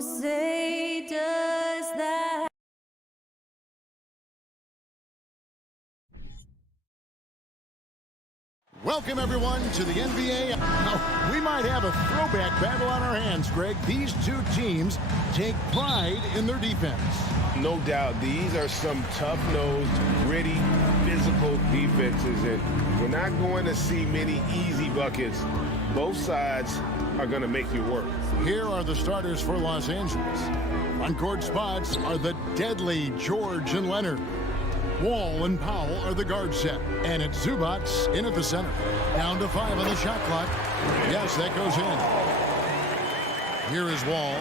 say does that? Welcome, everyone, to the NBA. Now, we might have a throwback battle on our hands, Greg. These two teams take pride in their defense. No doubt, these are some tough-nosed, gritty, physical defenses, and we're not going to see many easy buckets. Both sides are going to make you work. Here are the starters for Los Angeles. On-court spots are the deadly George and Leonard. Wall and Powell are the guard set, and it's Zubac in at the center. Down to 5 on the shot clock. Yes, that goes in. Here is Wall.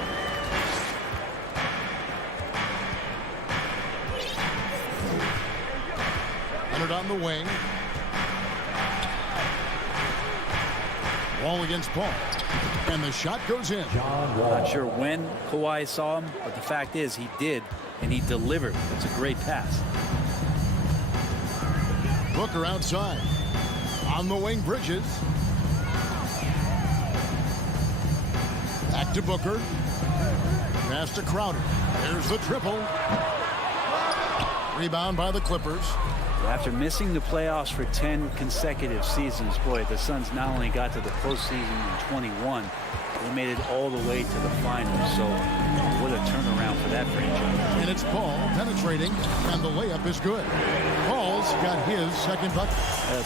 Leonard on the wing. Wall against Paul, and the shot goes in. Not sure when Kawhi saw him, but the fact is he did, and he delivered. It's a great pass. Booker outside. On the wing, Bridges. Back to Booker. Pass to Crowder. There's the triple. Rebound by the Clippers. After missing the playoffs for 10 consecutive seasons, boy, the Suns not only got to the postseason in 21, they made it all the way to the finals. So what a turnaround for that franchise. And it's Paul penetrating, and the layup is good. Paul's got his second bucket.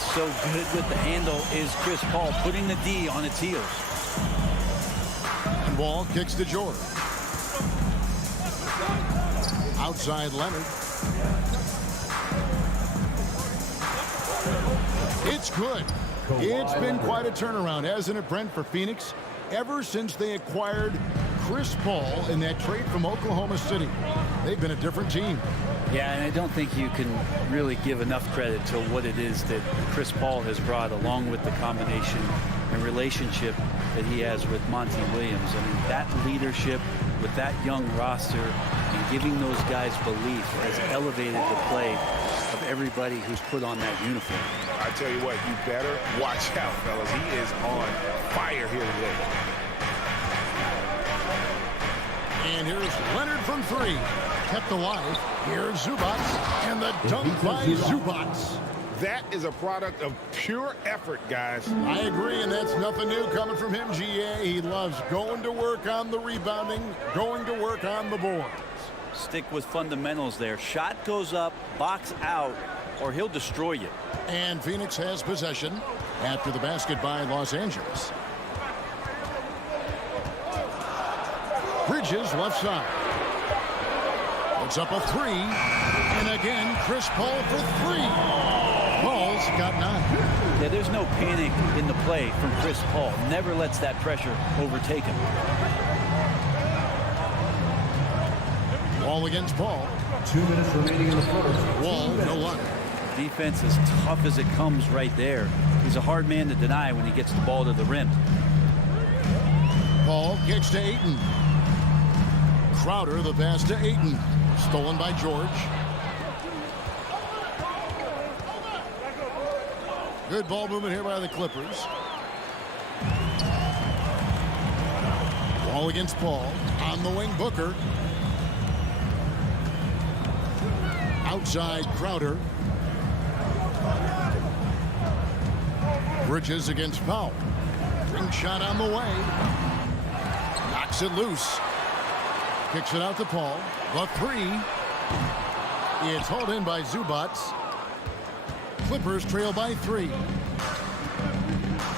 So good with the handle is Chris Paul, putting the D on its heels. And Wall kicks to George. Outside Leonard. It's good. It's been quite a turnaround, hasn't it, Brent, for Phoenix? Ever since they acquired Chris Paul in that trade from Oklahoma City, they've been a different team. Yeah, and I don't think you can really give enough credit to what it is that Chris Paul has brought, along with the combination and relationship that he has with Monty Williams. I mean, that leadership with that young roster and giving those guys belief has elevated the play of everybody who's put on that uniform. I tell you what, you better watch out, fellas. He is on fire here today. And here's Leonard from 3. Kept alive. Here's Zubac, and the dunk by Zubac. That is a product of pure effort, guys. I agree, and that's nothing new coming from him, GA. He loves going to work on the rebounding, going to work on the boards. Stick with fundamentals there. Shot goes up, box out, or he'll destroy you. And Phoenix has possession after the basket by Los Angeles. Bridges left side. Puts up a 3. And again, Chris Paul for 3. Paul's got 9. Yeah, there's no panic in the play from Chris Paul. Never lets that pressure overtake him. Wall against Paul. 2 minutes remaining in the first. Wall, no luck. Defense as tough as it comes right there. He's a hard man to deny when he gets the ball to the rim. Paul kicks to Ayton. Crowder, the pass to Ayton. Stolen by George. Good ball movement here by the Clippers. Wall against Paul. On the wing, Booker. Outside, Crowder. Bridges against Powell. Ring shot on the way. Knocks it loose. Kicks it out to Paul. The 3. It's hauled in by Zubac. Clippers trail by 3.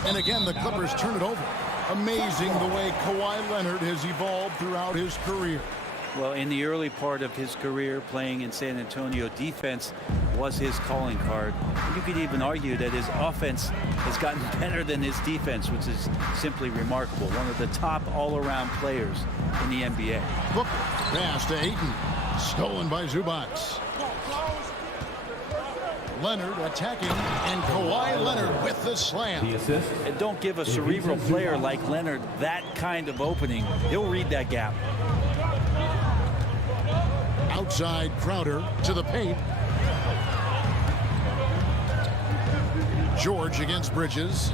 And again, the Clippers turn it over. Amazing the way Kawhi Leonard has evolved throughout his career. Well, in the early part of his career playing in San Antonio, defense was his calling card. You could even argue that his offense has gotten better than his defense, which is simply remarkable. One of the top all-around players in the NBA. Booker, pass to Ayton. Stolen by Zubac. Leonard attacking, and Kawhi Leonard with the slam. The assist. And don't give a cerebral player like Leonard that kind of opening. He'll read that gap. Outside, Crowder to the paint. George against Bridges.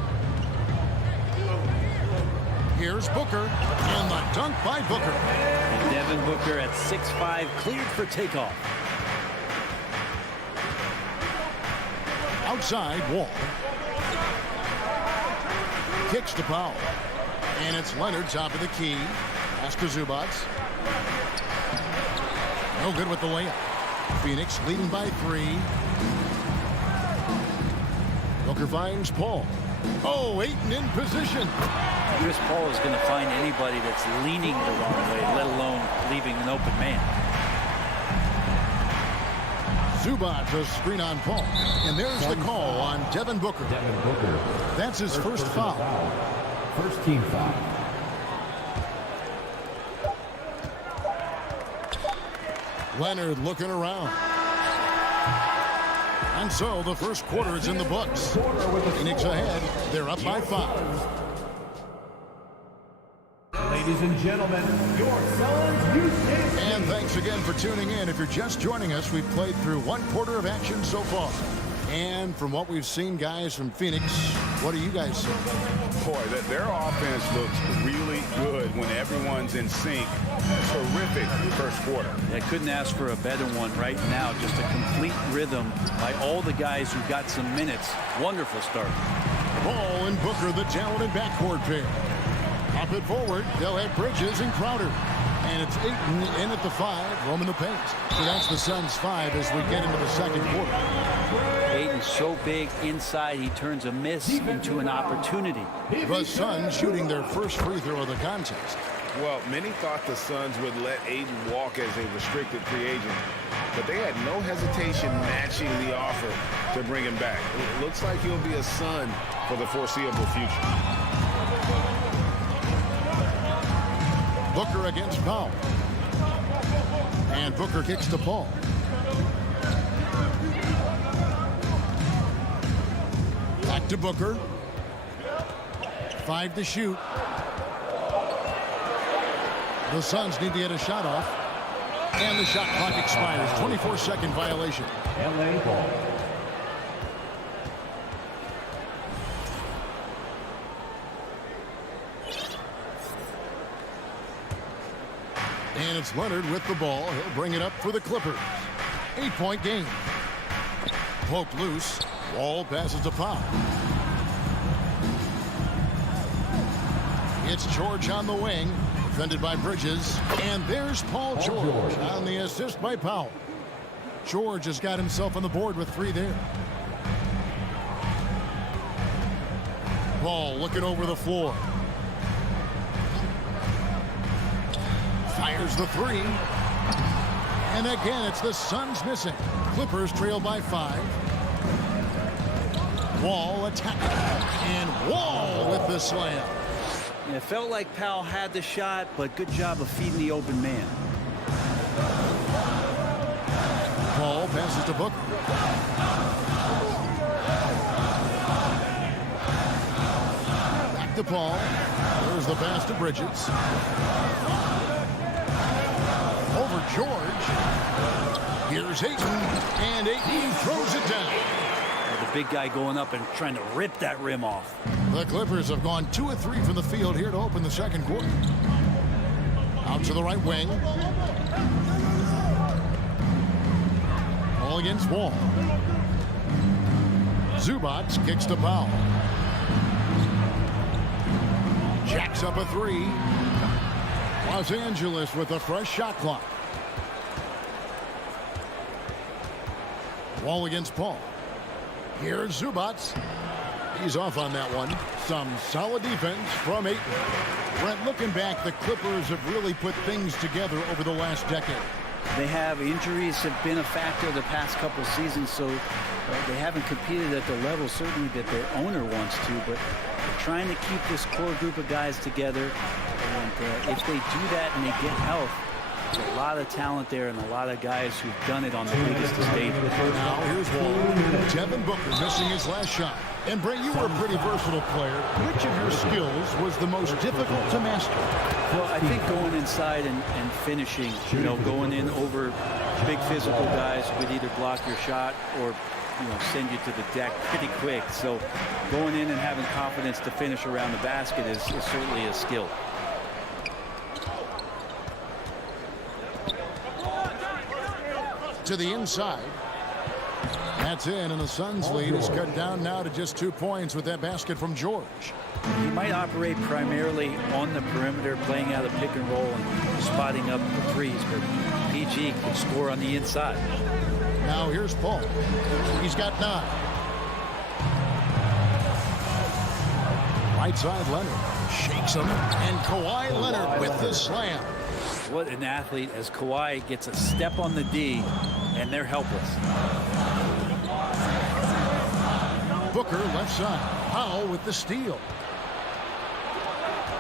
Here's Booker, and the dunk by Booker. And Devin Booker at 6'5", cleared for takeoff. Outside, Wall. Kicks to Powell. And it's Leonard, top of the key. Pass to Zubac. No good with the layup. Phoenix leading by 3. Booker finds Paul. Oh, Ayton in position. Chris Paul is going to find anybody that's leaning the wrong way, let alone leaving an open man. Zubac, a screen on Paul. And there's the call on Devin Booker. Devin Booker. That's his first foul. First team foul. Leonard looking around. And so the first quarter is in the books. Phoenix ahead. They're up by 5. Ladies and gentlemen, your Suns Houston. And thanks again for tuning in. If you're just joining us, we've played through 1 quarter of action so far. And from what we've seen, guys, from Phoenix, what do you guys see? Boy, their offense looks really good when everyone's in sync. Terrific first quarter. I couldn't ask for a better one right now. Just a complete rhythm by all the guys who got some minutes. Wonderful start. Ball and Booker, the talented backcourt pair. Up it forward, they'll have Bridges and Crowder. And it's Ayton in at the 5, roaming the paint. So that's the Suns' 5 as we get into the second quarter. Ayton's so big inside, he turns a miss into an opportunity. The Suns shooting their first free throw of the contest. Well, many thought the Suns would let Ayton walk as a restricted free agent, but they had no hesitation matching the offer to bring him back. It looks like he'll be a Sun for the foreseeable future. Booker against Powell. And Booker kicks to Paul. Back to Booker. 5 to shoot. The Suns need to get a shot off. And the shot clock expires. 24-second violation. LA ball. And it's Leonard with the ball. He'll bring it up for the Clippers. 8-point game. Poked loose. Wall passes to Powell. It's George on the wing. Defended by Bridges. And there's Paul George on the assist by Powell. George has got himself on the board with 3 there. Paul looking over the floor. Fires the 3. And again, it's the Suns missing. Clippers trail by 5. Wall attacking. And Wall with the slam. It felt like Powell had the shot, but good job of feeding the open man. Paul passes to Booker. Back to Paul. There's the pass to Bridges. Over George. Here's Ayton. And Ayton throws it down. The big guy going up and trying to rip that rim off. The Clippers have gone 2 of 3 from the field here to open the second quarter. Out to the right wing. All against Wall. Zubac kicks to Powell. Jacks up a 3. Los Angeles with a fresh shot clock. Wall against Paul. Here's Zubac. He's off on that one. Some solid defense from Ayton. Brent, looking back, the Clippers have really put things together over the last decade. They have injuries have been a factor the past couple seasons, so they haven't competed at the level certainly that their owner wants to, but they're trying to keep this core group of guys together. And if they do that and they get health, there's a lot of talent there and a lot of guys who've done it on the biggest stage. Now here's Wall. Devin Booker missing his last shot. And Brent, you were a pretty versatile player. Which of your skills was the most difficult to master? Well, I think going inside and finishing, going in over big physical guys who could either block your shot or send you to the deck pretty quick. So going in and having confidence to finish around the basket is certainly a skill. To the inside. That's in, and the Suns' lead is cut down now to just 2 points with that basket from George. He might operate primarily on the perimeter, playing out of pick and roll and spotting up the threes, but PG can score on the inside. Now here's Paul. He's got 9. Right side, Leonard shakes him, and Kawhi Leonard with the slam. What an athlete, as Kawhi gets a step on the D, and they're helpless. Booker left side. Powell with the steal.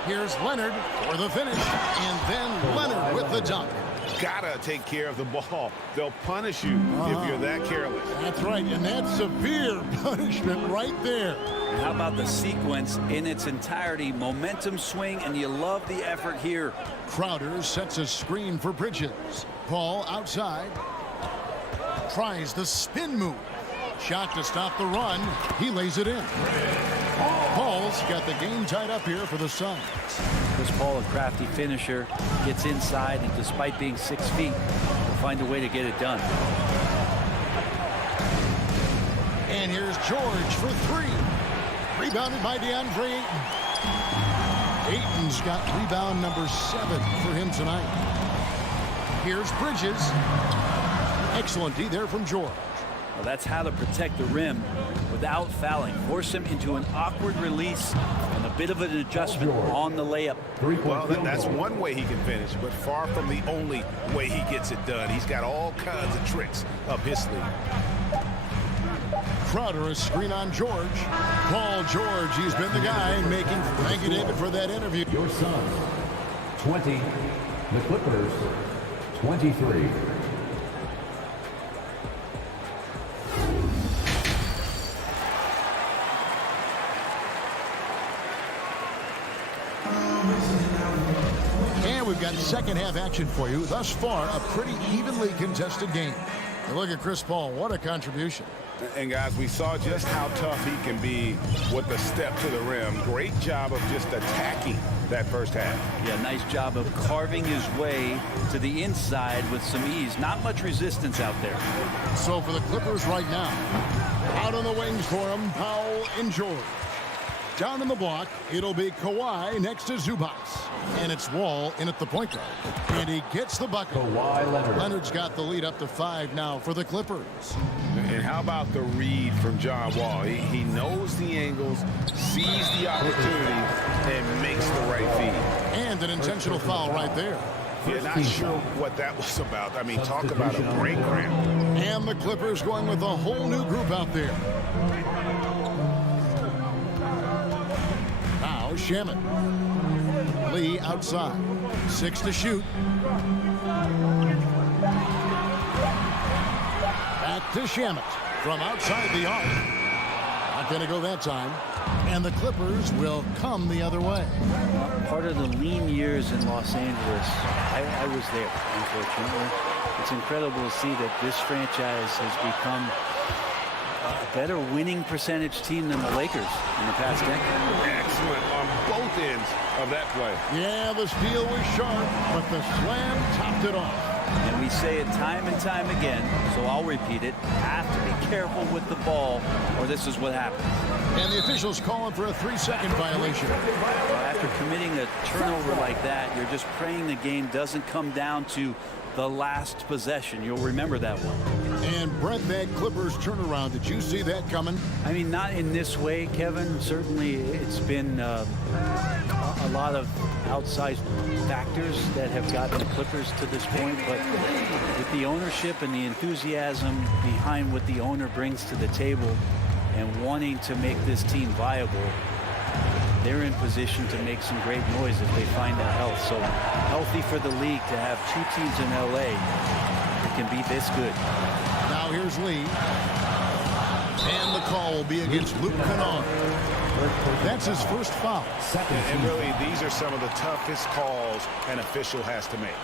Here's Leonard for the finish, and then Leonard with the dunk. Gotta take care of the ball. They'll punish you if you're that careless. That's right, and that's severe punishment right there. And how about the sequence in its entirety? Momentum swing, and you love the effort here. Crowder sets a screen for Bridges. Paul outside. Tries the spin move. Shot to stop the run. He lays it in. Paul's got the game tied up here for the Suns. Chris Paul, a crafty finisher, gets inside, and despite being 6 feet, will find a way to get it done. And here's George for 3. Rebounded by DeAndre Ayton. Ayton's got rebound number 7 for him tonight. Here's Bridges. Excellent D there from George. Well, that's how to protect the rim without fouling. Force him into an awkward release and a bit of an adjustment on the layup. Well, that's one way he can finish, but far from the only way he gets it done. He's got all kinds of tricks up his sleeve. Crowder, a screen on George. Paul George, he's been the guy making. Thank you, David, for that interview. Your Suns, 20. The Clippers, 23. And we've got second half action for you. Thus far, a pretty evenly contested game. And look at Chris Paul. What a contribution. And guys, we saw just how tough he can be with the step to the rim. Great job of just attacking that first half. Yeah, nice job of carving his way to the inside with some ease. Not much resistance out there. So for the Clippers right now, out on the wings for him, Powell and George. Down in the block, it'll be Kawhi next to Zubac. And it's Wall in at the point guard. And he gets the bucket. Kawhi Leonard. Leonard's got the lead up to 5 now for the Clippers. And how about the read from John Wall? He knows the angles, sees the opportunity, and makes the right feed. And an intentional foul right there. Yeah, not sure what that was about. I mean, talk about a brain cramp. And the Clippers going with a whole new group out there. Now Shamet. Lee outside. 6 to shoot. Back to Shamet from outside the arc. Not going to go that time. And the Clippers will come the other way. Part of the lean years in Los Angeles, I was there, unfortunately. It's incredible to see that this franchise has become a better winning percentage team than the Lakers in the past decade. Excellent on both ends of that play. Yeah, the steal was sharp, but the slam topped it off. And we say it time and time again, so I'll repeat it. Have to be careful with the ball, or this is what happens. And the officials calling for a 3-second violation. After committing a turnover like that, you're just praying the game doesn't come down to the last possession. You'll remember that one. And Brett, that Clippers turnaround, did you see that coming? I mean, not in this way, Kevin. Certainly, it's been a lot of outsized factors that have gotten the Clippers to this point, but with the ownership and the enthusiasm behind what the owner brings to the table and wanting to make this team viable, they're in position to make some great noise if they find their health. So healthy for the league to have 2 teams in LA that can be this good. Now here's Lee. And the call will be against Luke Kennard. That's his first foul. And really, these are some of the toughest calls an official has to make.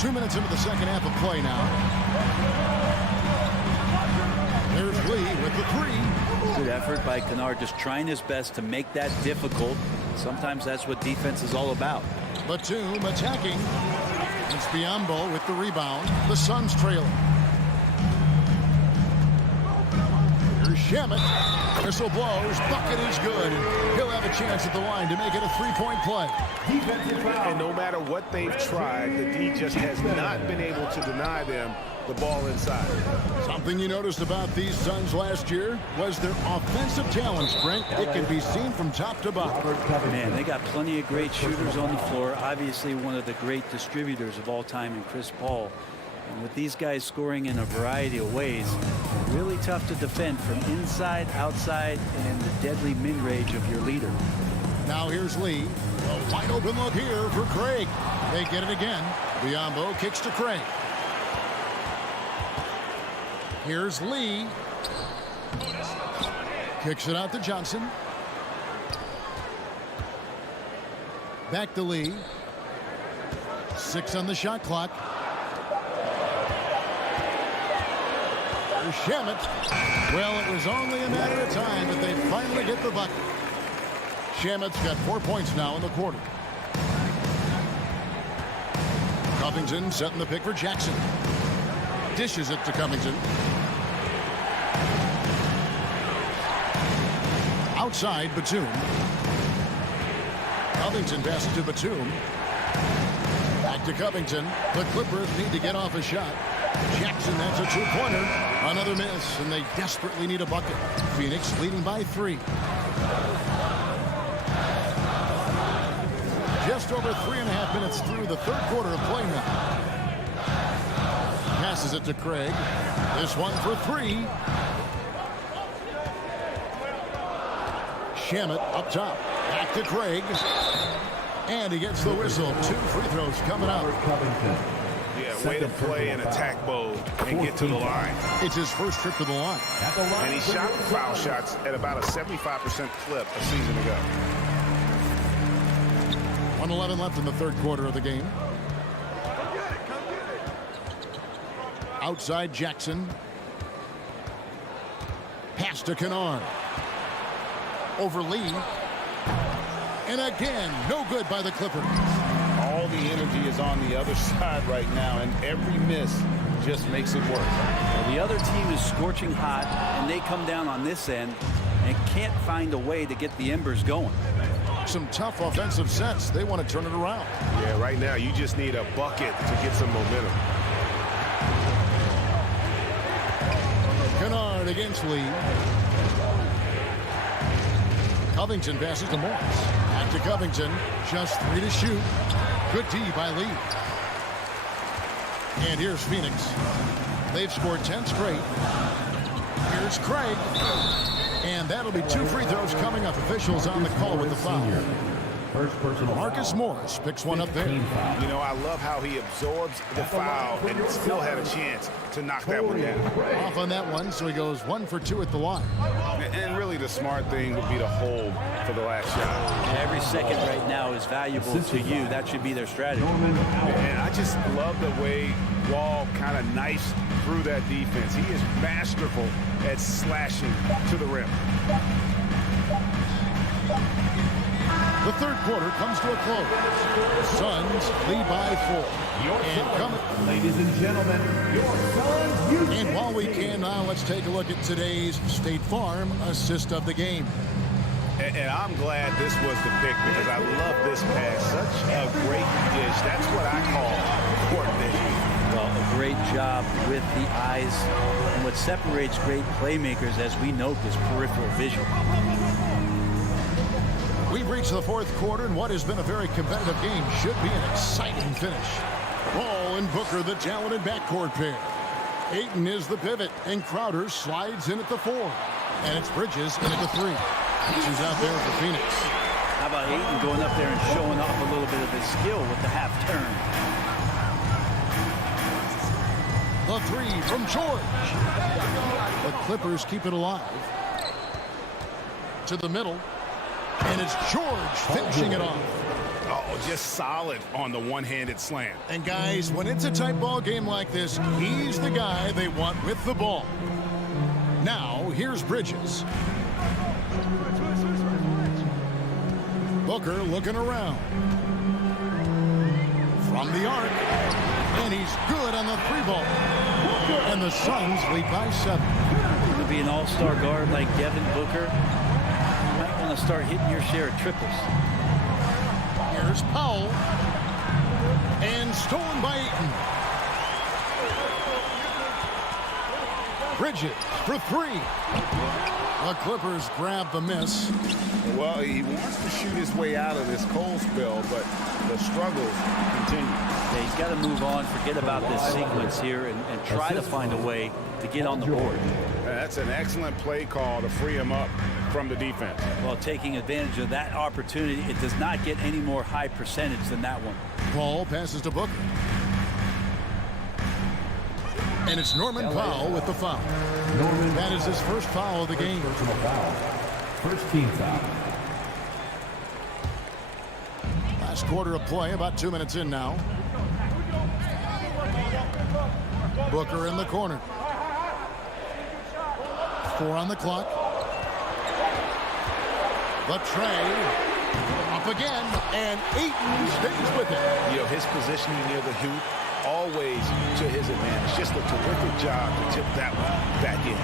2 minutes into the second half of play now. with the three. Good effort by Kennard, just trying his best to make that difficult. Sometimes that's what defense is all about. Batum attacking. It's Biombo with the rebound. The Suns trailing. Here's Shamet. Whistle blows. Bucket is good. He'll have a chance at the line to make it a three-point play. And no matter what they've tried, the D just has not been able to deny them the ball inside. Something you noticed about these Suns last year was their offensive talent, Brent. It can be seen from top to bottom. Man, they got plenty of great shooters on the floor. Obviously, one of the great distributors of all time in Chris Paul. And with these guys scoring in a variety of ways, really tough to defend from inside, outside, and the deadly mid-range of your leader. Now here's Lee. A wide open look here for Craig. They get it again. Biombo kicks to Craig. Here's Lee. Kicks it out to Johnson. Back to Lee. 6 on the shot clock. Here's Shamet. Well, it was only a matter of time, but they finally get the bucket. Shamet's got 4 points now in the quarter. Covington setting the pick for Jackson. Dishes it to Covington. Outside, Batum. Covington passes to Batum. Back to Covington. The Clippers need to get off a shot. Jackson, that's a two-pointer. Another miss, and they desperately need a bucket. Phoenix leading by 3. Just over 3.5 minutes through the third quarter of play now. Passes it to Craig. This one for 3. Shamet up top. Back to Craig. And he gets the whistle. 2 free throws coming up. Yeah, way to play and attack mode and get to the line. It's his first trip to the line. And he shot foul shots at about a 75% clip a season ago. 1:11 left in the third quarter of the game. Outside Jackson. Pass to Kennard. Over Lee. And again, no good by the Clippers. All the energy is on the other side right now, and every miss just makes it work. Well, the other team is scorching hot, and they come down on this end and can't find a way to get the embers going. Some tough offensive sets. They want to turn it around. Yeah, right now you just need a bucket to get some momentum. Kennard against Lee. Covington passes to Morris. Back to Covington. Just 3 to shoot. Good D by Lee. And here's Phoenix. They've scored 10 straight. Here's Craig. And that'll be 2 free throws coming up. Officials on the call with the foul. Marcus Morris picks one up there. You know, I love how he absorbs the foul and still had a chance to knock that one down. Off on that one, so he goes 1 for 2 at the line. And really the smart thing would be to hold for the last shot. And every second right now is valuable to you. That should be their strategy. And I just love the way Wall kind of knifes through that defense. He is masterful at slashing to the rim. The third quarter comes to a close. Suns lead by 4. Ladies and gentlemen, your Suns. And while we can now, let's take a look at today's State Farm assist of the game. And I'm glad this was the pick because I love this pass. Such a great dish. That's what I call court vision. Well, a great job with the eyes. And what separates great playmakers, as we note, is peripheral vision. We've reached the fourth quarter, and what has been a very competitive game should be an exciting finish. Ball and Booker, the talented backcourt pair. Ayton is the pivot, and Crowder slides in at the 4. And it's Bridges in at the 3. She's out there for Phoenix. How about Ayton going up there and showing off a little bit of his skill with the half turn? The 3 from George. The Clippers keep it alive. To the middle. And it's George finishing it off. Oh, just solid on the one-handed slam. And guys, when it's a tight ball game like this, he's the guy they want with the ball. Now, here's Bridges. Booker looking around. From the arc. And he's good on the three ball. And the Suns lead by 7. To be an all-star guard like Devin Booker, you might want to start hitting your share of triples. Here's Powell. And stolen by Ayton. Bridges for 3. The Clippers grab the miss. Well, he wants to shoot his way out of this cold spell, but the struggles continue. Yeah, he's got to move on, forget about this sequence here, and try to find a way to get on the board. That's an excellent play call to free him up from the defense. Well, taking advantage of that opportunity, it does not get any more high percentage than that one. Paul passes to Booker. And it's Norman Powell with the foul. That is his first foul of the game. First team foul. Last quarter of play, about 2 minutes in now. Booker in the corner. 4 on the clock. The tray. Up again, and Ayton stays with it. You know, his positioning near the hoop, always to his advantage. Just a terrific job to tip that one back in.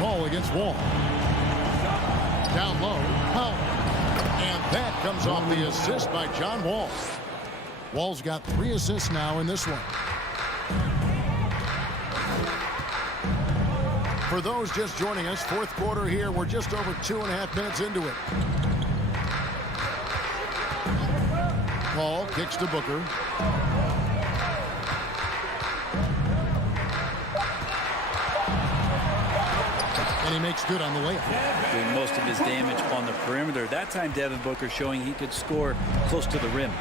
Ball against Wall. Down low, Powell. And that comes off the assist by John Wall. Wall's got 3 assists now in this one. For those just joining us, fourth quarter here. We're just over 2.5 minutes into it. Paul kicks to Booker. And he makes good on the layup. Doing most of his damage on the perimeter. That time, Devin Booker showing he could score close to the rim.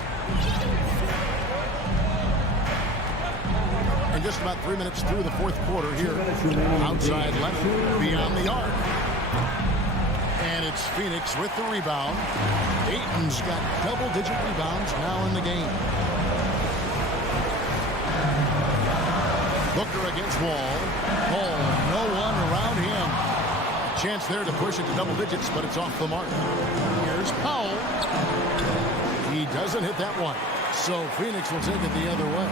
And just about 3 minutes through the fourth quarter here. Outside left, beyond the arc. And it's Phoenix with the rebound. Ayton's got double-digit rebounds now in the game. Booker against Wall. Oh, no one around him. A chance there to push it to double digits, but it's off the mark. Here's Powell. He doesn't hit that one. So Phoenix will take it the other way.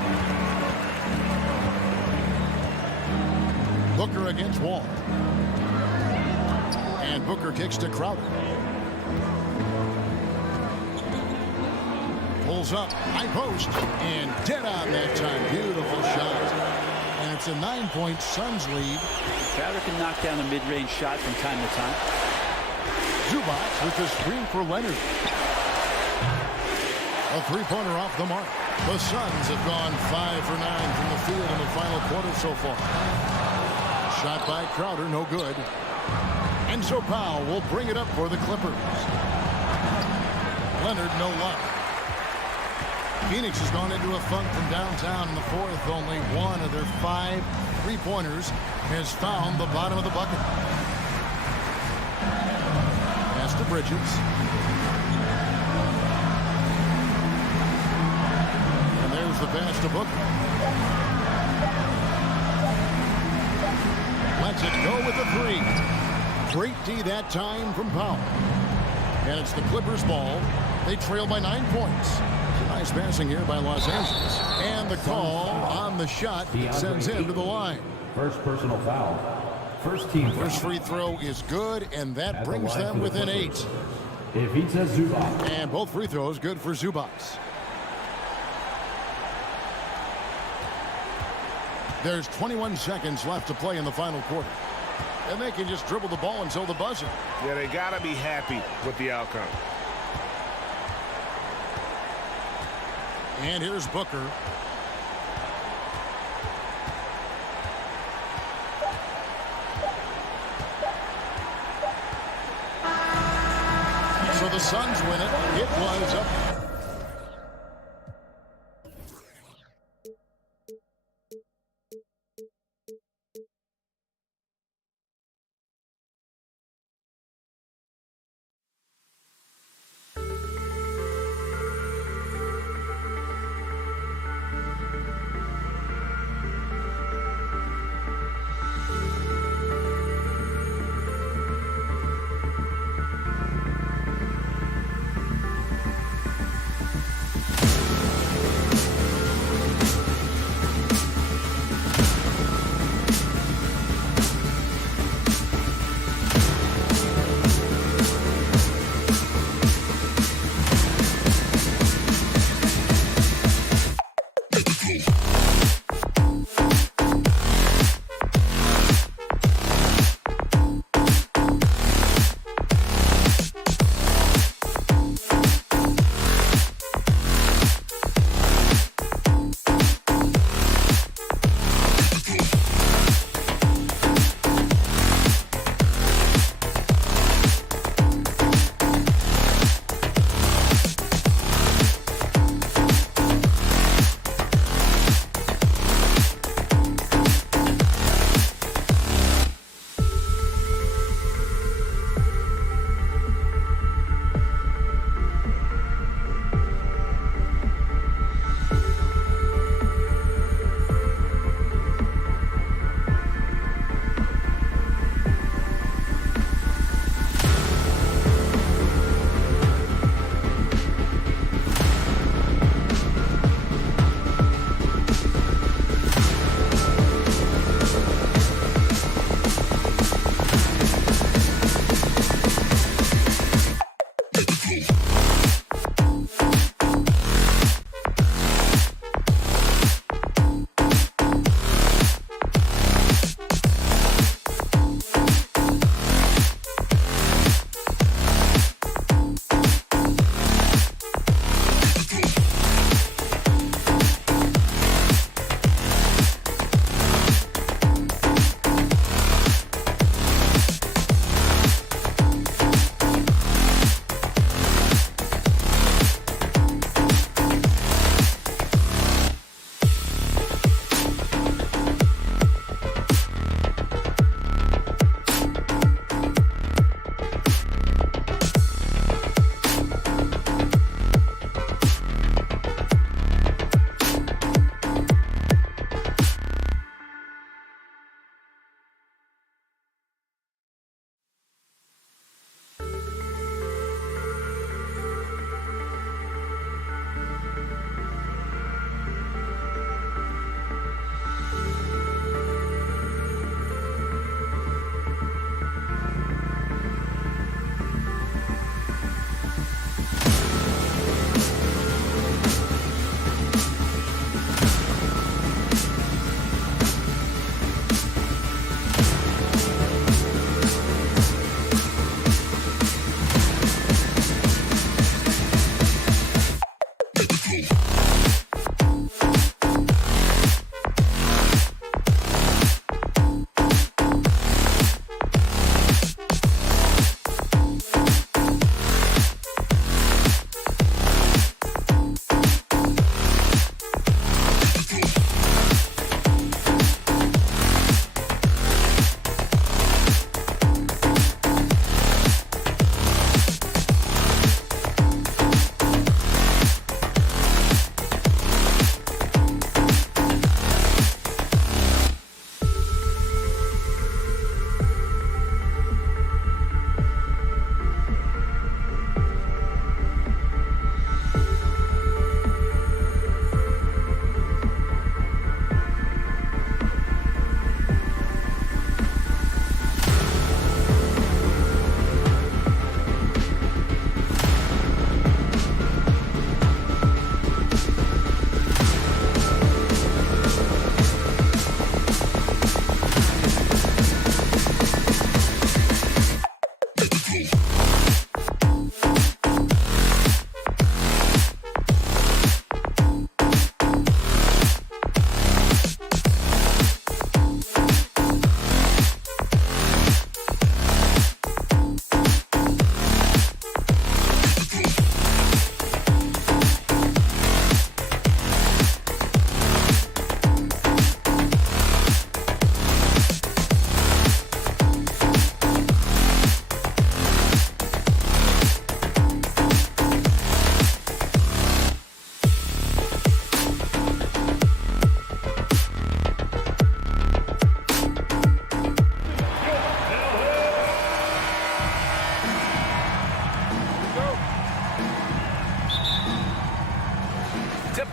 Booker against Wall. And Booker kicks to Crowder. Pulls up, high post, and dead on that time. Beautiful shot. And it's a 9-point Suns lead. Crowder can knock down a mid-range shot from time to time. Zubac with the screen for Leonard. A three-pointer off the mark. The Suns have gone 5 for 9 from the field in the final quarter so far. Shot by Crowder, no good. And so Powell will bring it up for the Clippers. Leonard, no luck. Phoenix has gone into a funk from downtown in the fourth. Only one of their 5 three-pointers has found the bottom of the bucket. Pass to Bridges. And there's the pass to Booker. Lets it go with the 3. Great D that time from Powell. And it's the Clippers ball. They trail by 9 points. Nice passing here by Los Angeles. And the call on the shot sends him to the line. First personal foul. First team foul. First free throw is good, and that brings them within 8. If he says Zubac. And both free throws good for Zubac. There's 21 seconds left to play in the final quarter. And they can just dribble the ball until the buzzer. Yeah, they got to be happy with the outcome. And here's Booker. So the Suns win it. It was up.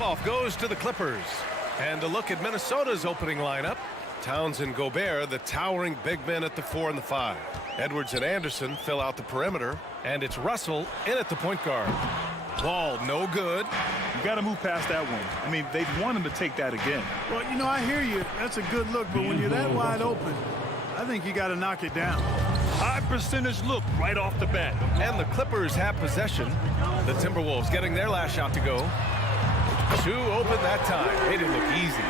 tip-off goes to the Clippers. And a look at Minnesota's opening lineup. Towns and Gobert, the towering big men at the 4 and the 5. Edwards and Anderson fill out the perimeter. And it's Russell in at the point guard. Wall, no good. You got to move past that one. I mean, they'd want him to take that again. Well, you know, I hear you. That's a good look, but when you're that wide open, I think you got to knock it down. High percentage look right off the bat. And the Clippers have possession. The Timberwolves getting their last shot to go. 2 open that time. They didn't look easy.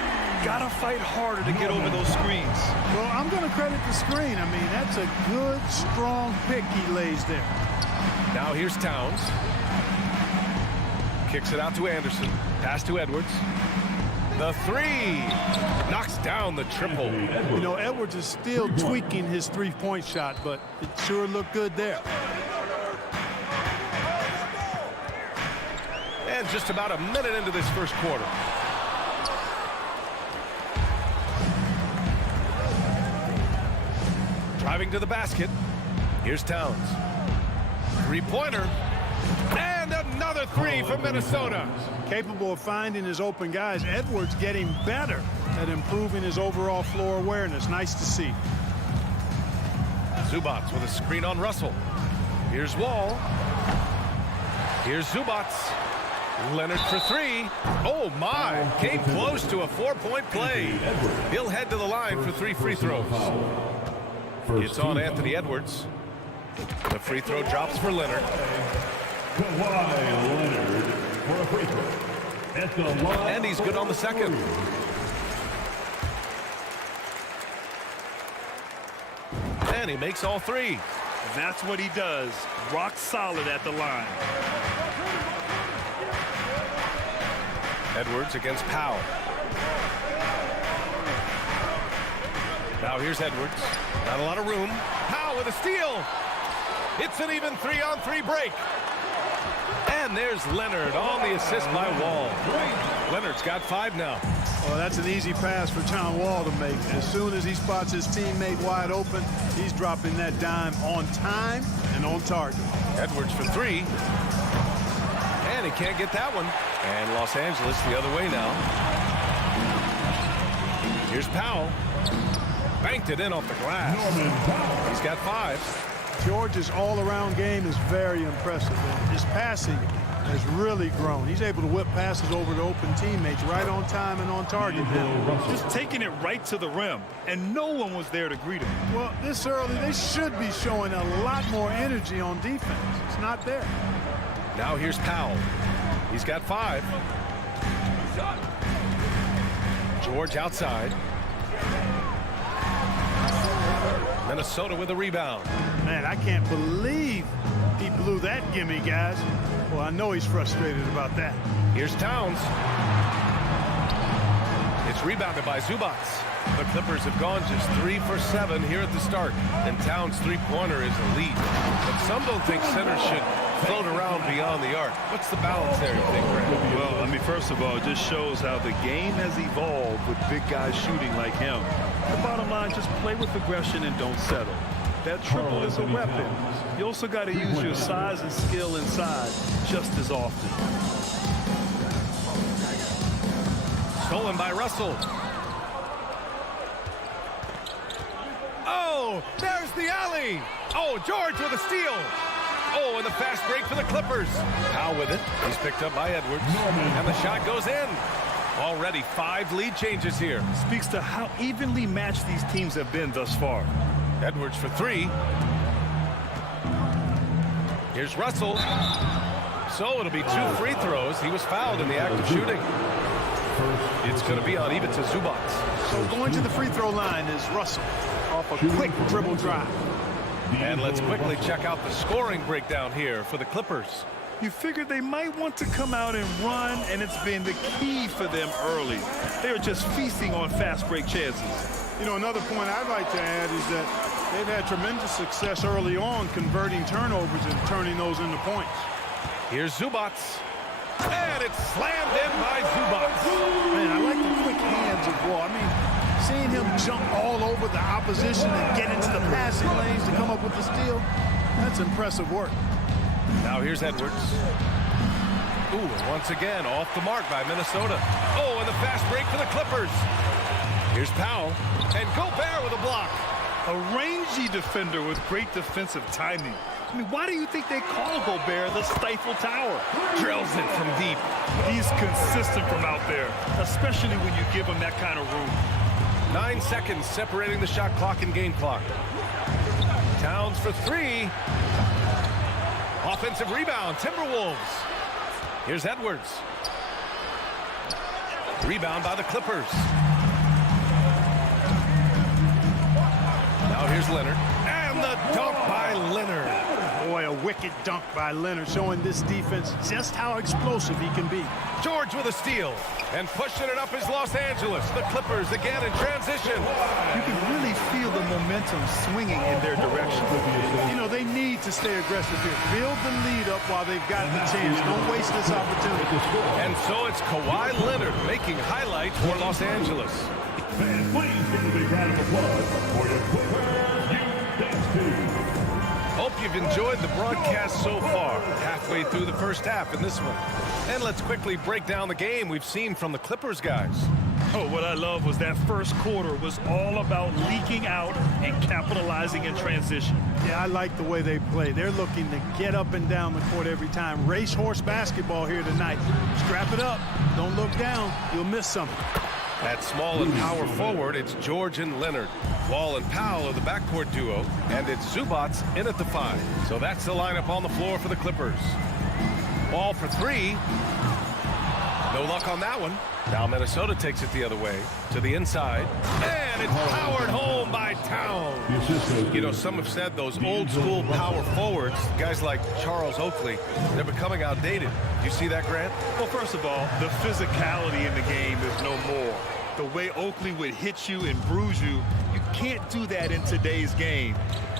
Gotta fight harder to get over those screens. Well, I'm going to credit the screen. I mean, that's a good, strong pick he lays there. Now here's Towns. Kicks it out to Anderson. Pass to Edwards. The 3. Knocks down the triple. You know, Edwards is still tweaking his three-point shot, but it sure looked good there. And just about a minute into this first quarter. Driving to the basket. Here's Towns. Three-pointer. And another 3 from Minnesota. Capable of finding his open guys. Edwards getting better at improving his overall floor awareness. Nice to see. Zubats with a screen on Russell. Here's Wall. Here's Zubats. Leonard for 3. Oh, my. Came close to a 4-point play. He'll head to the line for 3 free throws. It's on Anthony Edwards. The free throw drops for Leonard. Leonard for a free throw. At the line. And he's good on the second. And he makes all 3. That's what he does. Rock solid at the line. Edwards against Powell. Now here's Edwards. Not a lot of room. Powell with a steal. It's an even 3-on-3 break. And there's Leonard on the assist by Wall. Leonard's got 5 now. Well, that's an easy pass for John Wall to make. As soon as he spots his teammate wide open, he's dropping that dime on time and on target. Edwards for 3. And he can't get that one. And Los Angeles the other way now. Here's Powell. Banked it in off the glass. He's got 5. George's all-around game is very impressive. And his passing has really grown. He's able to whip passes over to open teammates right on time and on target now. Just taking it right to the rim, and no one was there to greet him. Well, this early, they should be showing a lot more energy on defense. It's not there. Now here's Powell. He's got 5. George outside. Minnesota with a rebound. Man, I can't believe he blew that gimme, guys. Well, I know he's frustrated about that. Here's Towns. It's rebounded by Zubats. The Clippers have gone just 3 for 7 here at the start. And Towns' three-pointer is elite. But some don't think centers should float around beyond the arc. What's the balance there, you think, Brad? Well, I mean, first of all, it just shows how the game has evolved with big guys shooting like him. The bottom line, just play with aggression and don't settle. That triple is a weapon. You also got to use your size and skill inside just as often. Stolen by Russell. Oh, there's the alley. Oh, George with a steal. Oh, and the fast break for the Clippers. Powell with it. He's picked up by Edwards. And the shot goes in. Already 5 lead changes here. Speaks to how evenly matched these teams have been thus far. Edwards for 3. Here's Russell. So it'll be 2 free throws. He was fouled in the act of shooting. It's going to be on Ivica Zubats. So going to the free throw line is Russell off a quick dribble drive. And let's quickly check out the scoring breakdown here for the Clippers. You figured they might want to come out and run, and it's been the key for them early. They're just feasting on fast break chances. You know, another point I'd like to add is that they've had tremendous success early on converting turnovers and turning those into points. Here's Zubats. And it's slammed in by Zubats. Man, I like the quick hands of Wall. I mean, seeing him jump all over the opposition and get into the passing lanes to come up with the steal, that's impressive work. Now here's Edwards. Ooh, and once again, off the mark by Minnesota. Oh, and the fast break for the Clippers. Here's Powell, and Gobert with a block. A rangy defender with great defensive timing. I mean, why do you think they call Gobert the Stifle Tower? Drills it from deep. He's consistent from out there, especially when you give him that kind of room. 9 seconds separating the shot clock and game clock. Towns for three. Offensive rebound, Timberwolves. Here's Edwards. Rebound by the Clippers. Now here's Leonard. And the dunk by Leonard. Boy, a wicked dunk by Leonard, showing this defense just how explosive he can be. George with a steal. And pushing it up is Los Angeles. The Clippers again in transition. You can really feel the momentum swinging in their direction. You know, they need to stay aggressive here. Build the lead up while they've got the chance. Don't waste this opportunity. And so it's Kawhi Leonard making highlight for Los Angeles. Fans, please give a big round of applause for your Clippers Dance Team. Hope you've enjoyed the broadcast so far. Halfway through the first half in this one. And let's quickly break down the game we've seen from the Clippers guys. Oh, what I love was that first quarter was all about leaking out and capitalizing in transition. Yeah, I like the way they play. They're looking to get up and down the court every time. Racehorse basketball here tonight. Strap it up. Don't look down. You'll miss something. At small and power forward, it's George and Leonard. Wall and Powell are the backcourt duo, and it's Zubats in at the 5. So that's the lineup on the floor for the Clippers. Wall for three. No luck on that one. Now Minnesota takes it the other way to the inside, and it's powered home by Towns. You know, some have said those old school power forwards, guys like Charles Oakley, they're becoming outdated. You see that, Grant? Well, first of all, the physicality in the game is no more. The way Oakley would hit you and bruise you, you can't do that in today's game.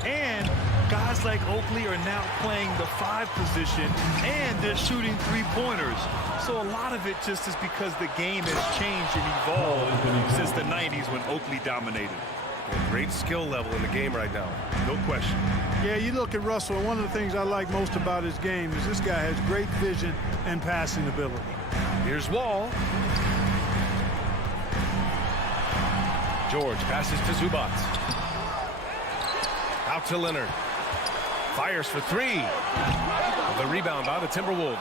And guys like Oakley are now playing the 5 position, and they're shooting 3-pointers. So a lot of it just is because the game has changed and evolved since the 90s when Oakley dominated. Great skill level in the game right now. No question. Yeah, you look at Russell, and one of the things I like most about his game is this guy has great vision and passing ability. Here's Wall. George passes to Zubats. Out to Leonard. Fires for three. The rebound by the Timberwolves.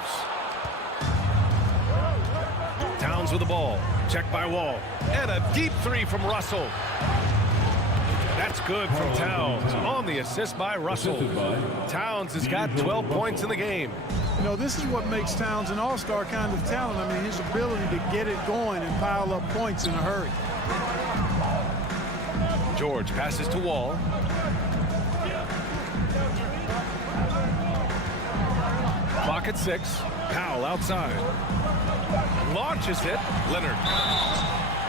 Towns with the ball. Checked by Wall. And a deep three from Russell. That's good from Towns. On the assist by Russell. Towns has got 12 points in the game. You know, this is what makes Towns an all-star kind of talent. I mean, his ability to get it going and pile up points in a hurry. George passes to Wall. Clock at 6. Powell outside. Launches it. Leonard.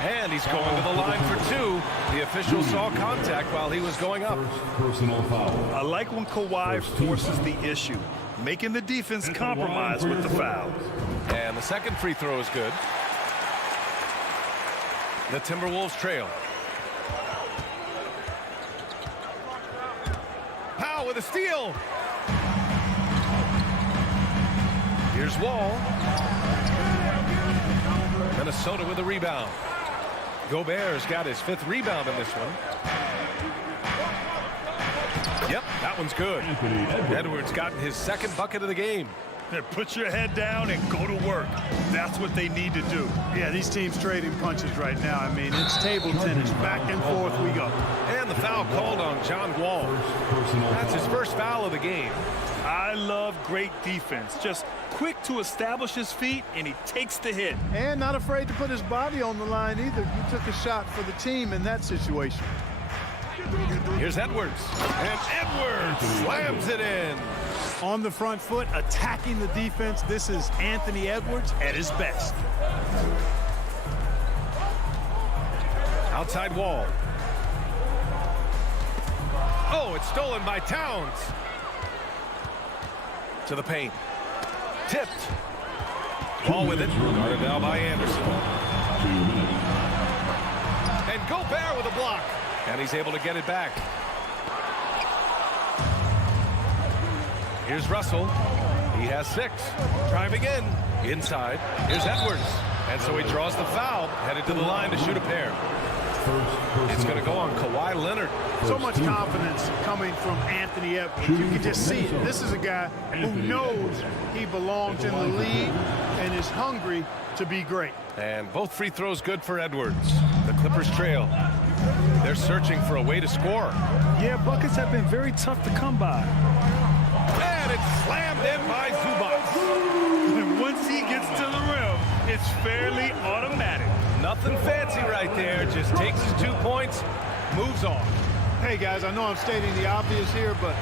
And he's going to the line for 2. The official saw contact while he was going up. Personal foul. I like when Kawhi forces the issue, making the defense compromise with the foul. And the second free throw is good. The Timberwolves trail. Powell with a steal. Here's Wall. Minnesota with a rebound. Gobert's got his 5th rebound in this one. Yep, that one's good. Edwards got his 2nd bucket of the game. Put your head down and go to work. That's what they need to do. Yeah, these teams trading punches right now. I mean, it's table tennis. Back and forth we go. And the foul called on John Wall. That's his first foul of the game. I love great defense. Just quick to establish his feet, and he takes the hit. And not afraid to put his body on the line either. He took a shot for the team in that situation. Here's Edwards. And Edwards slams it in. On the front foot, attacking the defense. This is Anthony Edwards at his best. Outside Wall. Oh, it's stolen by Towns. To the paint. Tipped. Wall with it. Guarded now by Anderson. And Gobert with a block. And he's able to get it back. Here's Russell. He has 6. Driving in. Inside. Here's Edwards. And so he draws the foul. Headed to the line to shoot a pair. It's going to go on Kawhi Leonard. So much confidence coming from Anthony Edwards. You can just see it. This is a guy who knows he belongs in the league and is hungry to be great. And both free throws good for Edwards. The Clippers trail. They're searching for a way to score. Yeah, buckets have been very tough to come by. And it's slammed in by Zubac. And once he gets to the rim, it's fairly automatic. Nothing fancy right there. Just takes his 2 points, moves on. Hey, guys, I know I'm stating the obvious here, but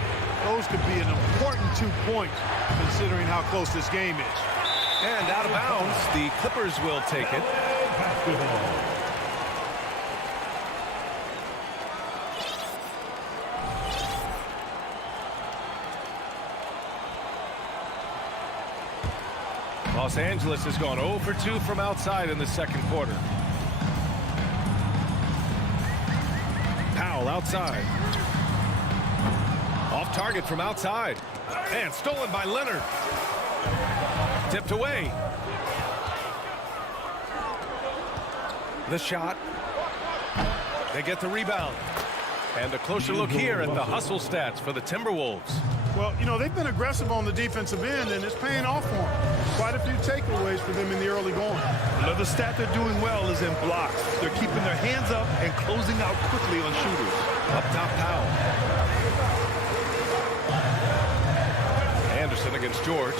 those could be an important 2 points considering how close this game is. And out of bounds, the Clippers will take it. Los Angeles has gone 0 for 2 from outside in the second quarter. Powell outside. Off target from outside. And stolen by Leonard. Tipped away. The shot. They get the rebound. And a closer look here at the hustle stats for the Timberwolves. Well, you know, they've been aggressive on the defensive end, and it's paying off for them. Quite a few takeaways for them in the early going. Another stat they're doing well is in blocks. They're keeping their hands up and closing out quickly on shooters. Up top, Powell. Anderson against George.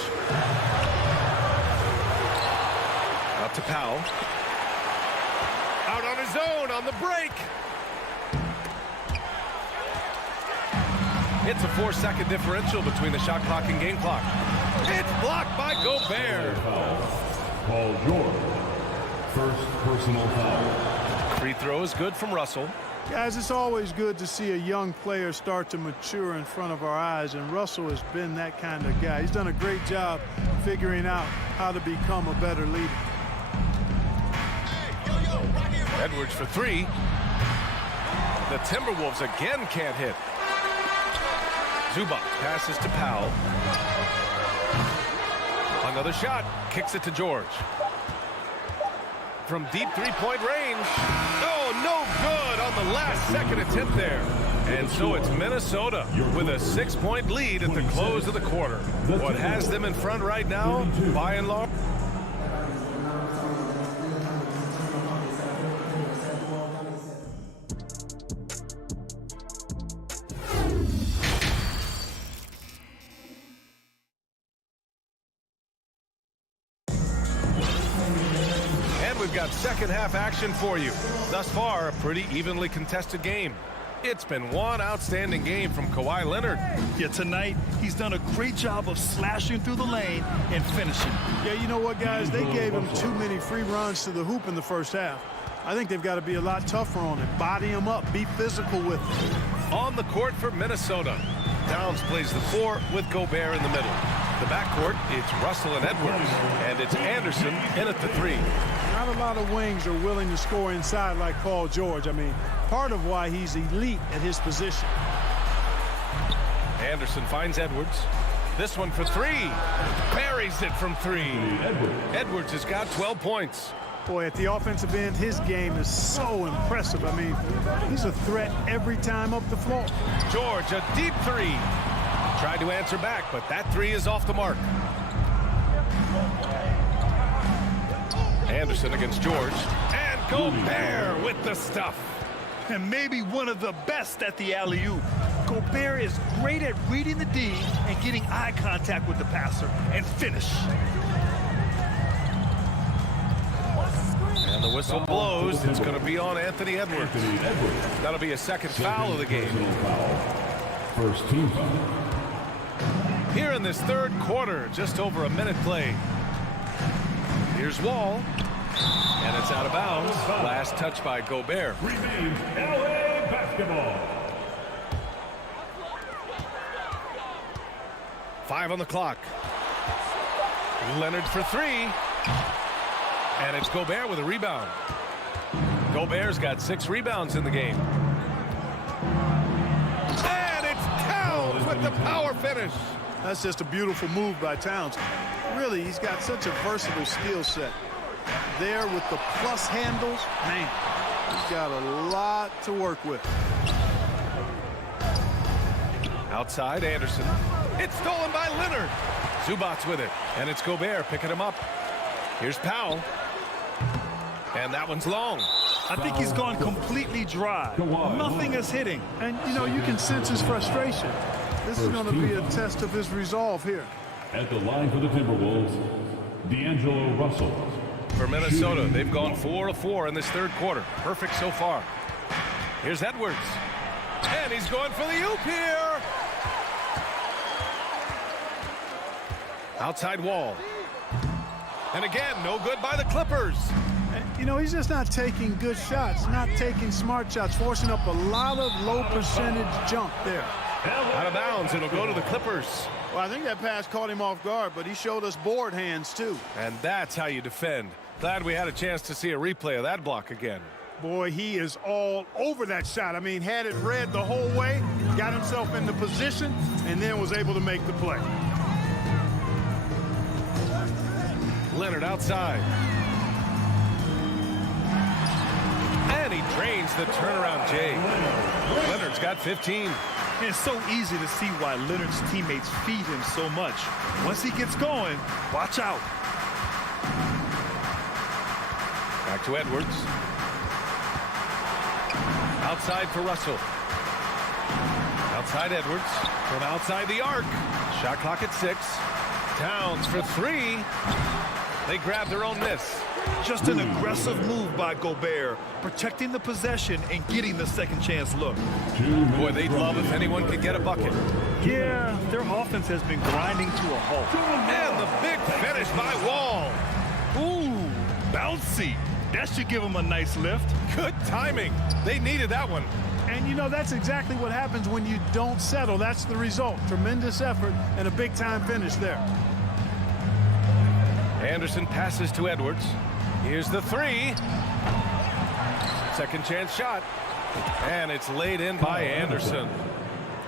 Up to Powell. Out on his own on the break. It's a 4-second differential between the shot clock and game clock. It's blocked by Gobert. Paul George. First personal foul. Free throw is good from Russell. Guys, it's always good to see a young player start to mature in front of our eyes, and Russell has been that kind of guy. He's done a great job figuring out how to become a better leader. Edwards for 3. The Timberwolves again can't hit. Zubac passes to Powell. Another shot. Kicks it to George. From deep three-point range. Oh, no good on the last second attempt there. And so it's Minnesota with a 6-point lead at the close of the quarter. What has them in front right now, by and large? We've got second half action for you. Thus far, a pretty evenly contested game. It's been one outstanding game from Kawhi Leonard. Yeah, tonight he's done a great job of slashing through the lane and finishing. Yeah, you know what, guys? They gave him too many free runs to the hoop in the first half. I think they've got to be a lot tougher on him. Body him up. Be physical with him. On the court for Minnesota. Downs plays the 4 with Gobert in the middle. The backcourt, it's Russell and Edwards. And it's Anderson in at the 3. Not a lot of wings are willing to score inside like Paul George. I mean, part of why he's elite at his position. Anderson finds Edwards. This one for 3. Buries it from 3. Edwards has got 12 points. Boy, at the offensive end, his game is so impressive. I mean, he's a threat every time up the floor. George, a deep 3. Tried to answer back, but that 3 is off the mark. Anderson against George. And Gobert with the stuff. And maybe one of the best at the alley-oop. Gobert is great at reading the D and getting eye contact with the passer and finish. And the whistle blows. It's going to be on Anthony Edwards. That'll be a second foul of the game. First team foul. Here in this third quarter, just over a minute played. Here's Wall. And it's out of bounds. Last touch by Gobert. Remains LA basketball. 5 on the clock. Leonard for 3. And it's Gobert with a rebound. Gobert's got 6 rebounds in the game. And it's Towns with the power finish. That's just a beautiful move by Towns. Really, he's got such a versatile skill set. There with the plus handles, man, he's got a lot to work with. Outside, Anderson. It's stolen by Leonard. Zubats with it, and it's Gobert picking him up. Here's Powell. And that one's long. I think he's gone completely dry. Nothing is hitting. And, you know, you can sense his frustration. This is going to be a test of his resolve here. At the line for the Timberwolves, D'Angelo Russell. For Minnesota, they've gone 4 of 4 in this third quarter. Perfect so far. Here's Edwards. And he's going for the oop here. Outside Wall. And again, no good by the Clippers. You know, he's just not taking good shots, not taking smart shots, forcing up a lot of low percentage jump there. Out of bounds, it'll go to the Clippers. Well, I think that pass caught him off guard, but he showed us board hands too. And that's how you defend. Glad we had a chance to see a replay of that block again. Boy, he is all over that shot. I mean, had it read the whole way, got himself in the position, and then was able to make the play. Leonard outside. And he drains the turnaround J. Leonard's got 15. It's so easy to see why Leonard's teammates feed him so much. Once he gets going, watch out. Back to Edwards. Outside for Russell. Outside Edwards. From outside the arc. Shot clock at 6. Towns for 3. They grab their own miss. Just an aggressive move by Gobert, protecting the possession and getting the second chance look. Boy, they'd love if anyone could get a bucket. Yeah, their offense has been grinding to a halt. And the big finish by Wall. Ooh, bouncy. That should give them a nice lift. Good timing. They needed that one. And, you know, that's exactly what happens when you don't settle. That's the result. Tremendous effort and a big-time finish there. Anderson passes to Edwards. Here's the 3. Second chance shot. And it's laid in by Anderson.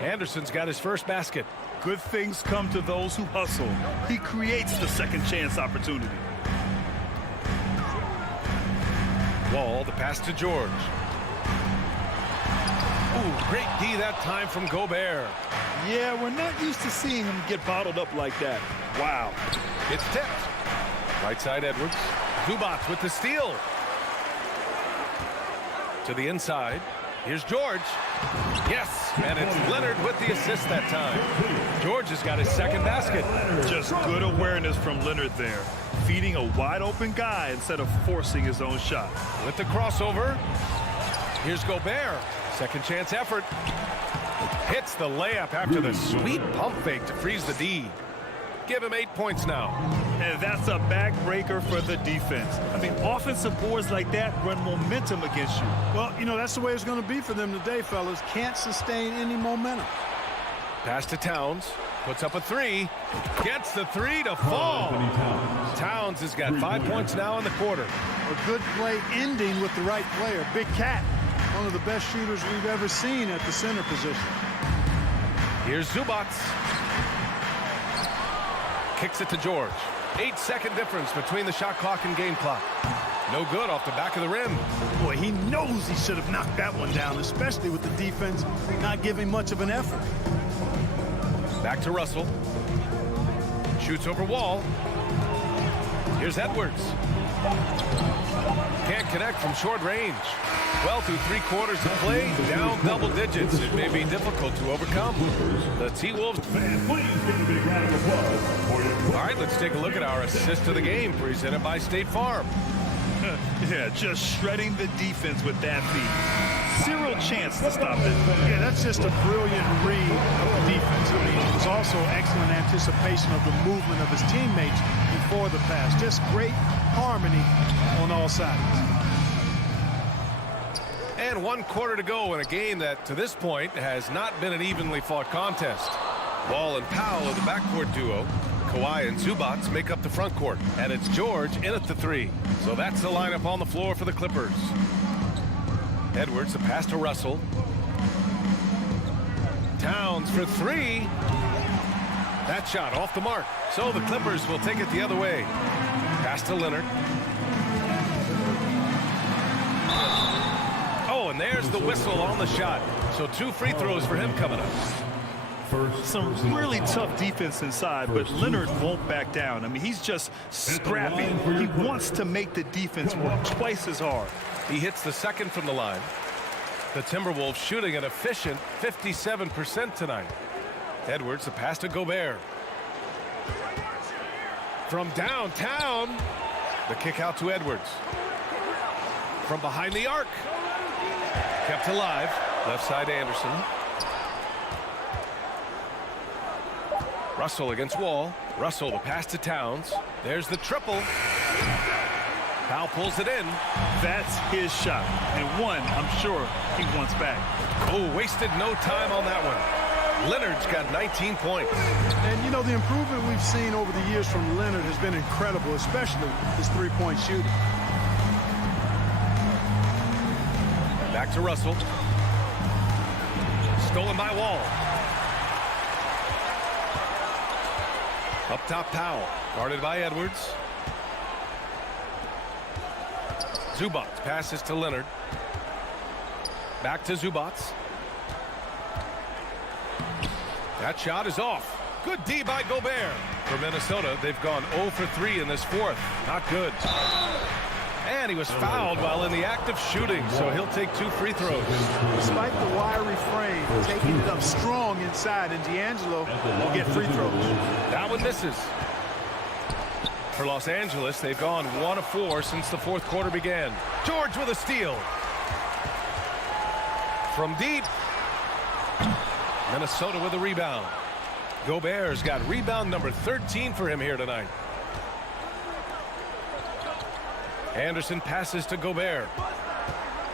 Anderson's got his first basket. Good things come to those who hustle. He creates the second chance opportunity. Wall, the pass to George. Ooh, great D that time from Gobert. Yeah, we're not used to seeing him get bottled up like that. Wow. It's tipped. Right side Edwards. Zubats with the steal. To the inside. Here's George. Yes, and it's Leonard with the assist that time. George has got his second basket. Just good awareness from Leonard there. Feeding a wide open guy instead of forcing his own shot. With the crossover. Here's Gobert. Second chance effort. Hits the layup after the sweet pump fake to freeze the D. Give him 8 points now. And that's a backbreaker for the defense. I mean, offensive boards like that run momentum against you. Well, you know, that's the way it's going to be for them today, fellas. Can't sustain any momentum. Pass to Towns. Puts up a 3. Gets the 3 to fall. Towns has got 5 points now in the quarter. A good play ending with the right player. Big Cat, one of the best shooters we've ever seen at the center position. Here's Zubats. Kicks it to George. 8-second difference between the shot clock and game clock. No good off the back of the rim. Boy, he knows he should have knocked that one down, especially with the defense not giving much of an effort. Back to Russell. Shoots over Wall. Here's Edwards. Can't connect from short range. Well, through 3 quarters of play, down double digits. It may be difficult to overcome. The T-Wolves. Fans, please give a big round of applause for your All right, let's take a look at our assist of the game presented by State Farm. Yeah, just shredding the defense with that feed. Zero chance to stop it. Yeah, that's just a brilliant read of the defense. I mean, it was also excellent anticipation of the movement of his teammates before the pass. Just great harmony on all sides. And 1 quarter to go in a game that, to this point, has not been an evenly fought contest. Wall and Powell are the backcourt duo. Kawhi and Zubats make up the front court. And it's George in at the 3. So that's the lineup on the floor for the Clippers. Edwards, the pass to Russell. Towns for 3. That shot off the mark. So the Clippers will take it the other way. Pass to Leonard. Oh, and there's the whistle on the shot. So 2 free throws for him coming up. Some really tough defense inside, but Leonard won't back down. I mean, he's just scrappy. He wants to make the defense work twice as hard. He hits the second from the line. The Timberwolves shooting an efficient 57% tonight. Edwards, the pass to Gobert. From downtown, the kick out to Edwards. From behind the arc. Kept alive. Left side Anderson. Russell against Wall. Russell, the pass to Towns. There's the triple. Powell pulls it in. That's his shot. And one, I'm sure he wants back. Oh, wasted no time on that one. Leonard's got 19 points. And, you know, the improvement we've seen over the years from Leonard has been incredible, especially his three-point shooting. Back to Russell. Stolen by Wall. Up top, Powell. Guarded by Edwards. Zubac passes to Leonard. Back to Zubac. That shot is off. Good D by Gobert. For Minnesota, they've gone 0 for 3 in this fourth. Not good. And he was fouled while in the act of shooting, so he'll take 2 free throws. Despite the wiry frame, taking it up strong inside, and D'Angelo will get free throws. That one misses. For Los Angeles, they've gone 1 of 4 since the fourth quarter began. George with a steal. From deep. Minnesota with a rebound. Gobert's got rebound number 13 for him here tonight. Anderson passes to Gobert.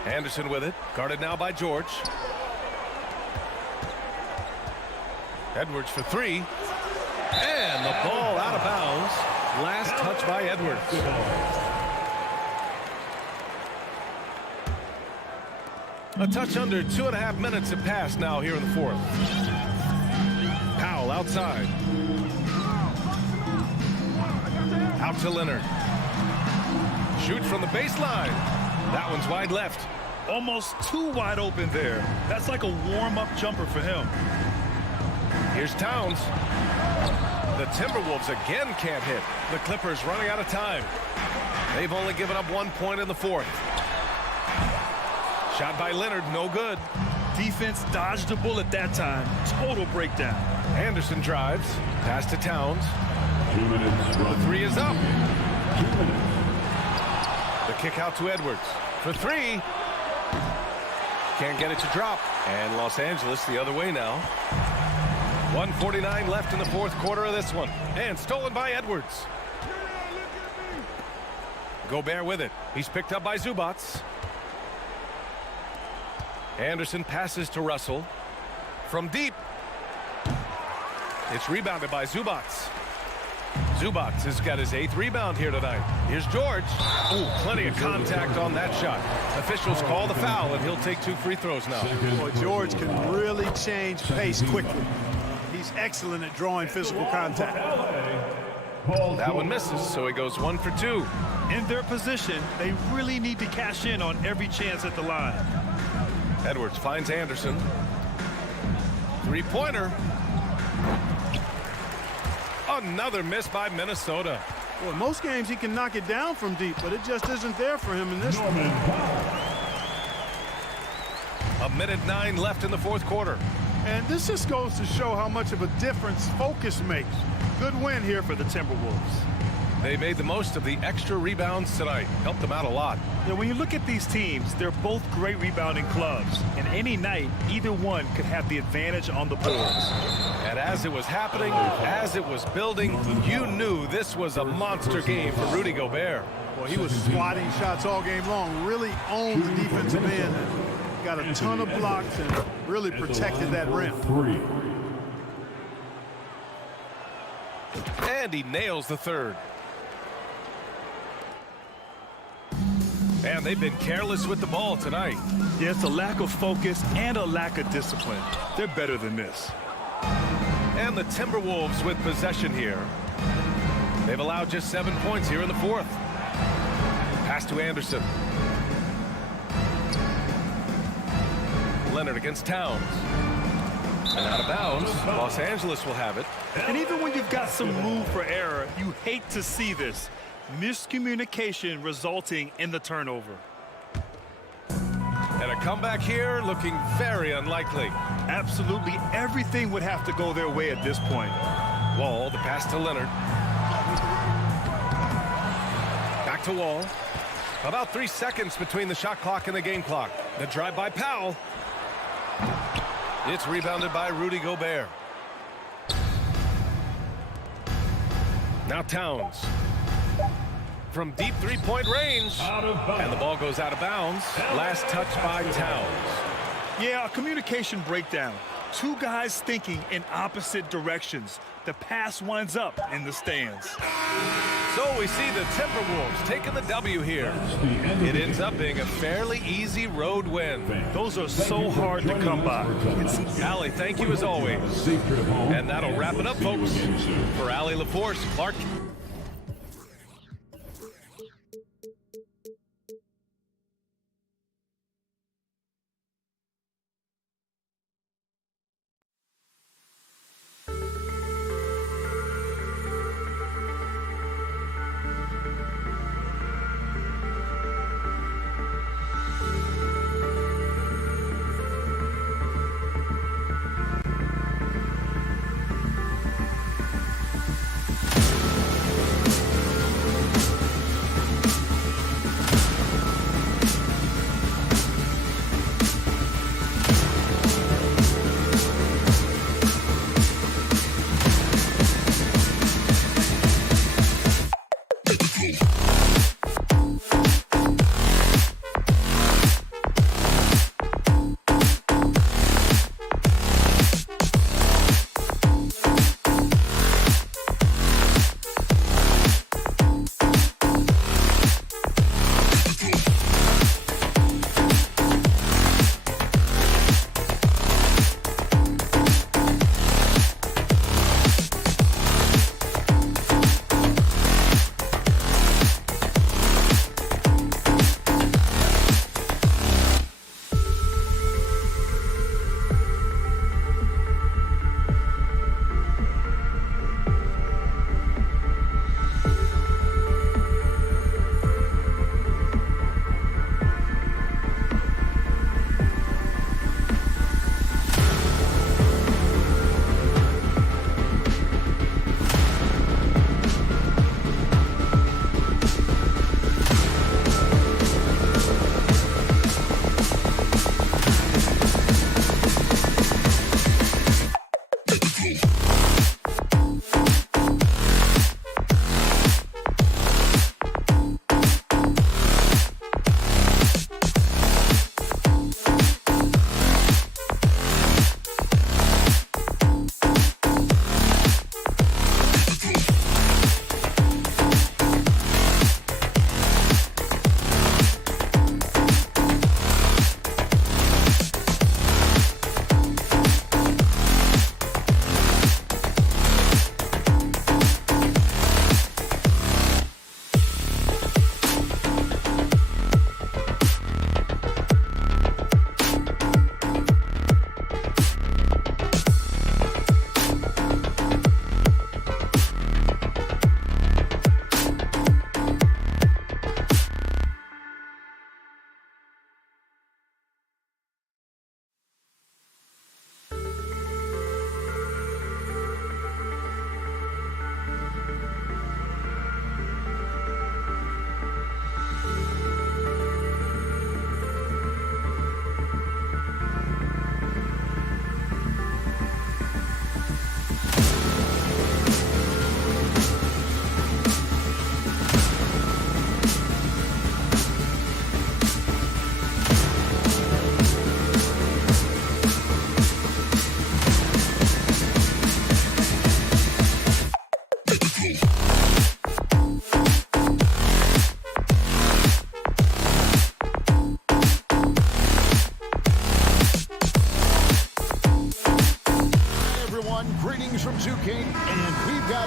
Anderson with it. Guarded now by George. Edwards for 3. And the ball out of bounds. Last touch by Edwards. A touch under 2.5 minutes have passed now here in the fourth. Powell outside. Out to Leonard. Shoots from the baseline. That one's wide left. Almost too wide open there. That's like a warm-up jumper for him. Here's Towns. The Timberwolves again can't hit. The Clippers running out of time. They've only given up 1 point in the fourth. Shot by Leonard, no good. Defense dodged a bullet that time. Total breakdown. Anderson drives. Pass to Towns. 2 minutes. The 3 is up. The kick out to Edwards. For 3. Can't get it to drop. And Los Angeles the other way now. 1:49 left in the fourth quarter of this one. And stolen by Edwards. Gobert with it. He's picked up by Zubac. Anderson passes to Russell. From deep. It's rebounded by Zubac. Zubac has got his 8th rebound here tonight. Here's George. Ooh, plenty of contact on that shot. Officials call the foul, and he'll take 2 free throws now. Boy, George can really change pace quickly. He's excellent at drawing physical contact. That one misses, so he goes 1 for 2. In their position, they really need to cash in on every chance at the line. Edwards finds Anderson. 3-pointer. Another miss by Minnesota. Well, most games he can knock it down from deep, but it just isn't there for him in this one. 1:09 left in the fourth quarter. And this just goes to show how much of a difference focus makes. Good win here for the Timberwolves. They made the most of the extra rebounds tonight. Helped them out a lot. Yeah, when you look at these teams, they're both great rebounding clubs. And any night, either one could have the advantage on the boards. And as it was happening, as it was building, you knew this was a monster game for Rudy Gobert. Well, he was swatting shots all game long, really owned the defensive end, and got a ton of blocks and really protected that rim. And he nails the 3rd. And they've been careless with the ball tonight. Yeah, it's a lack of focus and a lack of discipline. They're better than this. And the Timberwolves with possession here. They've allowed just 7 points here in the fourth. Pass to Anderson. Leonard against Towns. And out of bounds. Los Angeles will have it. And even when you've got some room for error, you hate to see this. Miscommunication resulting in the turnover. And a comeback here looking very unlikely. Absolutely everything would have to go their way at this point. Wall, the pass to Leonard. Back to Wall. About 3 seconds between the shot clock and the game clock. The drive by Powell. It's rebounded by Rudy Gobert. Now Towns. From deep three-point range. And the ball goes out of bounds. Last touch by Towns. Yeah, a communication breakdown. Two guys thinking in opposite directions. The pass winds up in the stands. So we see the Timberwolves taking the W here. It ends up being a fairly easy road win. Those are so hard to come by. Allie, thank you as always. And that'll wrap it up, folks. For Allie LaForce, Clark.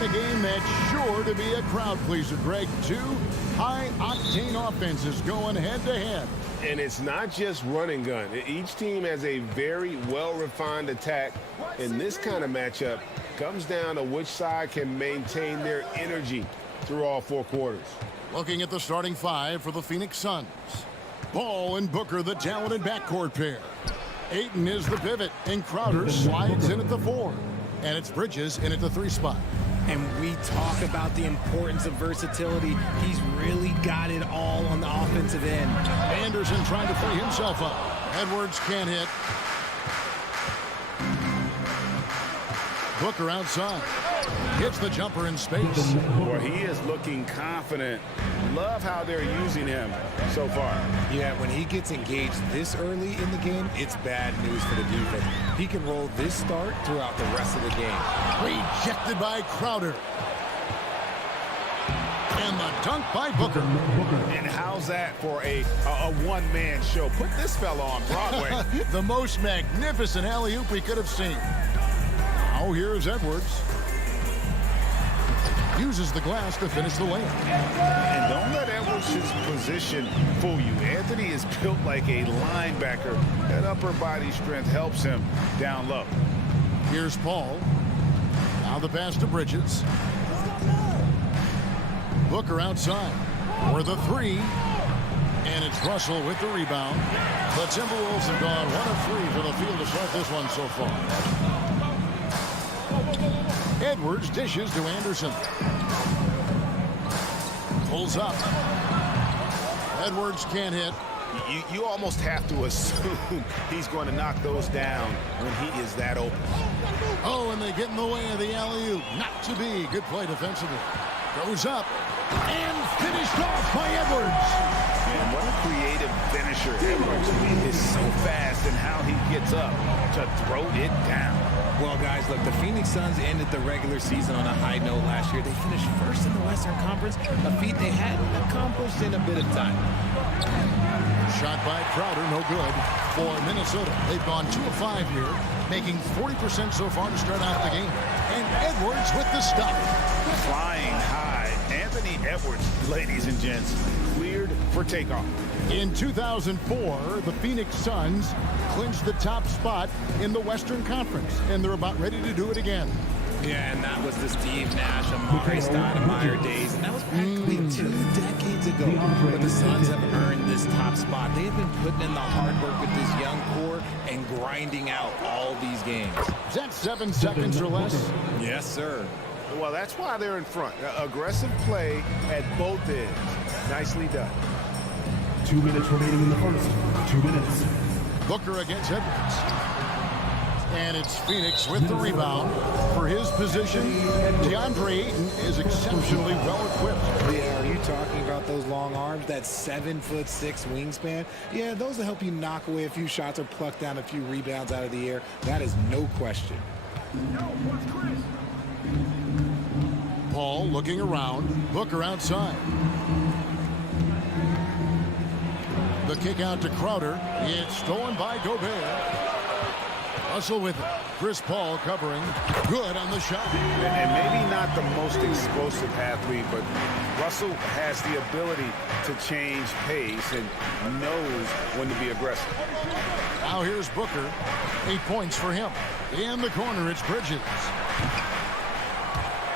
got a game that's sure to be a crowd pleaser, Greg. Two high-octane offenses going head-to-head. And it's not just run and gun. Each team has a very well-refined attack. And this kind of matchup comes down to which side can maintain their energy through all 4 quarters. Looking at the starting 5 for the Phoenix Suns. Ball and Booker, the talented backcourt pair. Ayton is the pivot, and Crowder slides in at the 4. And it's Bridges in at the 3 spot. And we talk about the importance of versatility. He's really got it all on the offensive end. Anderson trying to free himself up. Edwards can't hit. Booker outside. Hits the jumper in space. Boy, he is looking confident. Love how they're using him so far. Yeah, when he gets engaged this early in the game, it's bad news for the defense. He can roll this start throughout the rest of the game. Rejected by Crowder. And the dunk by Booker. And how's that for a one-man show? Put this fella on Broadway. The most magnificent alley-oop we could have seen. Now here's Edwards. Uses the glass to finish the layup. And don't let Edwards' position fool you. Anthony is built like a linebacker. That upper body strength helps him down low. Here's Paul. Now the pass to Bridges. Booker outside for the 3. And it's Russell with the rebound. The Timberwolves have gone 1 of 3 for the field to start this one so far. Edwards dishes to Anderson. Pulls up. Edwards can't hit. You almost have to assume he's going to knock those down when he is that open. Oh, and they get in the way of the alley-oop. Not to be. Good play defensively. Goes up and finished off by Edwards. Man, what a creative finisher. Edwards is so fast in how he gets up to throw it down. Well, guys, look, the Phoenix Suns ended the regular season on a high note last year. They finished first in the Western Conference, a feat they hadn't accomplished in a bit of time. Shot by Crowder, no good for Minnesota. They've gone 2 of 5 here, making 40% so far to start out the game. And Edwards with the stop. Flying high. Anthony Edwards, ladies and gents, cleared for takeoff. In 2004, the Phoenix Suns clinched the top spot in the Western Conference, and they're about ready to do it again. Yeah, and that was the Steve Nash, Amari Stoudemire days, and that was practically 2 decades ago. But the Suns have earned this top spot. They have been putting in the hard work with this young core and grinding out all these games. Is that 7 seconds or less? Yes, sir. Well, that's why they're in front. Aggressive play at both ends. Nicely done. 2 minutes remaining in the first. 2 minutes. Booker against Edwards. And it's Phoenix with the rebound. For his position, DeAndre Ayton is exceptionally well equipped. Yeah, are you talking about those long arms, that 7'6" wingspan? Yeah, those will help you knock away a few shots or pluck down a few rebounds out of the air. That is no question. Paul looking around. Booker outside. The kick out to Crowder. It's stolen by Gobert. Russell with it. Chris Paul covering. Good on the shot. And maybe not the most explosive athlete, but Russell has the ability to change pace and knows when to be aggressive. Now here's Booker. 8 points for him. In the corner, it's Bridges.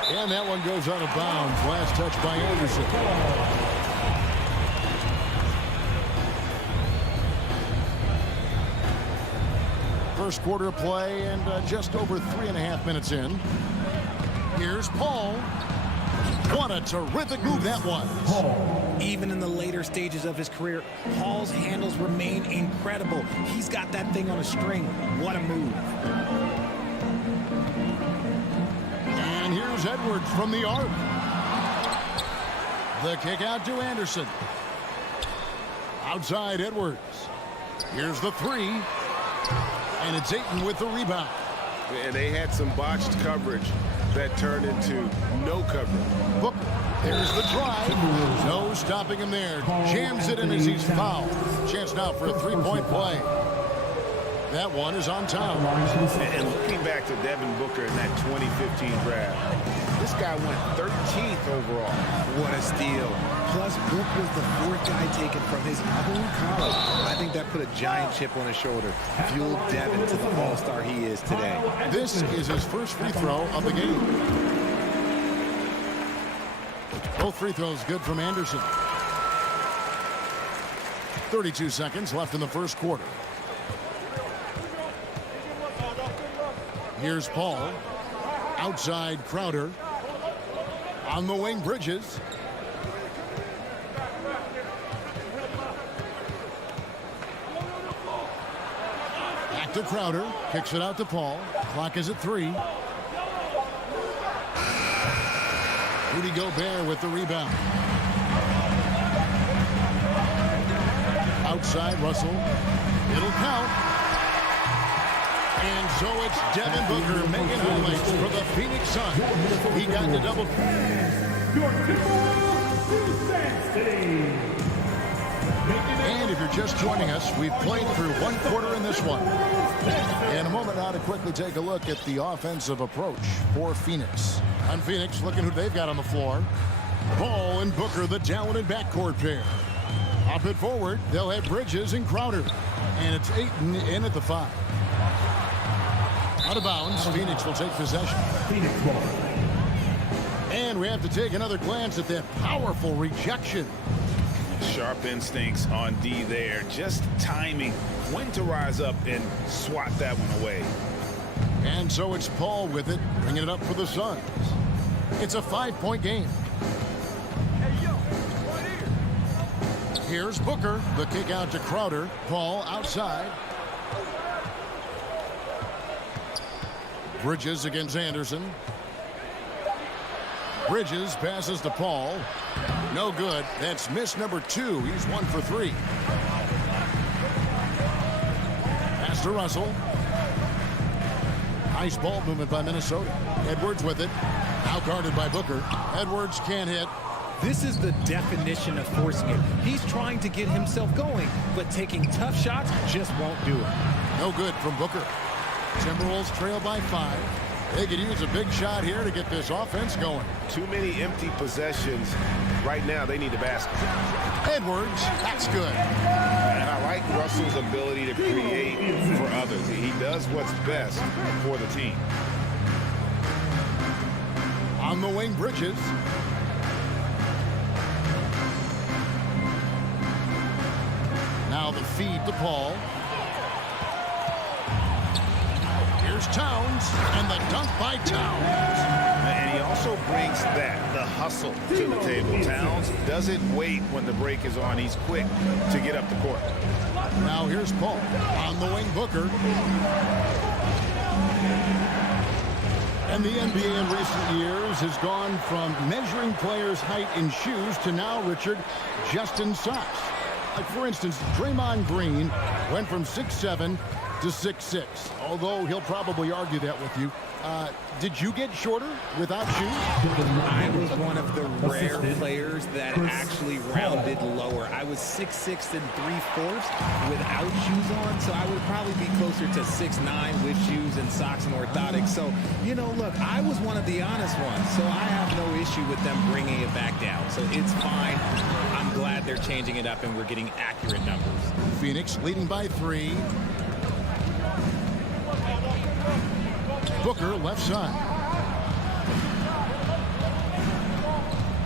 And that one goes out of bounds. Last touch by Anderson. First quarter of play and just over 3.5 minutes in. Here's Paul. What a terrific move that was. Even in the later stages of his career, Paul's handles remain incredible. He's got that thing on a string. What a move. And here's Edwards from the arc. The kick out to Anderson. Outside Edwards. Here's the 3. And it's Ayton with the rebound. And they had some botched coverage that turned into no coverage. Booker, there's the drive. No stopping him there. Jams it in as he's fouled. Chance now for a 3-point play. That one is on time. And looking back to Devin Booker in that 2015 draft, This guy went 13th overall. What a steal. Plus, Book was the 4th guy taken from his own college. I think that put a giant chip on his shoulder. Fueled Devin to the all-star he is today. This is his first free throw of the game. Both free throws good from Anderson. 32 seconds left in the first quarter. Here's Paul. Outside Crowder. On the wing, Bridges. Back to Crowder. Kicks it out to Paul. Clock is at 3. Rudy Gobert with the rebound. Outside Russell. It'll count. And so it's Devin Booker making highlights for the Phoenix Suns. He got the double. And if you're just joining us, we've played through one quarter in this one. In a moment now to quickly take a look at the offensive approach for Phoenix. On Phoenix, looking who they've got on the floor. Paul and Booker, the talented backcourt pair. Up at forward, they'll have Bridges and Crowder. And it's Ayton in at the 5. Out of bounds, Phoenix will take possession. And we have to take another glance at that powerful rejection. Sharp instincts on D there. Just timing when to rise up and swat that one away. And so it's Paul with it, bringing it up for the Suns. It's a 5-point game. Here's Booker. The kick out to Crowder. Paul outside. Bridges against Anderson. Bridges passes to Paul. No good. That's miss number 2. He's 1 for 3. Pass to Russell. Nice ball movement by Minnesota. Edwards with it. Now guarded by Booker. Edwards can't hit. This is the definition of forcing it. He's trying to get himself going, but taking tough shots just won't do it. No good from Booker. Timberwolves trail by 5. They could use a big shot here to get this offense going. Too many empty possessions. Right now, they need a basket. Edwards, that's good. And I like Russell's ability to create for others. He does what's best for the team. On the wing, Bridges. Now the feed to Paul. Here's Towns, and the dunk by Towns. And he also brings the hustle to the table. Towns doesn't wait when the break is on. He's quick to get up the court. Now here's Paul. On the wing, Booker. And the NBA in recent years has gone from measuring players' height in shoes to now, Richard, just in socks. Like, for instance, Draymond Green went from 6'7" to 6'6", although he'll probably argue that with you. Did you get shorter without shoes? I was one of the rare players that actually rounded lower. I was 6'6" and 3/4 without shoes on, so I would probably be closer to 6'9" with shoes and socks and orthotics. So, you know, look, I was one of the honest ones, so I have no issue with them bringing it back down. So it's fine. I'm glad they're changing it up and we're getting accurate numbers. Phoenix leading by 3. Booker left side.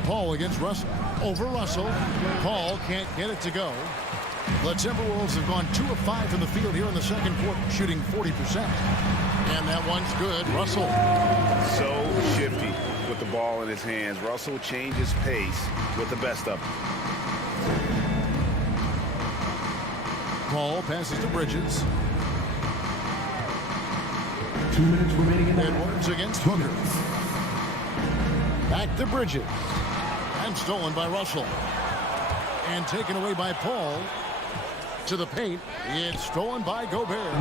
Paul against Russell. Over Russell. Paul can't get it to go. The Timberwolves have gone 2 of 5 from the field here in the second quarter, shooting 40%. And that one's good. Russell. So shifty with the ball in his hands. Russell changes pace with the best of them. Paul passes to Bridges. 2 minutes remaining in the Edwards against Booker. Back to Bridges. And stolen by Russell. And taken away by Paul. To the paint. It's stolen by Gobert.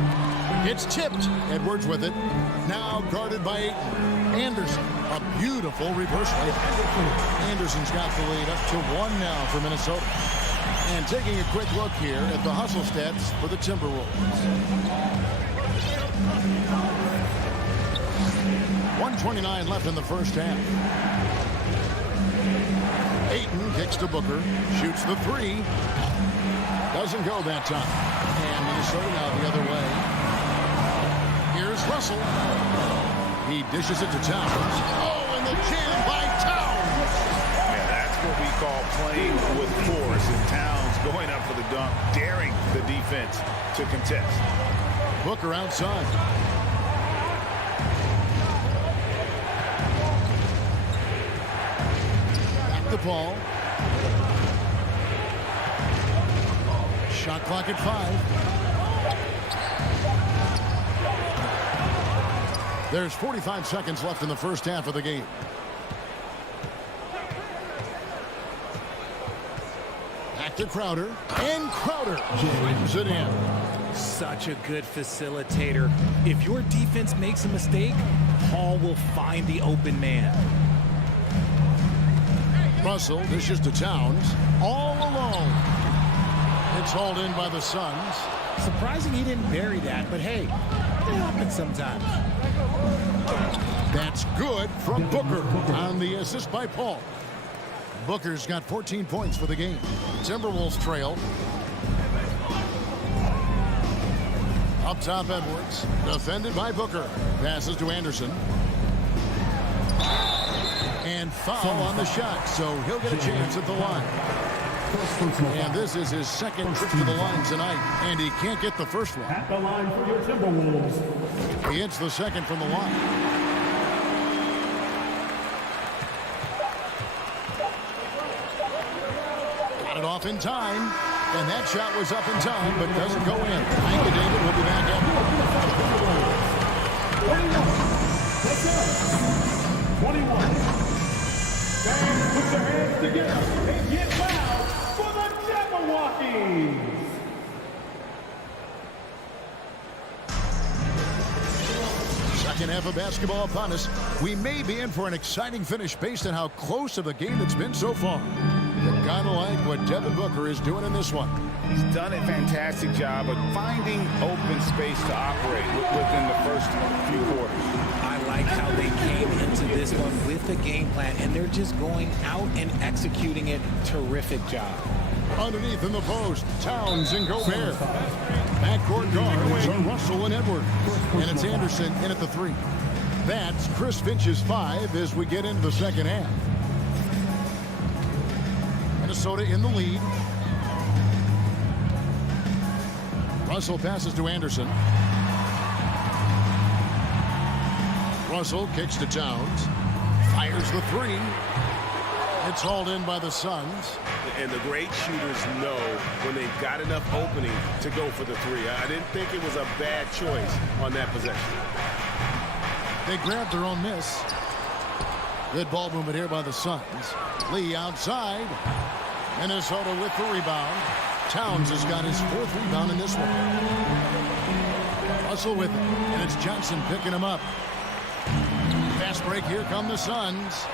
It's tipped. Edwards with it. Now guarded by Anderson. A beautiful reverse layup. Anderson's got the lead up to 1 now for Minnesota. And taking a quick look here at the hustle stats for the Timberwolves. 1:29 left in the first half. Ayton kicks to Booker, shoots the three. Doesn't go that time. And Minnesota now the other way. Here's Russell. He dishes it to Towns. Oh, and the jam by Towns. Yeah, that's what we call playing with force. And Towns going up for the dunk, daring the defense to contest. Booker outside. Back to Paul. Shot clock at 5. There's 45 seconds left in the first half of the game. Back to Crowder. And Crowder jams it in. Such a good facilitator. If your defense makes a mistake, Paul will find the open man. Russell dishes to Towns. All alone. It's hauled in by the Suns. Surprising he didn't bury that, but hey, it happens sometimes. That's good from Booker on the assist by Paul. Booker's got 14 points for the game. Timberwolves trail. Up top, Edwards. Defended by Booker. Passes to Anderson. And foul on the shot, so he'll get a chance at the line. And this is his second trip to the line tonight, and he can't get the first one. At the line for your Timberwolves. He hits the second from the line. Got it off in time, and that shot was up in time, but doesn't go in. Thank you, David. We'll be back after. 21. Fans, put your hands together and get loud for the Jabberwockies. Second half of basketball upon us. We may be in for an exciting finish based on how close of a game it's been so far. You gotta like what Devin Booker is doing in this one. He's done a fantastic job of finding open space to operate within the first few quarters. I like how they came into this one with a game plan, and they're just going out and executing it. Terrific job. Underneath in the post, Towns and Gobert. Backcourt guards are Russell and Edwards. And it's Anderson in at the three. That's Chris Finch's 5 as we get into the second half. Minnesota in the lead. Russell passes to Anderson. Russell kicks to Towns. Fires the three. It's hauled in by the Suns. And the great shooters know when they've got enough opening to go for the three. I didn't think it was a bad choice on that possession. They grabbed their own miss. Good ball movement here by the Suns. Lee outside. Minnesota with the rebound. Towns has got his 4th rebound in this one. Russell with it. And it's Johnson picking him up. Fast break. Here come the Suns.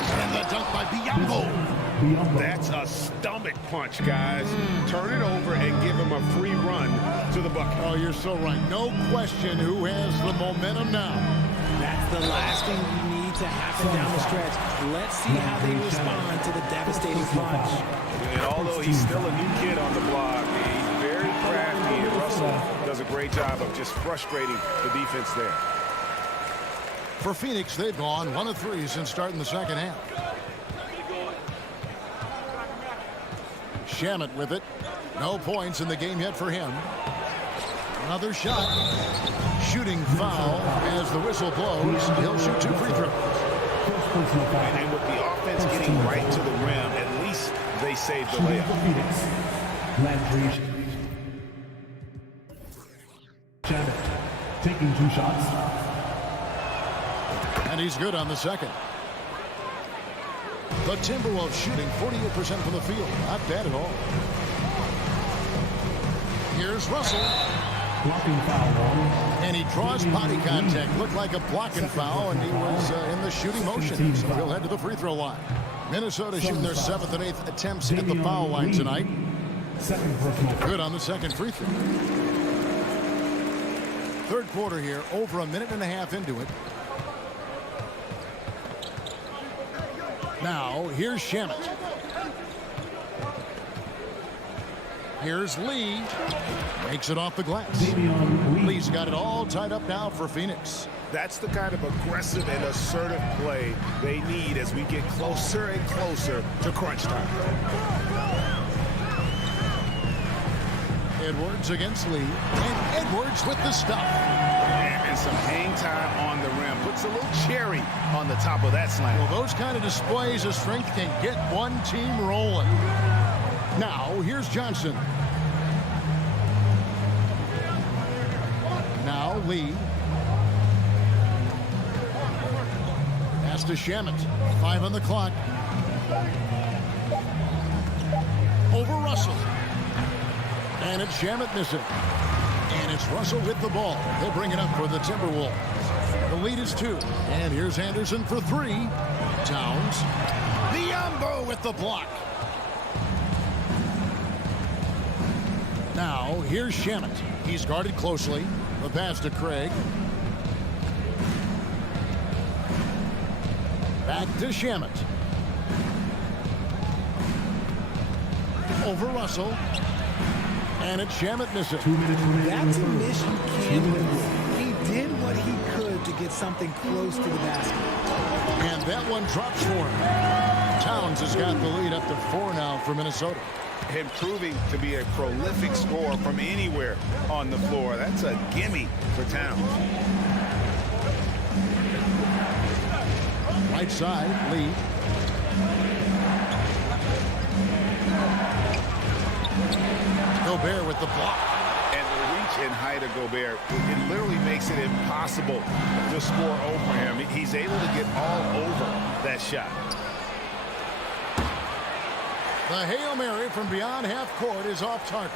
And the dunk by Bianco. That's a stomach punch, guys. Turn it over and give him a free run to the bucket. Oh, you're so right. No question who has the momentum now. That's the last thing you need to happen down the stretch. Let's see how they respond to the devastating punch. And although he's still a new kid on the block, he's very crafty, and Russell does a great job of just frustrating the defense there. For Phoenix, they've gone 1 of 3 since starting the second half. Shamet with it. No points in the game yet for him. Another shot. Shooting foul as the whistle blows. He'll shoot 2 free throws. And with the offense getting right to the rim, at least they saved the layup. Landry. Shamet taking 2 shots. And he's good on the second. The Timberwolves shooting 48% from the field. Not bad at all. Here's Russell. Blocking foul. And he draws body contact. Looked like a blocking foul, and he was in the shooting motion. So he'll head to the free throw line. Minnesota shooting their 7th and 8th attempts at the foul line tonight. Good on the second free throw. Third quarter here, over a minute and a half into it. Now, here's Shamet. Here's Lee. Makes it off the glass. Lee's got it all tied up now for Phoenix. That's the kind of aggressive and assertive play they need as we get closer and closer to crunch time. Edwards against Lee. And Edwards with the stop. And some hang time on the rim. Puts a little cherry on the top of that slam. Well, those kind of displays of strength can get one team rolling. Now, here's Johnson. Now, Lee. Pass to Shamet. 5 on the clock. Over Russell. And it's Shamet missing. And it's Russell with the ball. He'll bring it up for the Timberwolves. The lead is 2. And here's Anderson for 3. Towns. Biombo with the block. Now, here's Shamet. He's guarded closely. The pass to Craig. Back to Shamet. Over Russell. And it's Shamet missing. That's a mission can't win. He did what he could to get something close to the basket. And that one drops for him. Towns has got the lead up to 4 now for Minnesota. Improving to be a prolific scorer from anywhere on the floor. That's a gimme for Towns. Right side, Lee. Gobert with the block. And the reach and height of Gobert, it literally makes it impossible to score over him. He's able to get all over that shot. The Hail Mary from beyond half court is off target.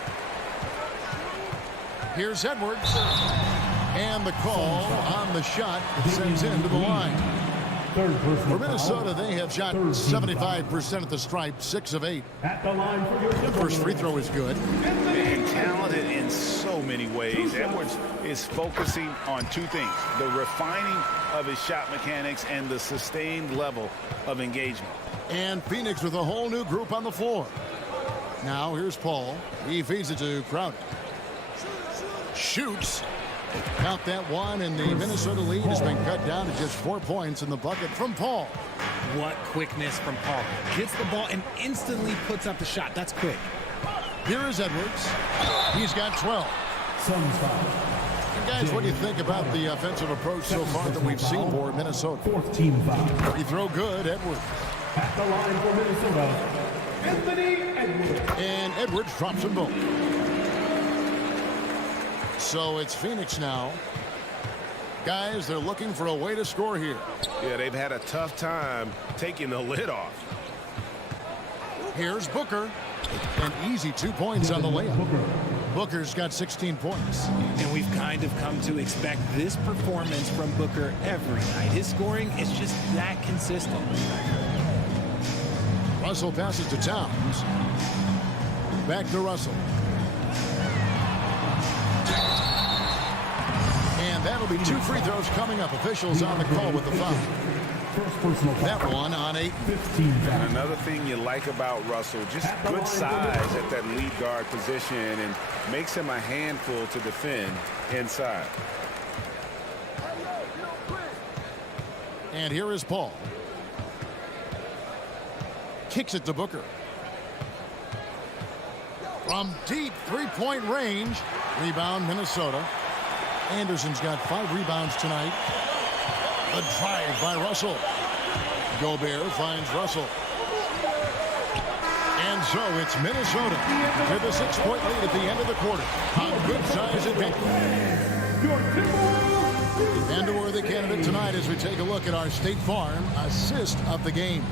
Here's Edwards. And the call on the shot sends him to the line. For Minnesota, they have shot 75% at the stripe, 6 of 8. At the line for your The first free throw is good. And talented in so many ways. Edwards is focusing on 2 things: the refining of his shot mechanics and the sustained level of engagement. And Phoenix with a whole new group on the floor. Now here's Paul. He feeds it to Crowder. Shoots. Count that one, and the Minnesota lead has been cut down to just 4 points in the bucket from Paul. What quickness from Paul. Gets the ball and instantly puts up the shot. That's quick. Here is Edwards. He's got 12. Suns foul. And guys, what do you think about the offensive approach so far that we've seen for Minnesota? 4th team foul. Free throw good, Edwards. At the line for Minnesota, Anthony Edwards. And Edwards drops them both. So it's Phoenix now. Guys, they're looking for a way to score here. Yeah, they've had a tough time taking the lid off. Here's Booker. An easy 2 points on the layup. Booker's got 16 points. And we've kind of come to expect this performance from Booker every night. His scoring is just that consistent. Russell passes to Towns. Back to Russell. And that'll be 2 free throws coming up. Officials on the call with the foul. That one on 8. And another thing you like about Russell, just good size at that lead guard position, and makes him a handful to defend inside. And here is Paul. Kicks it to Booker. From deep 3-point range. Rebound Minnesota. Anderson's got 5 rebounds tonight. A drive by Russell. Gobert finds Russell. And so it's Minnesota with a 6-point lead at the end of the quarter. A good size advantage. And a worthy candidate tonight as we take a look at our State Farm assist of the game.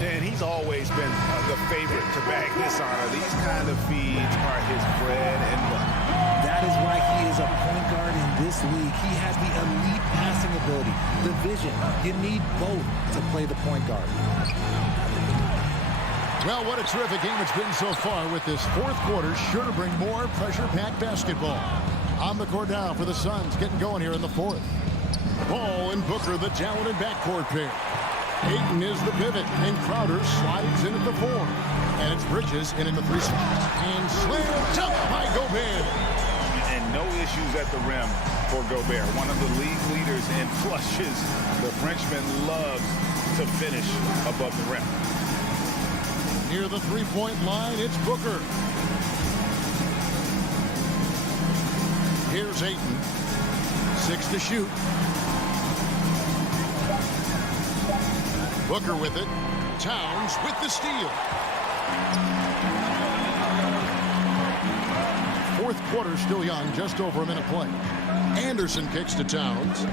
And he's always been the favorite to bag this honor. These kind of feeds are his bread and butter. That is why he is a point guard in this league. He has the elite passing ability, the vision. You need both to play the point guard. Well, what a terrific game it's been so far with this 4th quarter. Sure to bring more pressure-packed basketball. On the court now for the Suns, getting going here in the 4th. Ball and Booker, the talented backcourt pair. Ayton is the pivot, and Crowder slides in at the 4. And it's Bridges in at the 3 spot. And slammed up by Gobert. And no issues at the rim for Gobert. One of the league leaders in flushes. The Frenchman loves to finish above the rim. Near the three-point line, it's Booker. Here's Ayton. 6 to shoot. Booker with it. Towns with the steal. Fourth quarter still young, just over a minute play. Anderson kicks to Towns.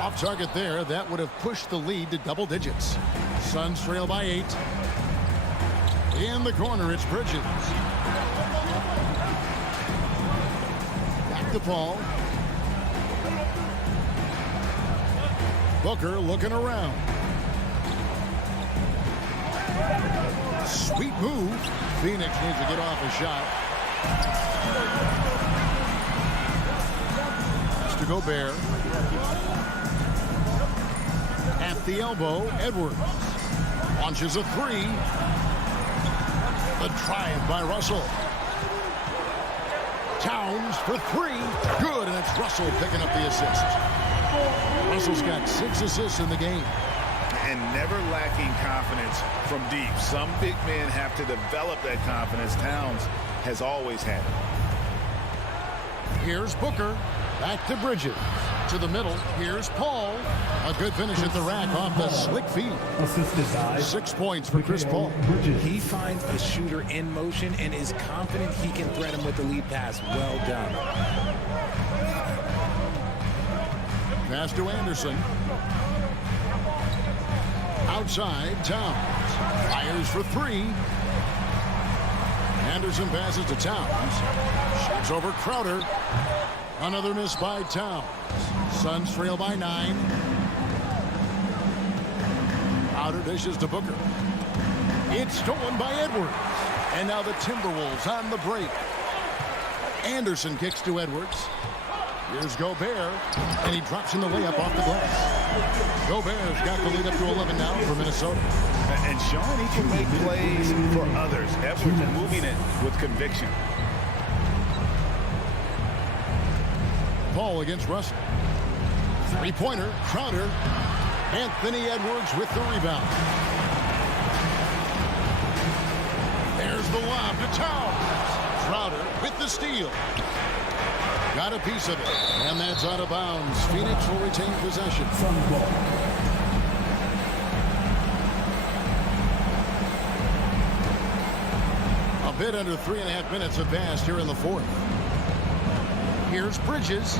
Off target there, that would have pushed the lead to double digits. Suns trail by 8. In the corner, it's Bridges. Back to Paul. Booker looking around. Sweet move. Phoenix needs to get off a shot. It's to Gobert. At the elbow, Edwards. Launches a 3. The drive by Russell. Towns for 3. Good, and it's Russell picking up the assist. Russell's got 6 assists in the game. And never lacking confidence from deep. Some big men have to develop that confidence. Towns has always had it. Here's Booker. Back to Bridges. To the middle. Here's Paul. A good finish at the rack off the slick feed. 6 points for Chris Paul. He finds a shooter in motion and is confident he can thread him with the lead pass. Well done. Pass to Anderson. Outside, Towns. Fires for 3. Anderson passes to Towns. Shoots over Crowder. Another miss by Towns. Suns trail by 9. Crowder dishes to Booker. It's stolen by Edwards. And now the Timberwolves on the break. Anderson kicks to Edwards. Here's Gobert, and he drops in the layup off the glass. Gobert's got the lead up to 11 now for Minnesota. And Sean, he can make plays for others. Edwards moving it with conviction. Paul against Russell. Three-pointer, Crowder. Anthony Edwards with the rebound. There's the lob to Towns. Crowder with the steal. Got a piece of it, and that's out of bounds. Phoenix will retain possession. A bit under 3.5 minutes have passed here in the fourth. Here's Bridges.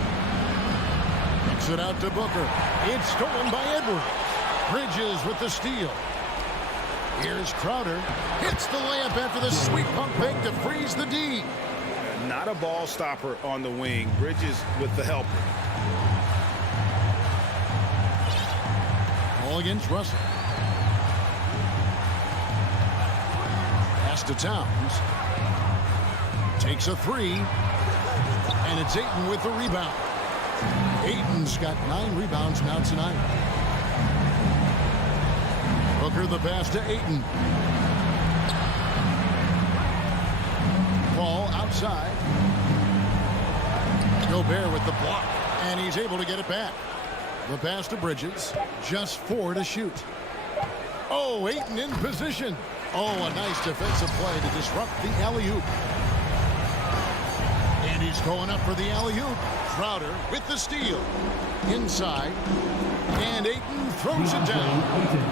Kicks it out to Booker. It's stolen by Edwards. Bridges with the steal. Here's Crowder. Hits the layup after the sweet pump fake to freeze the D. Not a ball stopper on the wing. Bridges with the helper. Ball against Russell. Pass to Towns. Takes a 3. And it's Ayton with the rebound. Ayton's got 9 rebounds now tonight. Booker the pass to Ayton. Ball outside. Gobert with the block, and he's able to get it back. The pass to Bridges. Just 4 to shoot. Oh, Ayton in position. Oh, a nice defensive play to disrupt the alley-oop. And he's going up for the alley-oop. Crowder with the steal. Inside. And Ayton throws it down.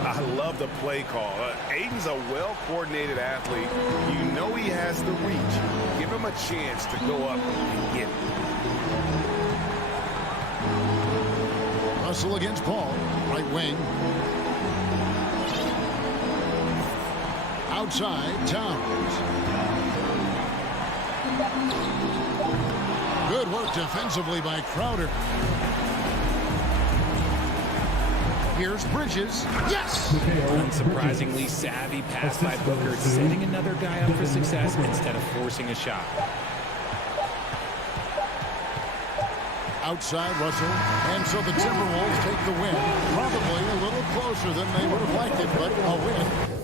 I love the play call. Ayton's a well-coordinated athlete. You know he has the reach. Give him a chance to go up and get it. Russell against Paul. Right wing. Outside, Towns. Good work defensively by Crowder. Here's Bridges. Yes! Unsurprisingly savvy pass by Booker, setting another guy up for success instead of forcing a shot. outside Russell. And so the Timberwolves take the win. Probably a little closer than they would have liked it, but a win.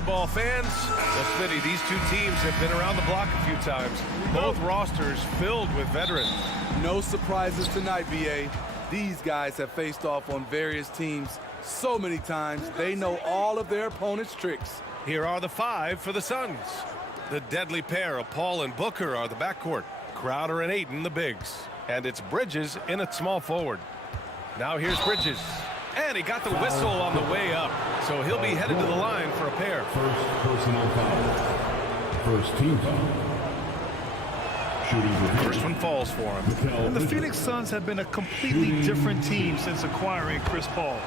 basketball fans. Well, Smitty, these two teams have been around the block a few times. Both rosters filled with veterans. No surprises tonight, B.A. These guys have faced off on various teams so many times, they know all of their opponent's tricks. Here are the 5 for the Suns. The deadly pair of Paul and Booker are the backcourt. Crowder and Ayton, the bigs. And it's Bridges in at small forward. Now here's Bridges. And he got the whistle on the way up. So he'll be headed to the line for a pair. First personal foul. First team foul. Shooting the First one falls for him. And the Phoenix Suns have been a completely different team since acquiring Chris Paul.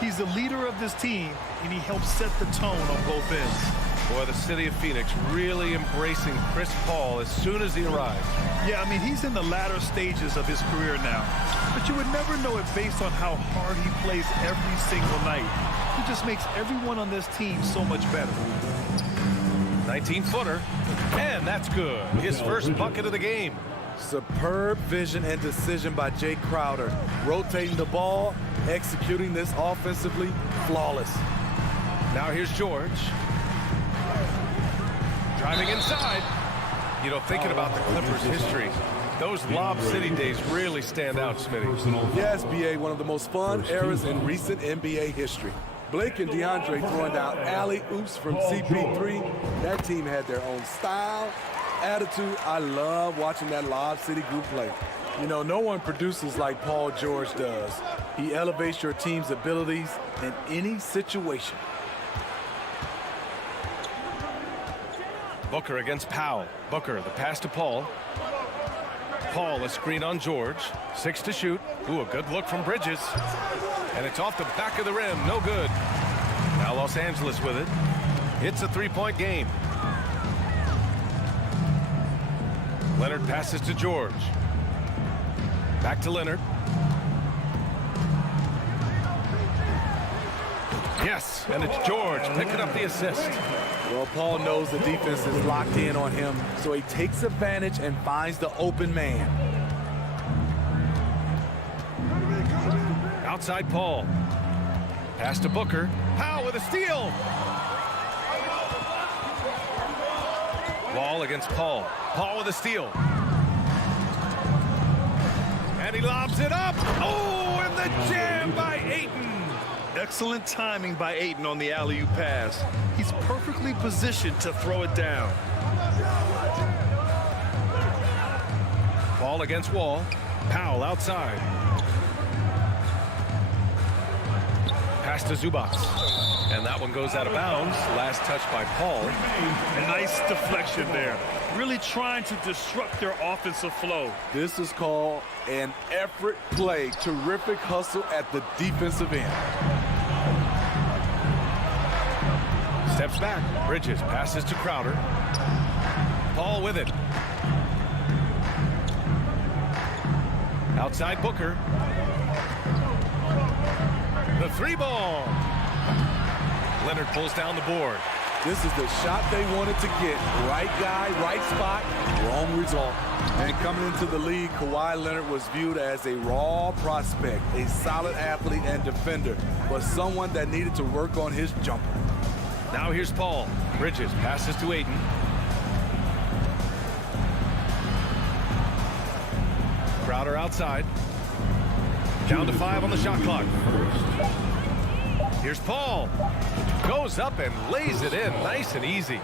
He's the leader of this team, and he helps set the tone on both ends. Boy, the city of Phoenix really embracing Chris Paul as soon as he arrived. Yeah, I mean, he's in the latter stages of his career now. But you would never know it based on how hard he plays every single night. He just makes everyone on this team so much better. 19-footer, and that's good. His first bucket of the game. Superb vision and decision by Jay Crowder. Rotating the ball, executing this offensively, flawless. Now here's George. Driving inside. You know, thinking about the Clippers' history, those Lob City days really stand out, Smitty. Yes, B.A., one of the most fun eras in recent NBA history. Blake and DeAndre throwing down alley-oops from CP3. That team had their own style, attitude. I love watching that Lob City group play. You know, no one produces like Paul George does. He elevates your team's abilities in any situation. Booker against Powell. Booker, the pass to Paul. Paul, a screen on George. 6 to shoot. Ooh, a good look from Bridges. And it's off the back of the rim. No good. Now Los Angeles with it. It's a 3-point game. Leonard passes to George. Back to Leonard. Yes, and it's George picking up the assist. Well, Paul knows the defense is locked in on him, so he takes advantage and finds the open man. Outside Paul. Pass to Booker. Powell with a steal. Wall against Paul. Paul with a steal. And he lobs it up. Oh, and the jam by Ayton. Excellent timing by Ayton on the alley-oop pass. He's perfectly positioned to throw it down. Ball against Wall. Powell outside. Pass to Zubac. And that one goes out of bounds. Last touch by Paul. A nice deflection there. Really trying to disrupt their offensive flow. This is called an effort play. Terrific hustle at the defensive end. Steps back. Bridges passes to Crowder. Paul with it. Outside Booker. The 3-ball. Leonard pulls down the board. This is the shot they wanted to get. Right guy, right spot, wrong result. And coming into the league, Kawhi Leonard was viewed as a raw prospect, a solid athlete and defender, but someone that needed to work on his jumper. Now here's Paul. Bridges passes to Ayton. Crowder outside. Down to 5 on the shot clock. Here's Paul. Goes up and lays it in. Nice and easy.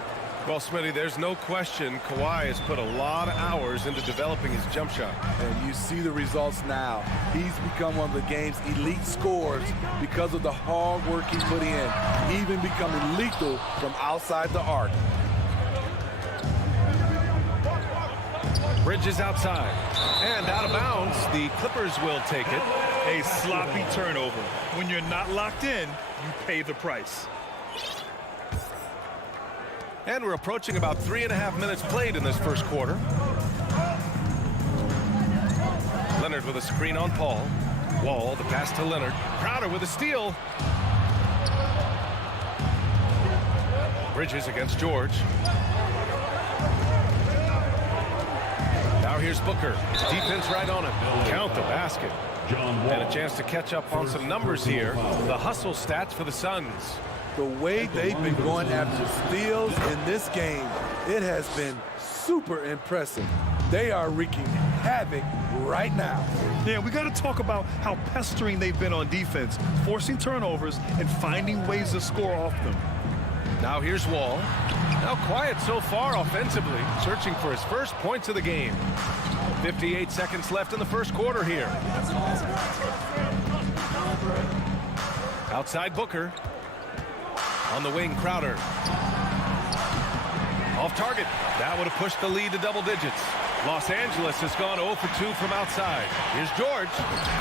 Well, Smitty, there's no question Kawhi has put a lot of hours into developing his jump shot. And you see the results now. He's become one of the game's elite scorers because of the hard work he put in, even becoming lethal from outside the arc. Bridges outside. And out of bounds. The Clippers will take it. A sloppy turnover. When you're not locked in, you pay the price. And we're approaching about 3.5 minutes played in this first quarter. Leonard with a screen on Paul. Wall, the pass to Leonard. Crowder with a steal. Bridges against George. Now here's Booker. Defense right on him. Count the basket. And a chance to catch up on some numbers here. The hustle stats for the Suns. The way they've been going after steals in this game, it has been super impressive. They are wreaking havoc right now. Yeah, we got to talk about how pestering they've been on defense, forcing turnovers and finding ways to score off them. Now here's Wall. Now quiet so far offensively, searching for his first points of the game. 58 seconds left in the first quarter here. Outside Booker. On the wing, Crowder. Off target. That would have pushed the lead to double digits. Los Angeles has gone 0 for 2 from outside. Here's George,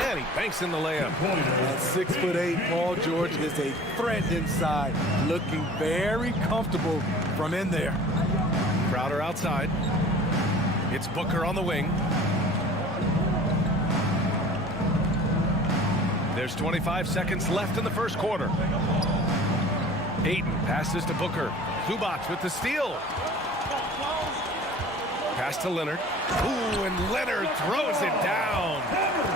and he banks in the layup. At 6'8", Paul George is a threat inside, looking very comfortable from in there. Crowder outside. It's Booker on the wing. There's 25 seconds left in the first quarter. Ayton passes to Booker. Zubac with the steal. Pass to Leonard. Ooh, and Leonard throws it down.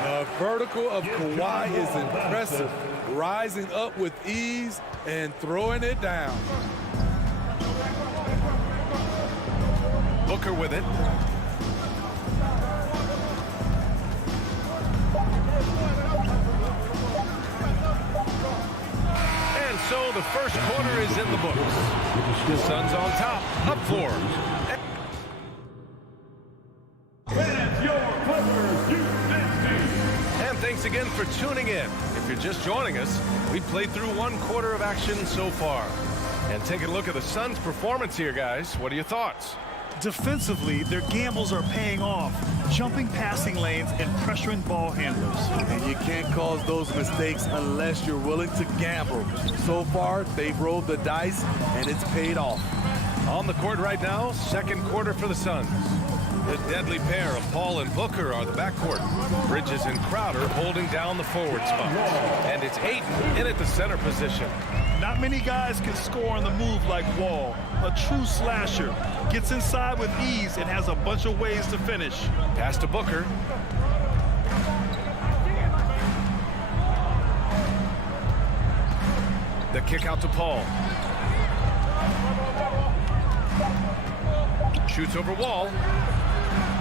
The vertical of Kawhi is impressive. Rising up with ease and throwing it down. Booker with it. And so the first quarter is in the books. The Suns on top, up 4. And thanks again for tuning in. If you're just joining us, we've played through 1 quarter of action so far. And take a look at the Suns' performance here, guys. What are your thoughts? Defensively, their gambles are paying off, jumping passing lanes and pressuring ball handlers. And you can't cause those mistakes unless you're willing to gamble. So far, they've rolled the dice, and it's paid off. On the court right now, second quarter for the Suns. The deadly pair of Paul and Booker are the backcourt. Bridges and Crowder holding down the forward spot. And it's Ayton in at the center position. Not many guys can score on the move like Wall. A true slasher. Gets inside with ease and has a bunch of ways to finish. Pass to Booker. The kick out to Paul. Shoots over Wall.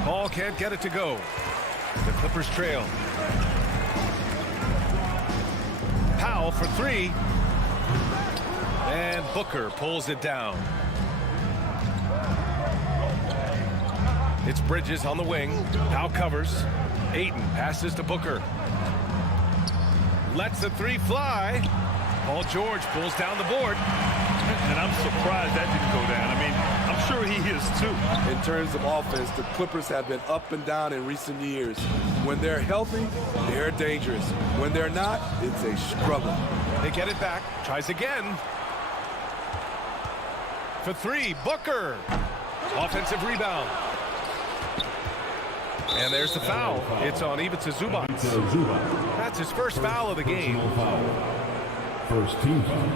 Paul can't get it to go. The Clippers trail. Powell for 3. And Booker pulls it down. It's Bridges on the wing. Now covers. Ayton passes to Booker. Lets the 3 fly. Paul George pulls down the board. And I'm surprised that didn't go down. I mean, I'm sure he is too. In terms of offense, the Clippers have been up and down in recent years. When they're healthy, they're dangerous. When they're not, it's a struggle. They get it back. Tries again. For 3, Booker. Offensive rebound. And there's the foul. It's on Ivica Zubac. That's his first foul of the game. First team foul.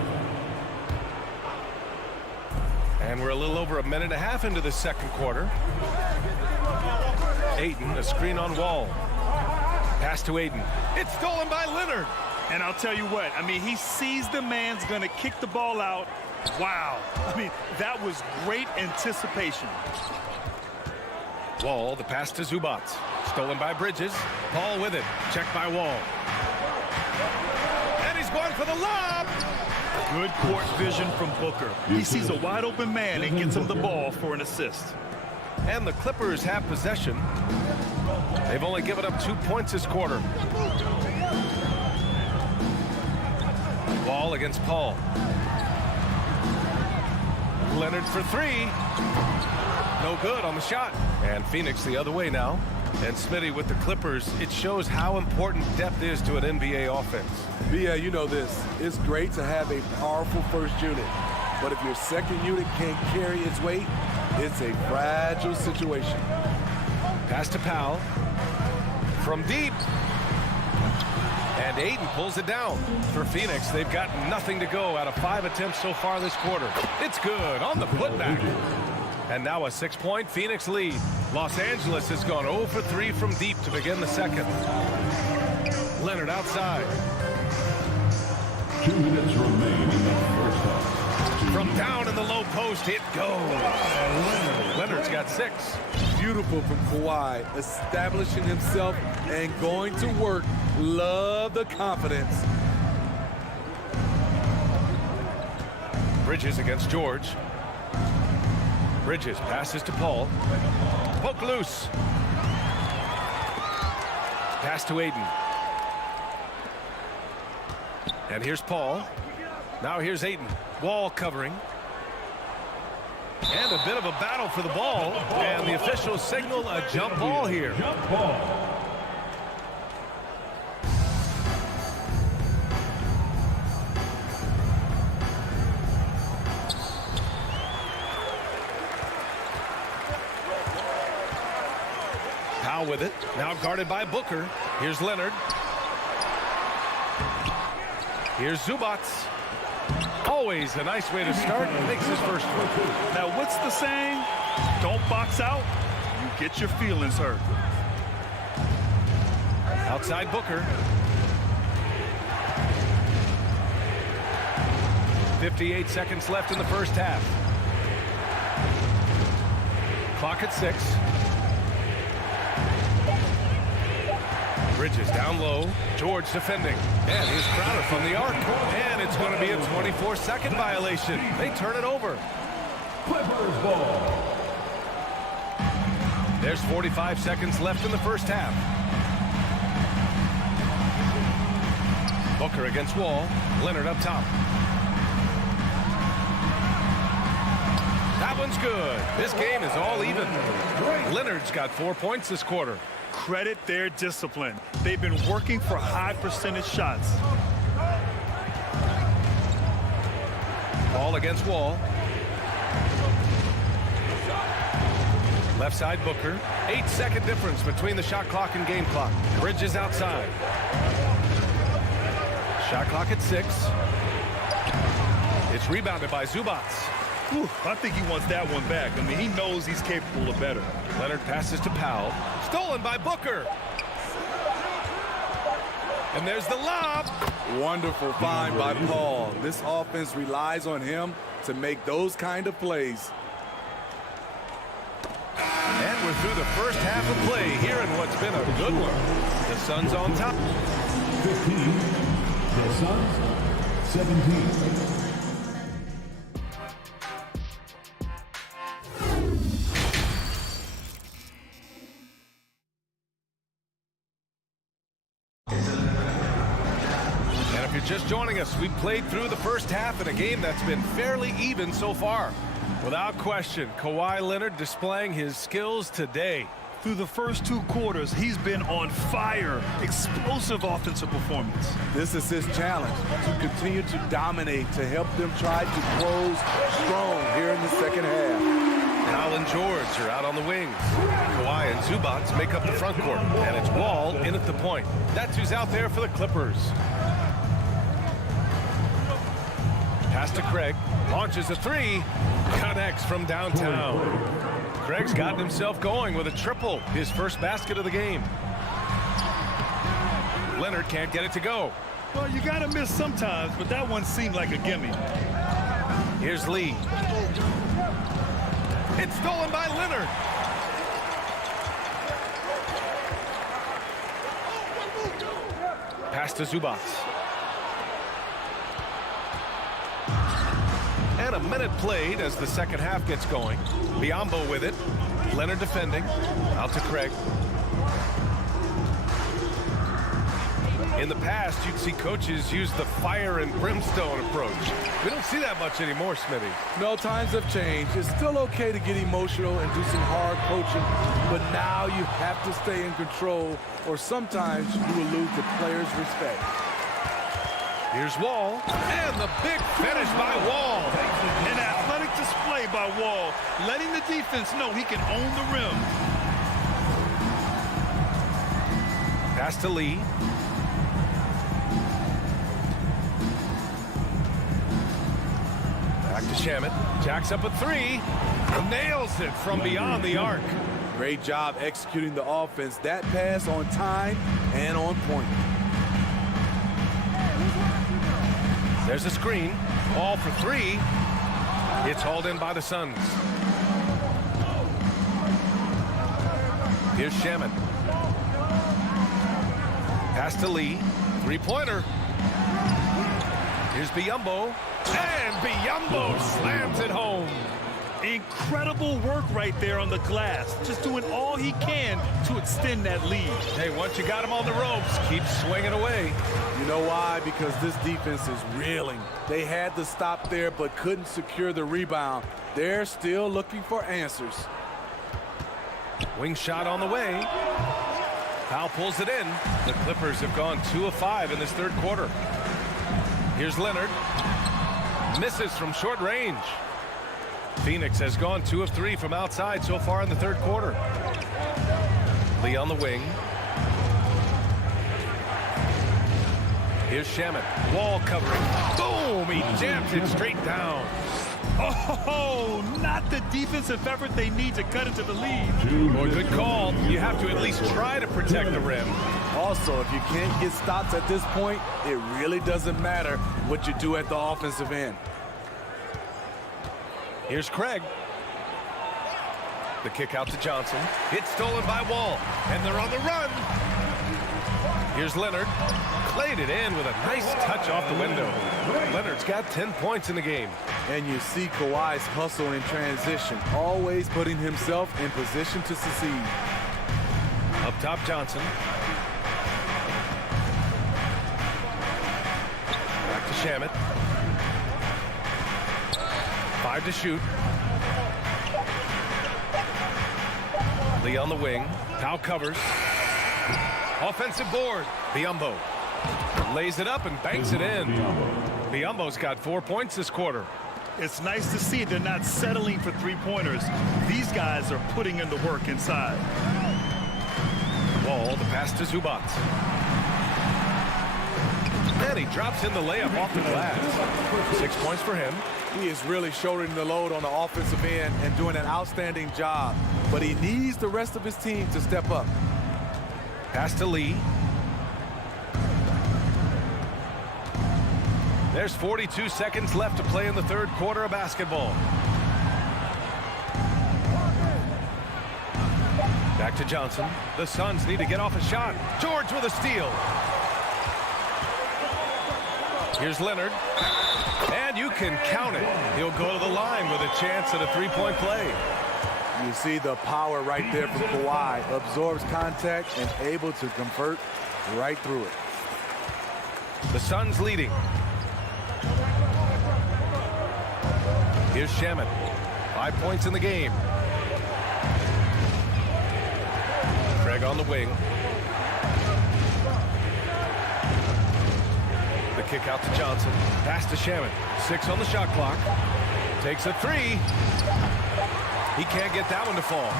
And we're a little over 1.5 minutes into the second quarter. Ayton, a screen on Wall. Pass to Ayton. It's stolen by Leonard. And I'll tell you what, I mean, he sees the man's going to kick the ball out. Wow. I mean, that was great anticipation. Wall, the pass to Zubac. Stolen by Bridges. Paul with it. Checked by Wall. And he's going for the lob. Good court vision from Booker. He sees a wide open man and gets him the ball for an assist. And the Clippers have possession. They've only given up 2 points this quarter. Wall against Paul. Leonard for 3. No good on the shot. And Phoenix the other way now. And Smitty with the Clippers, it shows how important depth is to an NBA offense. Yeah, you know this. It's great to have a powerful first unit. But if your second unit can't carry its weight, it's a fragile situation. Pass to Powell. From deep. And Ayton pulls it down. For Phoenix, they've got nothing to go out of 5 attempts so far this quarter. It's good on the putback. And now a 6-point Phoenix lead. Los Angeles has gone 0 for 3 from deep to begin the second. Leonard outside. 2 minutes remain in the first half. From down in the low post, it goes. Leonard's got 6. Beautiful from Kawhi, establishing himself and going to work. Love the confidence. Bridges against George. Bridges passes to Paul. Poke loose. Pass to Aiden. And here's Paul. Now here's Aiden. Wall covering. And a bit of a battle for the ball. And the officials signal a jump ball here. Jump ball. Powell with it. Now guarded by Booker. Here's Leonard. Here's Zubats. Always a nice way to start. Makes his first one. Now, what's the saying? Don't box out. You get your feelings hurt. Outside Booker. 58 seconds left in the first half. Clock at 6. Bridges down low. George defending. And here's Crowder from the arc. And it's going to be a 24-second violation. They turn it over. Clippers ball. There's 45 seconds left in the first half. Booker against Wall. Leonard up top. That one's good. This game is all even. Leonard's got 4 points this quarter. Credit their discipline. They've been working for high percentage shots. Ball against Wall. Left side Booker. 8-second difference between the shot clock and game clock. Bridges outside. Shot clock at 6. It's rebounded by Zubats. Whew, I think he wants that one back. I mean, he knows he's capable of better. Leonard passes to Powell. Stolen by Booker. And there's the lob. Wonderful find by Paul. This offense relies on him to make those kind of plays. And we're through the first half of play here in what's been a good one. The Suns on top. 15. The Suns, 17. Just joining us, we played through the first half in a game that's been fairly even so far. Without question, Kawhi Leonard displaying his skills today. Through the first 2 quarters, he's been on fire. Explosive offensive performance. This is his challenge, to continue to dominate, to help them try to close strong here in the second half. Powell and George are out on the wings. Kawhi and Zubats make up the front court. And it's Wall in at the point. That's who's out there for the Clippers. Pass to Craig. Launches a 3. Connects from downtown. Craig's gotten himself going with a triple. His first basket of the game. Leonard can't get it to go. Well, you got to miss sometimes, but that one seemed like a gimme. Here's Lee. It's stolen by Leonard. Pass to Zubats. And a minute played as the second half gets going. Biombo with it. Leonard defending. Out to Craig. In the past, you'd see coaches use the fire and brimstone approach. We don't see that much anymore, Smitty. No, times have changed. It's still okay to get emotional and do some hard coaching, but now you have to stay in control, or sometimes you will lose the players' respect. Here's Wall, and the big finish by Wall. An athletic display by Wall, letting the defense know he can own the rim. Pass to Lee. Back to Shamet. Jacks up a 3. Nails it from beyond the arc. Great job executing the offense. That pass on time and on point. There's a screen. Ball for three. It's hauled in by the Suns. Here's Shaman. Pass to Lee. Three-pointer. Here's Biyombo. And Biyombo slams it home. Incredible work right there on the glass. Just doing all he can to extend that lead. Hey, once you got him on the ropes, keep swinging away. You know why? Because this defense is reeling. They had to stop there but couldn't secure the rebound. They're still looking for answers. Wing shot on the way. Powell pulls it in. The Clippers have gone 2 of 5 in this third quarter. Here's Leonard. Misses from short range. Phoenix has gone 2 of 3 from outside so far in the third quarter. Lee on the wing. Here's Shaman. Wall covering. Boom! He jams it straight down. Oh, not the defensive effort they need to cut into the lead. Boy, good call. You have to at least try to protect the rim. Also, if you can't get stops at this point, it really doesn't matter what you do at the offensive end. Here's Craig. The kick out to Johnson. It's stolen by Wall, and they're on the run. Here's Leonard. Played it in with a nice touch off the window. Leonard's got 10 points in the game. And you see Kawhi's hustle in transition, always putting himself in position to succeed. Up top, Johnson. Back to Shamet. 5 to shoot. Lee on the wing. Powell covers. Offensive board. Biyombo lays it up and banks it in. Biyombo's got 4 points this quarter. It's nice to see they're not settling for three-pointers. These guys are putting in the work inside. Wall, the pass to Zubac. And he drops in the layup off the glass. 6 points for him. He is really shouldering the load on the offensive end and doing an outstanding job. But he needs the rest of his team to step up. Pass to Lee. There's 42 seconds left to play in the third quarter of basketball. Back to Johnson. The Suns need to get off a shot. George with a steal. Here's Leonard. And you can count it. He'll go to the line with a chance at a three-point play. You see the power right there from Kawhi. Absorbs contact and able to convert right through it. The Suns leading. Here's Shaman. 5 points in the game. Craig on the wing. The kick out to Johnson. Pass to Shaman. 6 on the shot clock. Takes a three. He can't get that one to fall.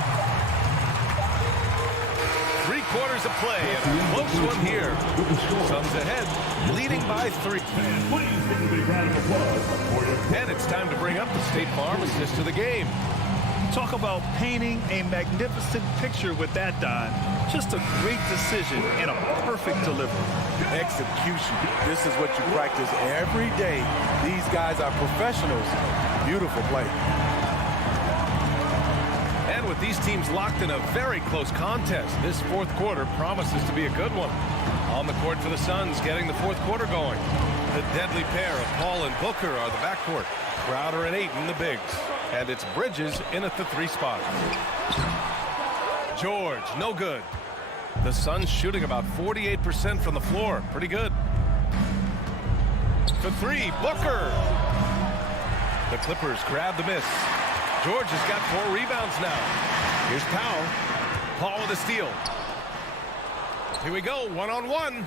3 quarters of play and a close one here. Suns ahead, leading by 3. And it's time to bring up the State Farm assist to the game. Talk about painting a magnificent picture with that, Don. Just a great decision and a perfect delivery. Execution. This is what you practice every day. These guys are professionals. Beautiful play. And with these teams locked in a very close contest, this fourth quarter promises to be a good one. On the court for the Suns, getting the fourth quarter going. The deadly pair of Paul and Booker are the backcourt. Crowder and Ayton the bigs. And it's Bridges in at the 3 spot. George, no good. The Suns shooting about 48% from the floor. Pretty good. For 3, Booker. The Clippers grab the miss. George has got 4 rebounds now. Here's Powell. Paul with a steal. Here we go, one-on-one.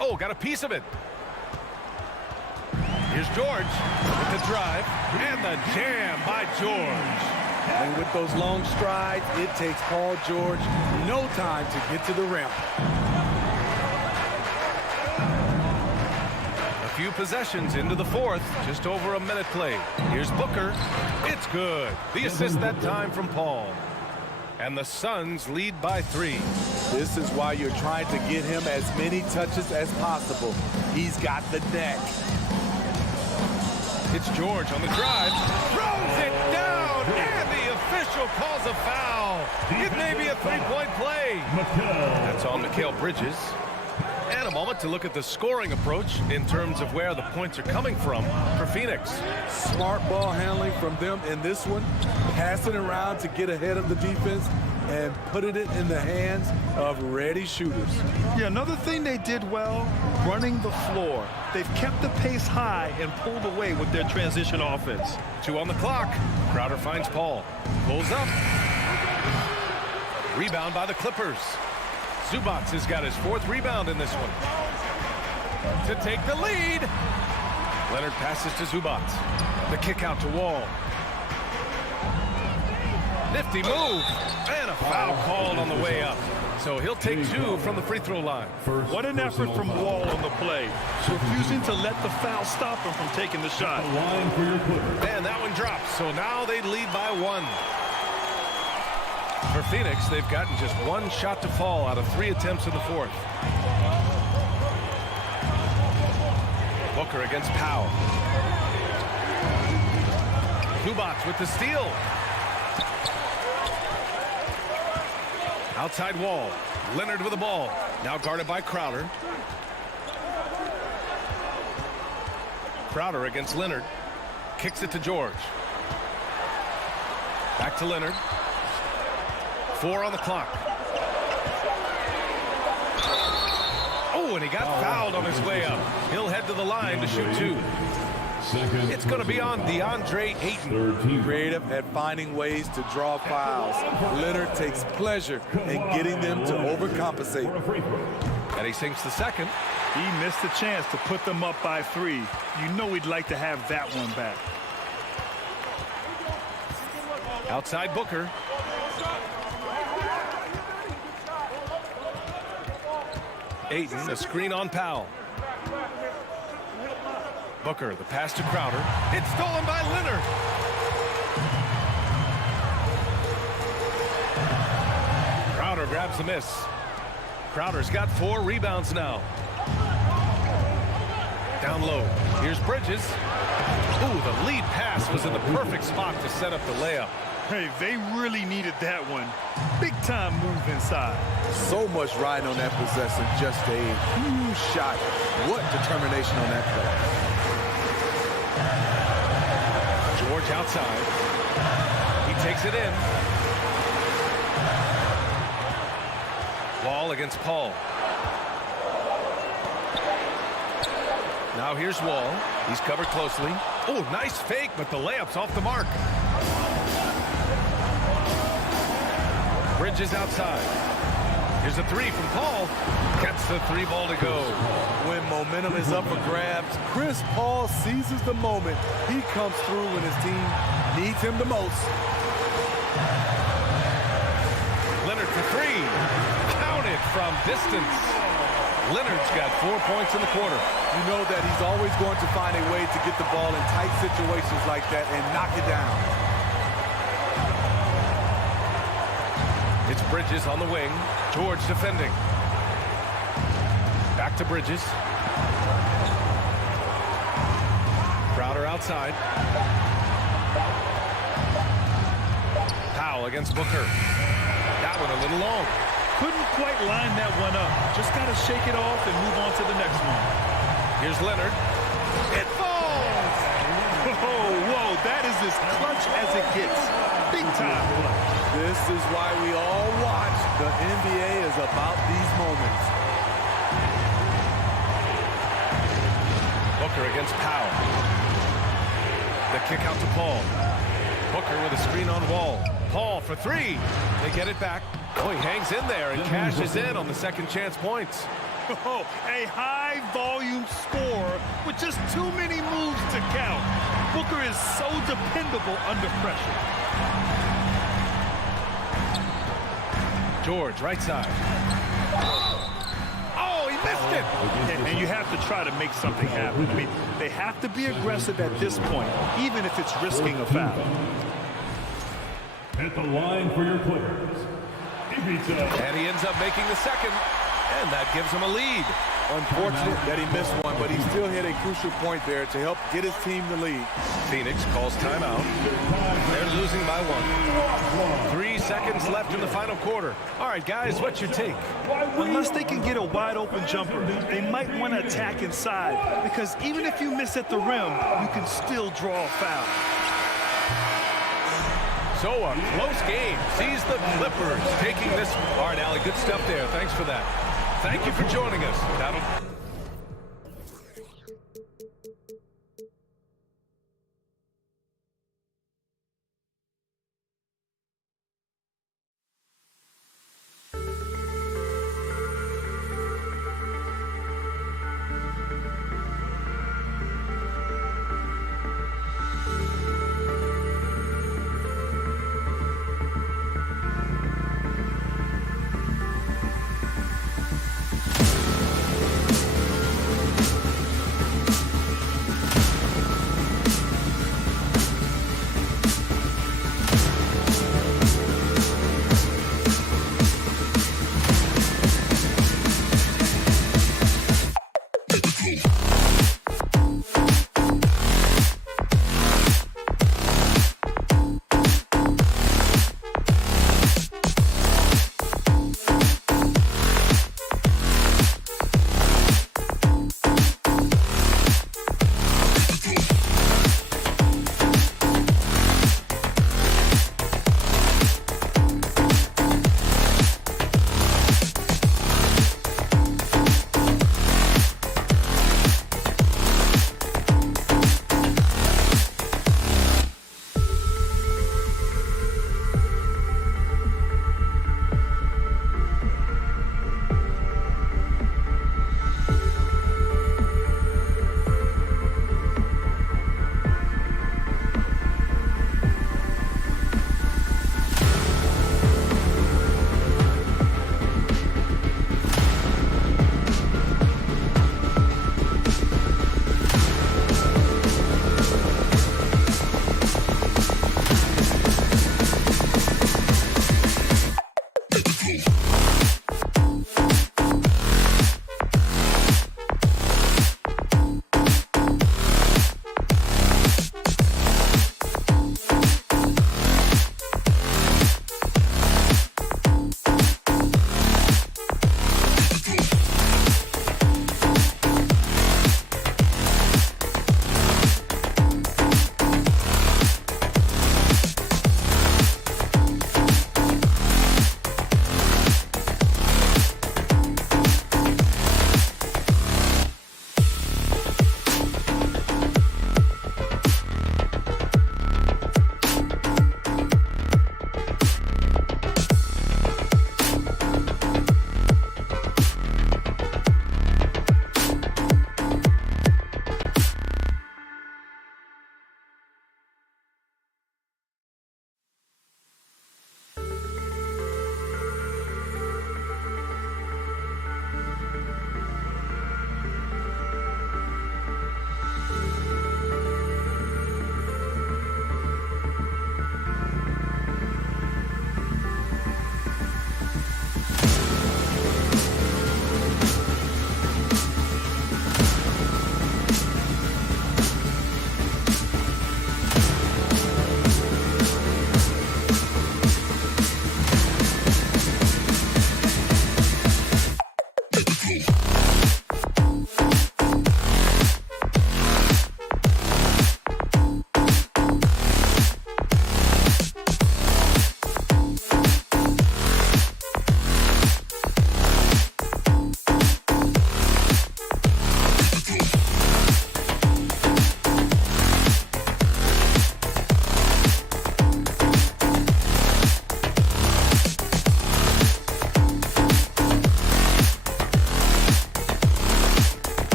Oh, got a piece of it. Here's George with the drive and the jam by George. And with those long strides, it takes Paul George no time to get to the rim. A few possessions into the fourth, just over a minute played. Here's Booker. It's good. The assist that time from Paul. And the Suns lead by 3. This is why you're trying to get him as many touches as possible. He's got the neck. It's George on the drive. Throws it down, and the official calls a foul. It may be a three-point play. That's on Mikal Bridges. And a moment to look at the scoring approach in terms of where the points are coming from for Phoenix. Smart ball handling from them in this one. Passing around to get ahead of the defense and putting it in the hands of ready shooters. Yeah, another thing they did well, running the floor. They've kept the pace high and pulled away with their transition offense. 2 on the clock. Crowder finds Paul. Pulls up. Rebound by the Clippers. Zubac has got his 4th rebound in this one. To take the lead. Leonard passes to Zubac. The kick out to Wall. Nifty move. And a foul called on the way up. So he'll take 2 from the free throw line. What an effort from Wall on the play. Refusing to let the foul stop him from taking the shot. And that one drops. So now they lead by 1. For Phoenix, they've gotten just 1 shot to fall out of 3 attempts in the 4th. Booker against Powell. Zubac with the steal. Outside Wall. Leonard with the ball. Now guarded by Crowder. Crowder against Leonard. Kicks it to George. Back to Leonard. 4 on the clock. Oh, and he got fouled on his way up. He'll head to the line to shoot 2. It's going to be on DeAndre Ayton. Creative at finding ways to draw fouls. Leonard takes pleasure in getting them to overcompensate. And he sinks the second. He missed a chance to put them up by 3. You know he'd like to have that one back. Outside Booker. Ayton, a screen on Powell. Booker, the pass to Crowder. It's stolen by Leonard. Crowder grabs the miss. Crowder's got 4 rebounds now. Down low. Here's Bridges. Ooh, the lead pass was in the perfect spot to set up the layup. Hey, they really needed that one. Big time move inside. So much riding on that possession. Just a huge shot. What determination on that play. George outside. He takes it in. Wall against Paul. Now here's Wall. He's covered closely. Oh, nice fake, but the layup's off the mark. Bridges outside. Here's a 3 from Paul. Gets the 3 ball to go. When momentum is up for grabs, Chris Paul seizes the moment. He comes through when his team needs him the most. Leonard for 3. Counted from distance. Leonard's got 4 points in the quarter. You know that he's always going to find a way to get the ball in tight situations like that and knock it down. It's Bridges on the wing. George defending. Back to Bridges. Crowder outside. Powell against Booker. That one a little long. Couldn't quite line that one up. Just got to shake it off and move on to the next one. Here's Leonard. It falls! Whoa, that is as clutch as it gets. Big time clutch. This is why we all watch. The NBA is about these moments. Booker against Powell. The kick out to Paul. Booker with a screen on Wall. Paul for 3. They get it back. Oh, he hangs in there and cashes in on the second chance points. Oh, a high-volume score with just too many moves to count. Booker is so dependable under pressure. George, right side. Oh, he missed it! And you have to try to make something happen. I mean, they have to be aggressive at this point, even if it's risking a foul. At the line for your Clippers. And he ends up making the second, and that gives him a lead. Unfortunate that he missed one, but he still hit a crucial point there to help get his team the lead. Phoenix calls timeout. They're losing by 1. 3 seconds left in the final quarter. All right, guys, what's your take? Unless they can get a wide-open jumper, they might want to attack inside, because even if you miss at the rim, you can still draw a foul. So a close game sees the Clippers taking this. All right, Allie, good stuff there. Thanks for that. Thank you for joining us. That'll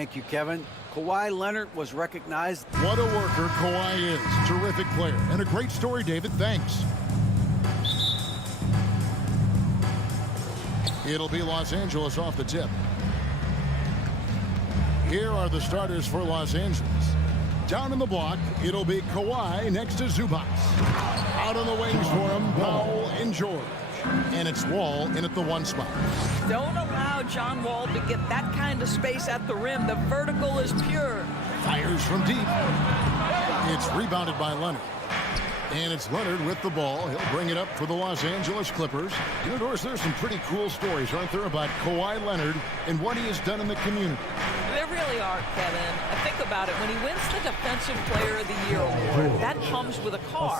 Thank you, Kevin. Kawhi Leonard was recognized. What a worker Kawhi is. Terrific player. And a great story, David. Thanks. It'll be Los Angeles off the tip. Here are the starters for Los Angeles. Down in the block, it'll be Kawhi next to Zubac. Out on the wings for him, Powell and George. And it's Wall in at the 1 spot. Don't allow John Wall to get that kind of space at the rim. The vertical is pure. Fires from deep. It's rebounded by Leonard. And it's Leonard with the ball. He'll bring it up for the Los Angeles Clippers. You know, Doris, there's some pretty cool stories, aren't there, about Kawhi Leonard and what he has done in the community. There really are, Kevin. Think about it. When he wins the Defensive Player of the Year award, that comes with a car.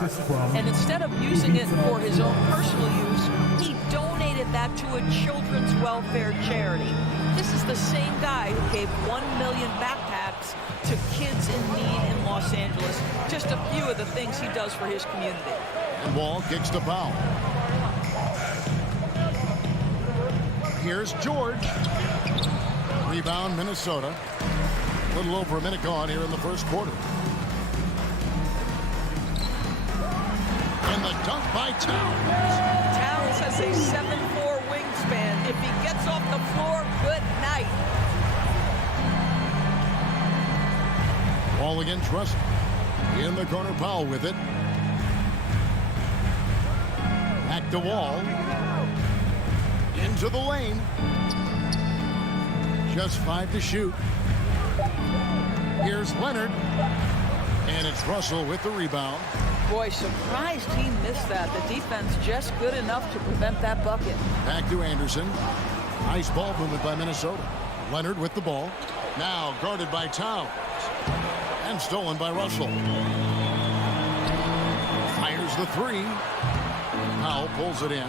And instead of using it for his own personal use, he donated that to a children's welfare charity. This is the same guy who gave 1 million backpacks to kids in need in Los Angeles. Just a few of the things he does for his community. And Wall kicks to Powell. Here's George. Rebound, Minnesota. A little over a minute gone here in the first quarter. And the dunk by Towns. Towns has a 7'4" wingspan. If he gets off the floor, good night. Ball against Russell. In the corner, Powell with it. Back to Wall. Into the lane. Just 5 to shoot. Here's Leonard. And it's Russell with the rebound. Boy, surprised he missed that. The defense just good enough to prevent that bucket. Back to Anderson. Nice ball movement by Minnesota. Leonard with the ball. Now guarded by Towns. And stolen by Russell. Fires the 3. Powell pulls it in.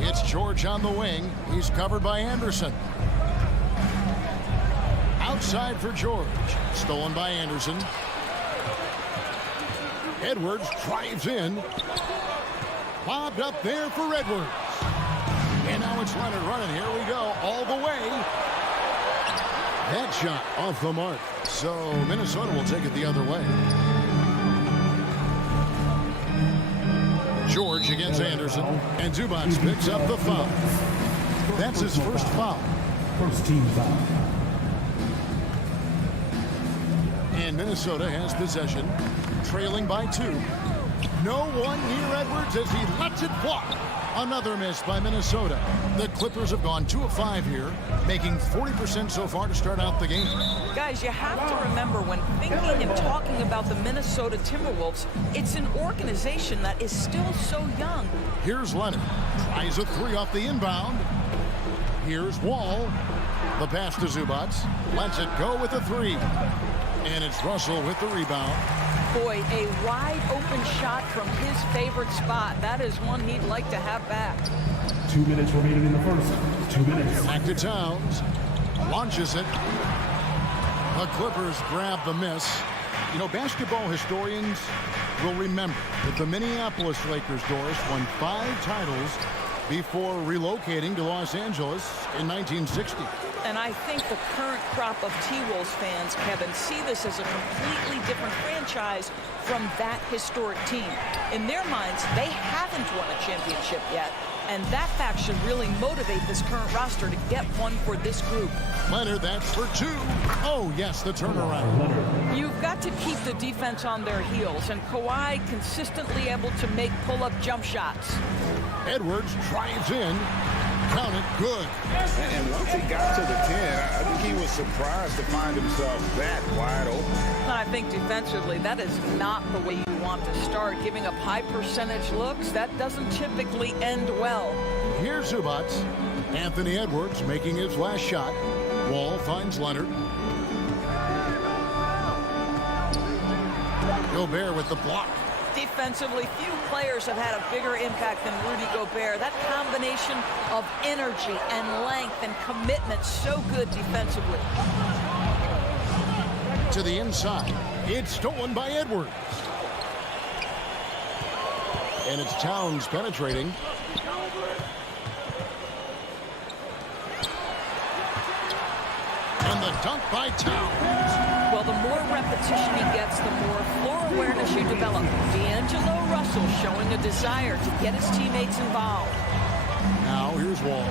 It's George on the wing. He's covered by Anderson. Outside for George. Stolen by Anderson. Edwards drives in. Lobbed up there for Edwards. And now it's Leonard running. Here we go. All the way. That shot off the mark. So Minnesota will take it the other way. George against Anderson. And Zubac picks up the foul. That's his first foul. First team foul. And Minnesota has possession, trailing by 2. No one near Edwards as he lets it fly. Another miss by Minnesota. The Clippers have gone 2 of 5 here, making 40% so far to start out the game. Guys, you have to remember when thinking and talking about the Minnesota Timberwolves, it's an organization that is still so young. Here's Leonard. Tries a 3 off the inbound. Here's Wall. The pass to Zubac. Lets it go with a 3. And it's Russell with the rebound. Boy, a wide open shot from his favorite spot. That is one he'd like to have back. 2 minutes remaining in the first. 2 minutes. Back to Towns. Launches it. The Clippers grab the miss. You know, basketball historians will remember that the Minneapolis Lakers, Doris, won 5 titles before relocating to Los Angeles in 1960. And I think the current crop of T-Wolves fans, Kevin, see this as a completely different franchise from that historic team. In their minds, they haven't won a championship yet. And that fact should really motivate this current roster to get one for this group. Leonard, that's for 2. Oh, yes, the turnaround. You've got to keep the defense on their heels, and Kawhi consistently able to make pull-up jump shots. Edwards drives in. Count it, good. And once he got to the 10, I think he was surprised to find himself that wide open. I think defensively, that is not the way you want to start. Giving up high percentage looks, that doesn't typically end well. Here's Zubac. Anthony Edwards making his last shot. Wall finds Leonard. Gobert with the block. Defensively, few players have had a bigger impact than Rudy Gobert. That combination of energy and length and commitment, so good defensively. To the inside. It's stolen by Edwards. And it's Towns penetrating. And the dunk by Towns. Well, the more repetition he gets, the more floor awareness you develop. D'Angelo Russell showing a desire to get his teammates involved. Now here's Wall.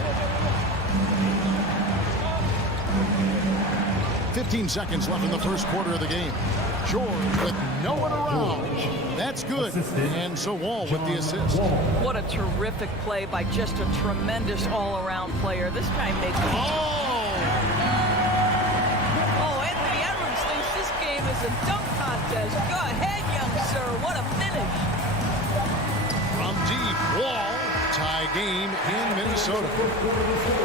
15 seconds left in the first quarter of the game. George with no one around. That's good. And so Wall with the assist. What a terrific play by just a tremendous all-around player. This guy makes it. Anthony Edwards thinks this game is a dunk contest. Go ahead, young sir. What a finish. From deep, Wall. Tie game in Minnesota.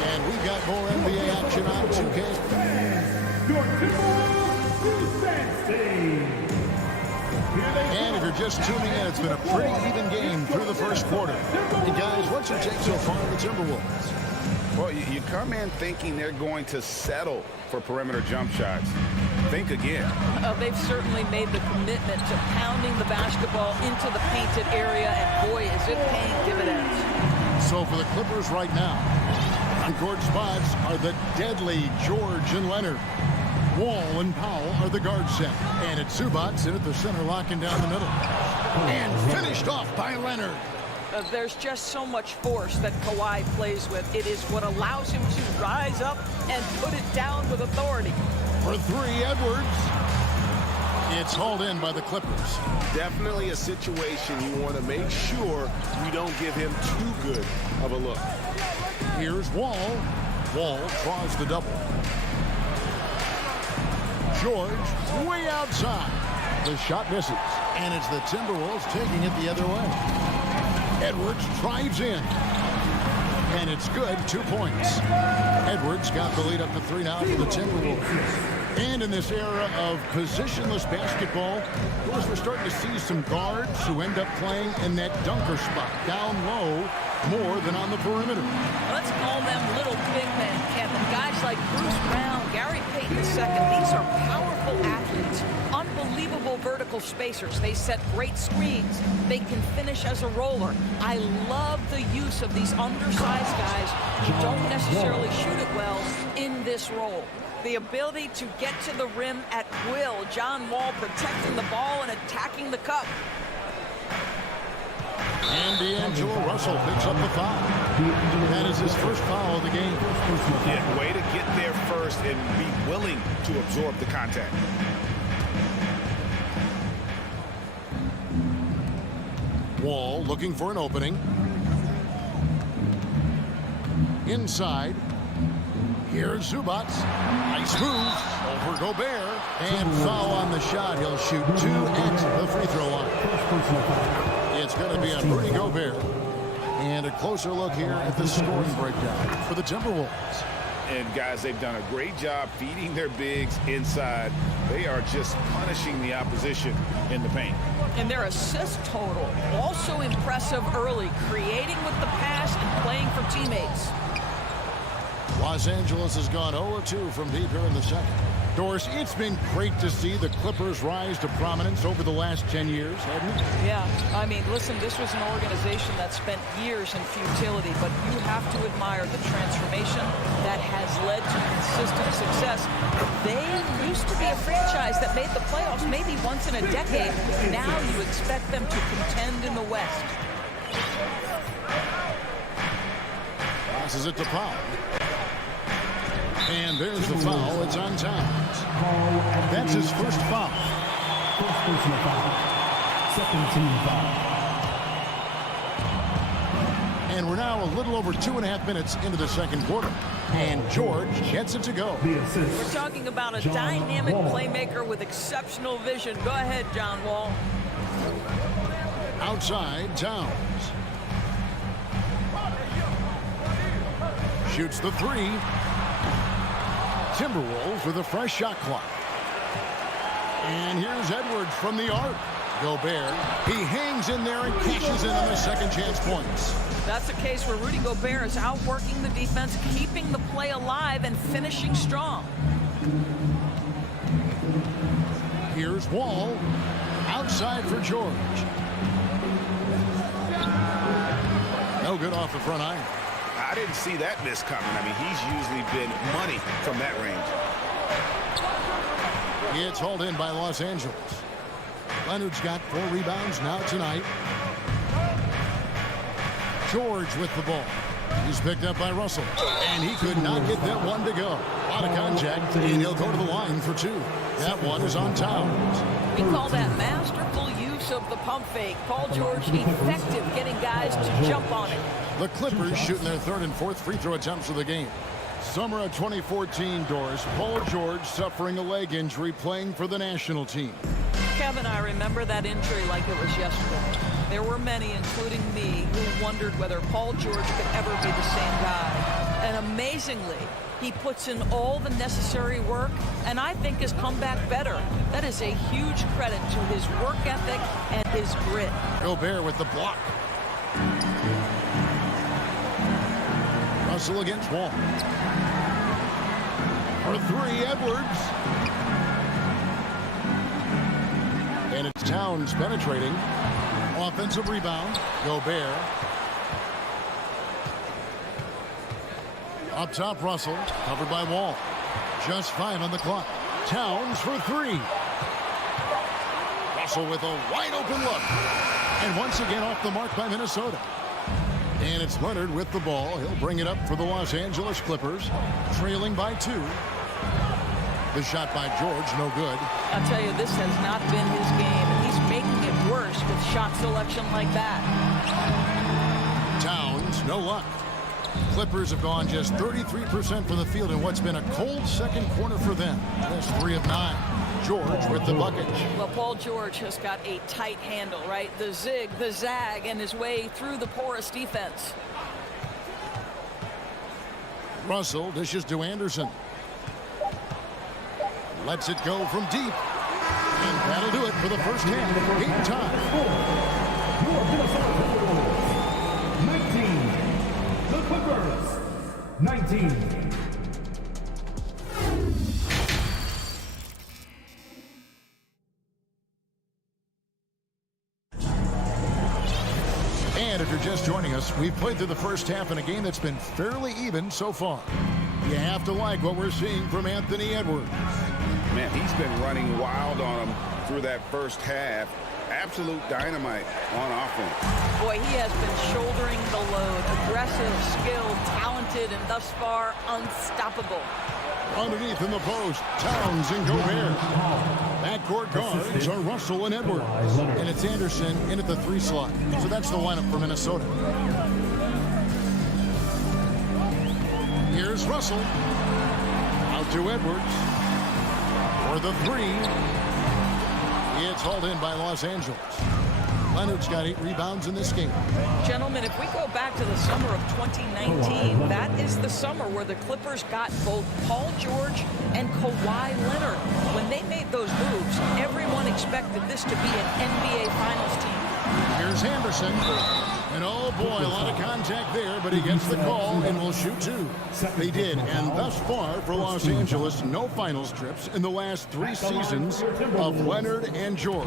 And we've got more NBA action on 2K. And if you're just tuning in, it's been a pretty even game through the first quarter. And guys, what's your take so far on the Timberwolves? Well, you come in thinking they're going to settle for perimeter jump shots. Think again. They've certainly made the commitment to pounding the basketball into the painted area, and boy, is it paying dividends. So for the Clippers right now, on court spots are the deadly George and Leonard. Wall and Powell are the guard set. And it's Zubac in at the center, locking down the middle. And finished off by Leonard. There's just so much force that Kawhi plays with. It is what allows him to rise up and put it down with authority. For three, Edwards. It's hauled in by the Clippers. Definitely a situation you want to make sure you don't give him too good of a look. Here's Wall. Wall draws the double. George way outside. The shot misses. And it's the Timberwolves taking it the other way. Edwards drives in. And it's good. 2 points. Edwards got the lead up to 3 now for the Timberwolves. And in this era of positionless basketball, of course, we're starting to see some guards who end up playing in that dunker spot, down low, more than on the perimeter. Let's call them little big men, Kevin. Guys like Bruce Brown, Gary Payton II, these are powerful athletes, unbelievable vertical spacers. They set great screens. They can finish as a roller. I love the use of these undersized guys who don't necessarily shoot it well in this role. The ability to get to the rim at will. John Wall protecting the ball and attacking the cup. And D'Angelo Russell picks up the foul. That is his first foul of the game. Yeah, way to get there first and be willing to absorb the contact. Wall looking for an opening. Inside. Here's Zubac. Nice move over Gobert. And foul on the shot. He'll shoot 2 at the free throw line. It's going to be on Rudy Gobert. And a closer look here at the scoring breakdown for the Timberwolves. And guys, they've done a great job feeding their bigs inside. They are just punishing the opposition in the paint. And their assist total also impressive early, creating with the pass and playing for teammates. Los Angeles has gone 0-2 from deep here in the second. Doris, it's been great to see the Clippers rise to prominence over the last 10 years, hasn't it? Yeah, I mean, listen, this was an organization that spent years in futility, but you have to admire the transformation that has led to consistent success. They used to be a franchise that made the playoffs maybe once in a decade. Now you expect them to contend in the West. Passes it to Powell. And there's the foul. It's on Towns. That's his first foul. First personal foul. Second team foul. And we're now a little over 2.5 minutes into the second quarter. And George gets it to go. We're talking about a dynamic playmaker with exceptional vision. Go ahead, John Wall. Outside, Towns. Shoots the 3. Timberwolves with a fresh shot clock. And here's Edwards from the arc. Gobert, he hangs in there and cashes in on the second chance points. That's a case where Rudy Gobert is outworking the defense, keeping the play alive and finishing strong. Here's Wall. Outside for George. No good off the front iron. I didn't see that miss coming. I mean, he's usually been money from that range. It's hauled in by Los Angeles. Leonard's got 4 rebounds now tonight. George with the ball. He's picked up by Russell. And he could not get that one to go. A lot of contact, and he'll go to the line for 2. That one is on Towns. We call that masterful use of the pump fake. Paul George effective getting guys to jump on it. The Clippers shooting their 3rd and 4th free throw attempts of the game. Summer of 2014, Doris. Paul George suffering a leg injury playing for the national team. Kevin, I remember that injury like it was yesterday. There were many, including me, who wondered whether Paul George could ever be the same guy. And amazingly, he puts in all the necessary work, and I think has come back better. That is a huge credit to his work ethic and his grit. Gobert with the block. Russell against Wall. For 3, Edwards. And it's Towns penetrating. Offensive rebound. Gobert. Up top, Russell. Covered by Wall. Just 5 on the clock. Towns for 3. Russell with a wide open look. And once again off the mark by Minnesota. And it's Leonard with the ball. He'll bring it up for the Los Angeles Clippers. Trailing by 2. The shot by George, no good. I'll tell you, this has not been his game, and he's making it worse with shot selection like that. Towns, no luck. Clippers have gone just 33% from the field in what's been a cold second quarter for them. That's 3 of 9. George with the bucket. Well, Paul George has got a tight handle, right? The zig, the zag, and his way through the porous defense. Russell dishes to Anderson. Lets it go from deep. And that'll do it for the first half. Game time. 19. The Clippers. 19. And if you're just joining us, we've played through the first half in a game that's been fairly even so far. You have to like what we're seeing from Anthony Edwards. Man, he's been running wild on him through that first half. Absolute dynamite on offense. Boy, he has been shouldering the load. Aggressive, skilled, talented, and thus far unstoppable. Underneath in the post, Towns and Gobert. Backcourt guards are Russell and Edwards. And it's Anderson in at the 3 slot. So that's the lineup for Minnesota. Here's Russell. Out to Edwards. For the 3. It's hauled in by Los Angeles. Leonard's got 8 rebounds in this game. Gentlemen, if we go back to the summer of 2019, that is the summer where the Clippers got both Paul George and Kawhi Leonard. When they made those moves, everyone expected this to be an NBA Finals team. Here's Anderson. And oh boy, a lot of contact there, but he gets the call and will shoot 2. They did, and thus far for Los Angeles, no finals trips in the last 3 seasons of Leonard and George.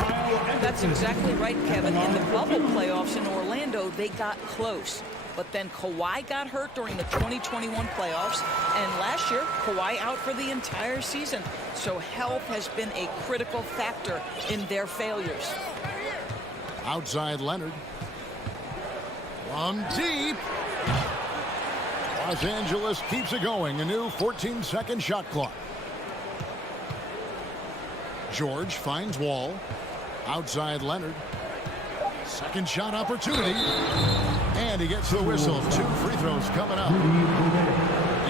That's exactly right, Kevin. In the bubble playoffs in Orlando, they got close. But then Kawhi got hurt during the 2021 playoffs, and last year, Kawhi out for the entire season. So health has been a critical factor in their failures. Outside Leonard. From deep. Los Angeles keeps it going. A new 14-second shot clock. George finds Wall. Outside Leonard. Second shot opportunity. And he gets the whistle. 2 free throws coming up.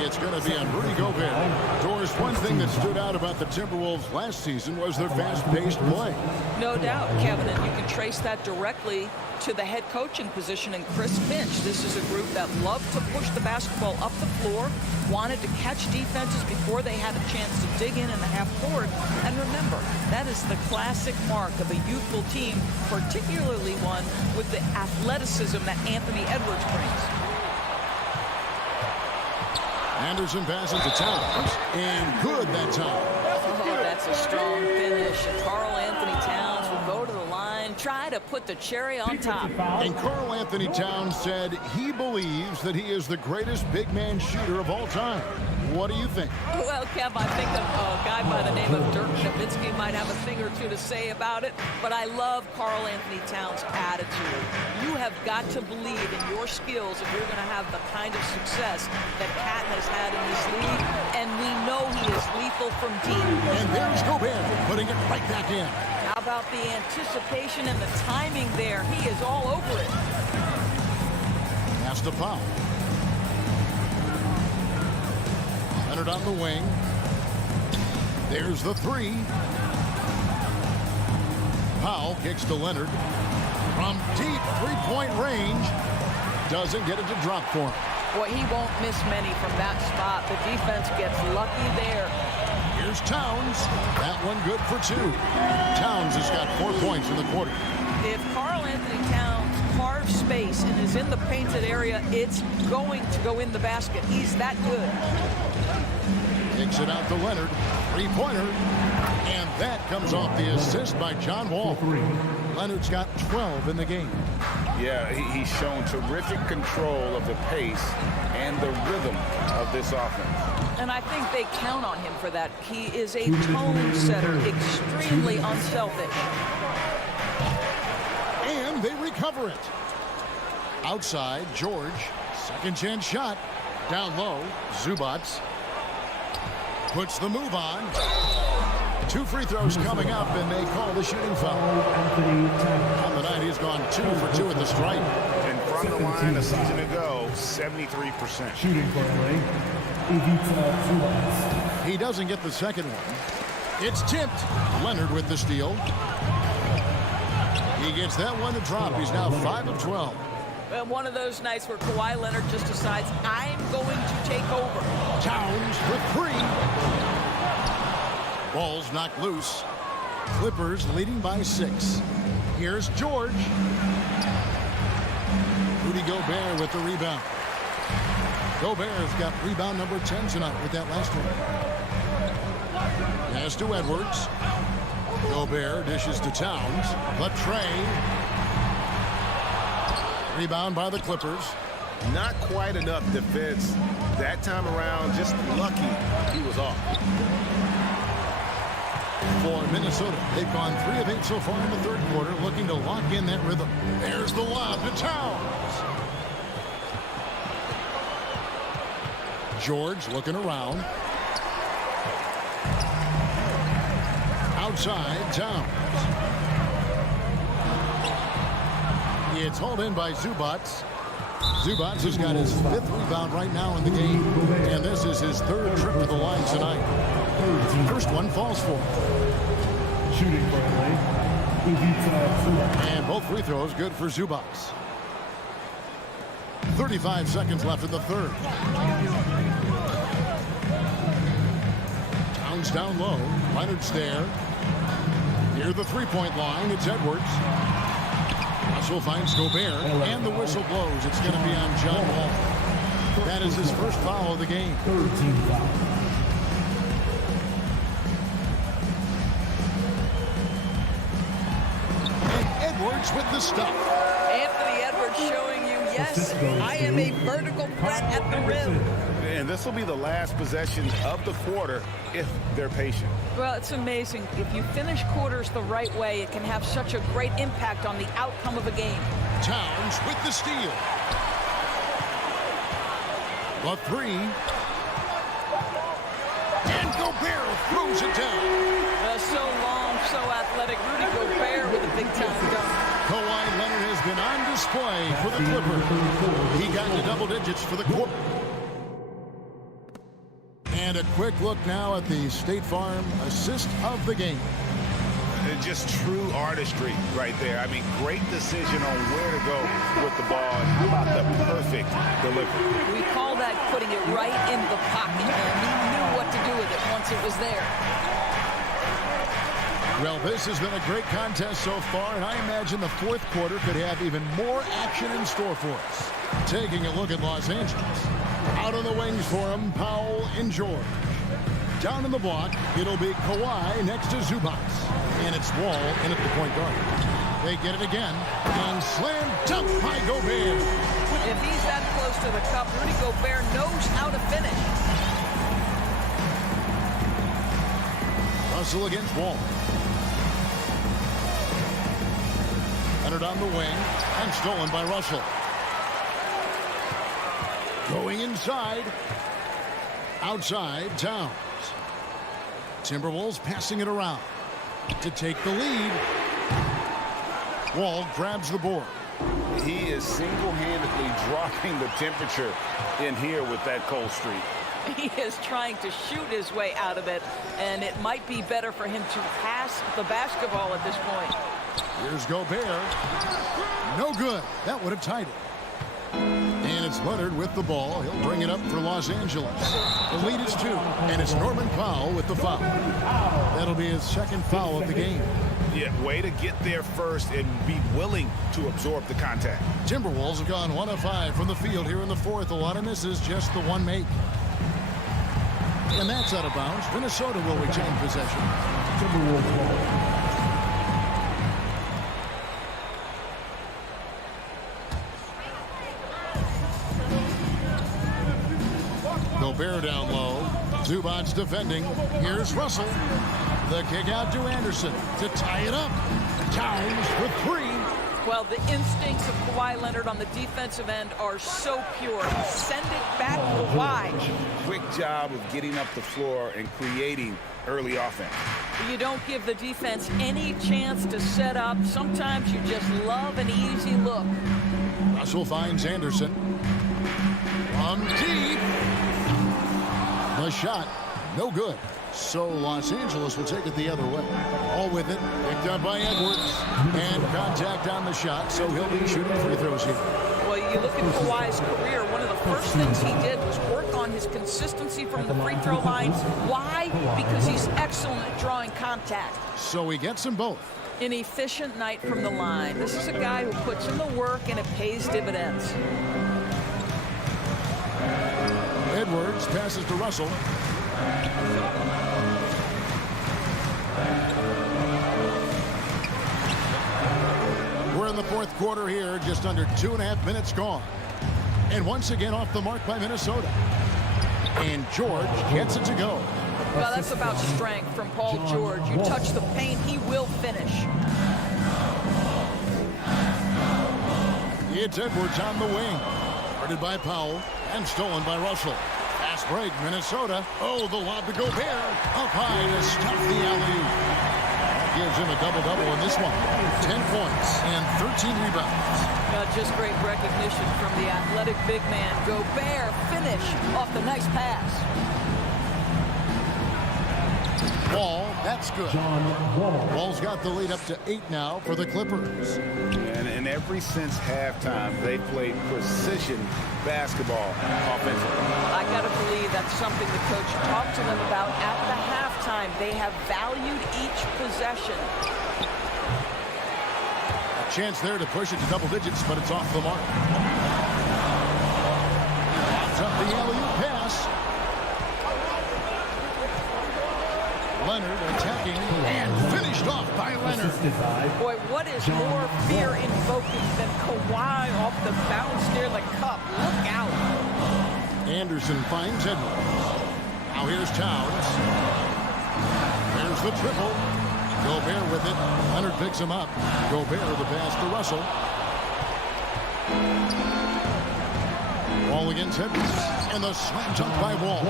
It's going to be on Rudy Gobert. Doris, one thing that stood out about the Timberwolves last season was their fast-paced play. No doubt, Kevin, and you can trace that directly to the head coaching position in Chris Finch. This is a group that loved to push the basketball up the floor, wanted to catch defenses before they had a chance to dig in the half court. And remember, that is the classic mark of a youthful team, particularly one with the athleticism that Anthony Edwards brings. Anderson passes to Towns, and good that time. Oh, that's a strong finish. Karl Anthony Towns will go to the line try to put the cherry on top. And Karl Anthony Towns said he believes that he is the greatest big man shooter of all time. What do you think? Well, Kev, I think a guy by the name of Dirk Nowitzki might have a thing or two to say about it, but I love Karl Anthony Towns' attitude. You have got to believe in your skills if you're going to have the kind of success that Cat has had in this league, and we know he is lethal from deep. And there's Gobert putting it right back in. How about the anticipation and the timing there? He is all over it. Pass to Powell. Leonard on the wing. There's the three. Powell kicks to Leonard. From deep three-point range. Doesn't get it to drop for him. Boy, he won't miss many from that spot. The defense gets lucky there. Here's Towns. That one good for two. Towns has got 4 points in the quarter. If Karl Anthony Towns carves space and is in the painted area, it's going to go in the basket. He's that good. Kicks it out to Leonard. Three-pointer. And that comes off the assist by John Wall. Leonard's got 12 in the game. Yeah, he's shown terrific control of the pace and the rhythm of this offense. And I think they count on him for that. He is a tone setter, extremely unselfish. And they recover it. Outside, George. Second chance shot. Down low, Zubats. Puts the move on. 2 free throws coming up, and they call the shooting foul. On the night, he's gone 2 for 2 at the stripe. And from the line a season ago, 73%. Shooting for LA, Ivica. He doesn't get the second one. It's tipped. Leonard with the steal. He gets that one to drop. He's now 5 of 12. Well, one of those nights where Kawhi Leonard just decides, I'm going to take over. Towns for 3. Ball's knocked loose. Clippers leading by 6. Here's George. Rudy Gobert with the rebound. Gobert's got rebound number 10 tonight with that last one. Pass to Edwards. Gobert dishes to Towns. Latrey. Rebound by the Clippers. Not quite enough defense that time around. Just lucky he was off. For Minnesota, they've gone 3 of 8 so far in the third quarter, looking to lock in that rhythm. There's the lob to Towns. George looking around. Outside, Towns. It's hauled in by Zubats. Zubats has got his 5th rebound right now in the game. And this is his 3rd trip to the line tonight. First one falls for him. Shooting for LA, Ivica. And both free throws good for Zubats. 35 seconds left in the third. Towns down low. Leonard's there. Near the three-point line, it's Edwards. Russell finds Gobert, and the whistle blows. It's going to be on John Wall. That is his first foul of the game. 13 foul. And Edwards with the stuff. Anthony Edwards showing you, yes, I am a vertical threat at the rim. And this will be the last possession of the quarter if they're patient. Well, it's amazing. If you finish quarters the right way, it can have such a great impact on the outcome of a game. Towns with the steal. The 3. And Gobert throws it down. So long, so athletic. Rudy Gobert with a big-time dunk. Kawhi Leonard has been on display for the Clippers. He got into double digits for the quarter. And a quick look now at the State Farm assist of the game. Just true artistry right there. I mean, great decision on where to go with the ball. And how about the perfect delivery? We call that putting it right in the pocket, and he knew what to do with it once it was there. Well, this has been a great contest so far, and I imagine the fourth quarter could have even more action in store for us. Taking a look at Los Angeles. Out on the wings for him, Powell and George. Down in the block, it'll be Kawhi next to Zubats. And it's Wall in at the point guard. They get it again. And slam dunk by Gobert. If he's that close to the cup, Rudy Gobert knows how to finish. Russell against Wall. Leonard on the wing and stolen by Russell. Going inside. Outside, Towns. Timberwolves passing it around to take the lead. Wall grabs the board. He is single-handedly dropping the temperature in here with that cold streak. He is trying to shoot his way out of it, and it might be better for him to pass the basketball at this point. Here's Gobert. No good. That would have tied it. And it's Leonard with the ball. He'll bring it up for Los Angeles. The lead is 2, and it's Norman Powell with the foul. That'll be his second foul of the game. Yeah, way to get there first and be willing to absorb the contact. Timberwolves have gone 1 of 5 from the field here in the fourth. A lot of misses, just the one make. And that's out of bounds. Minnesota will retain possession. Timberwolves ball. Gobert down low. Zubac's defending. Here's Russell. The kick out to Anderson to tie it up. Towns for 3. Well, the instincts of Kawhi Leonard on the defensive end are so pure. Send it back Kawhi. Quick job of getting up the floor and creating early offense. You don't give the defense any chance to set up. Sometimes you just love an easy look. Russell finds Anderson. From deep. The shot, no good. So Los Angeles will take it the other way. All with it, picked up by Edwards. And contact on the shot, so he'll be shooting free throws here. Well, you look at Kawhi's career, one of the first things he did was work on his consistency from the free throw line. Why? Because he's excellent at drawing contact. So he gets them both. An efficient night from the line. This is a guy who puts in the work and it pays dividends. Edwards passes to Russell. We're in the fourth quarter here, just under 2.5 minutes gone. And once again off the mark by Minnesota. And George gets it to go. Well, that's about strength from Paul George. You touch the paint, he will finish. It's Edwards on the wing. Guarded by Powell and stolen by Russell. Fast break, Minnesota. Oh, the lob to Gobert. Up high to stop the alley-oop. That gives him a double-double in this one. 10 points and 13 rebounds. Just great recognition from the athletic big man. Gobert finish off the nice pass. Wall, that's good. Wall's got the lead up to 8 now for the Clippers. And ever since halftime, they played precision basketball offensively. I got to believe that's something the coach talked to them about at the halftime. They have valued each possession. A chance there to push it to double digits, but it's off the mark. Locks up the alley-oop pass. Leonard attacking and finished off by Leonard. Boy, what is more fear-invoking than Kawhi off the bounce near the cup? Look out. Anderson finds Edwards. Now here's Towns. There's the triple. Gobert with it. Leonard picks him up. Gobert the pass to Russell. Wall against Edwards. And the slam dunk by Wall.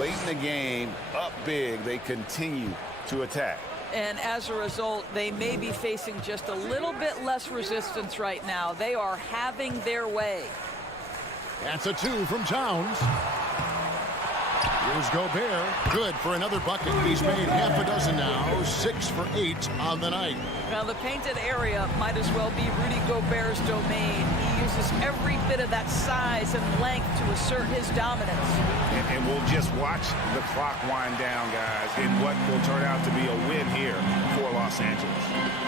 Late in the game, up big, they continue to attack. And as a result, they may be facing just a little bit less resistance right now. They are having their way. That's a 2 from Towns. Here's Gobert. Good for another bucket. He's made half a dozen now. 6 for 8 on the night. Now, the painted area might as well be Rudy Gobert's domain. uses every bit of that size and length to assert his dominance. And we'll just watch the clock wind down, guys, in what will turn out to be a win here for Los Angeles.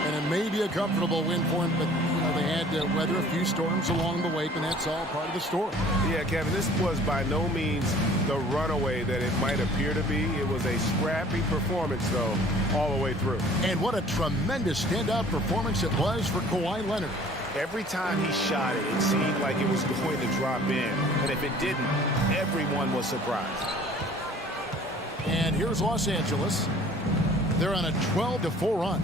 And it may be a comfortable win for him, but they had to weather a few storms along the way, and that's all part of the story. Yeah, Kevin, this was by no means the runaway that it might appear to be. It was a scrappy performance, though, all the way through. And what a tremendous standout performance it was for Kawhi Leonard. Every time he shot it, it seemed like it was going to drop in. And if it didn't, everyone was surprised. And here's Los Angeles. They're on a 12-4 run.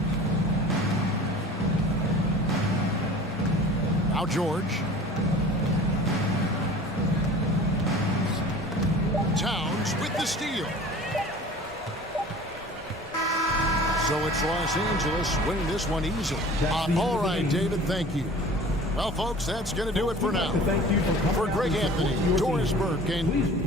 Now George. Towns with the steal. So it's Los Angeles winning this one easily. All right, David, thank you. Well, folks, that's going to do it for now. For Greg Anthony, Doris Burke, and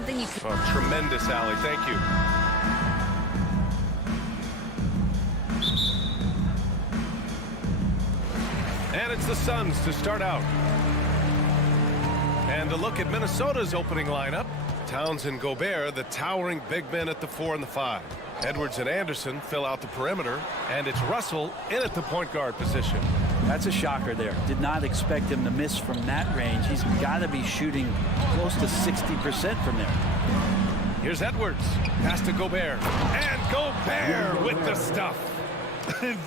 something you can... Oh, tremendous, Allie. Thank you. And it's the Suns to start out. And a look at Minnesota's opening lineup. Towns and Gobert, the towering big men at the 4 and the 5. Edwards and Anderson fill out the perimeter. And it's Russell in at the point guard position. That's a shocker there. Did not expect him to miss from that range. He's got to be shooting close to 60% from there. Here's Edwards. Pass to Gobert. And Gobert with the stuff.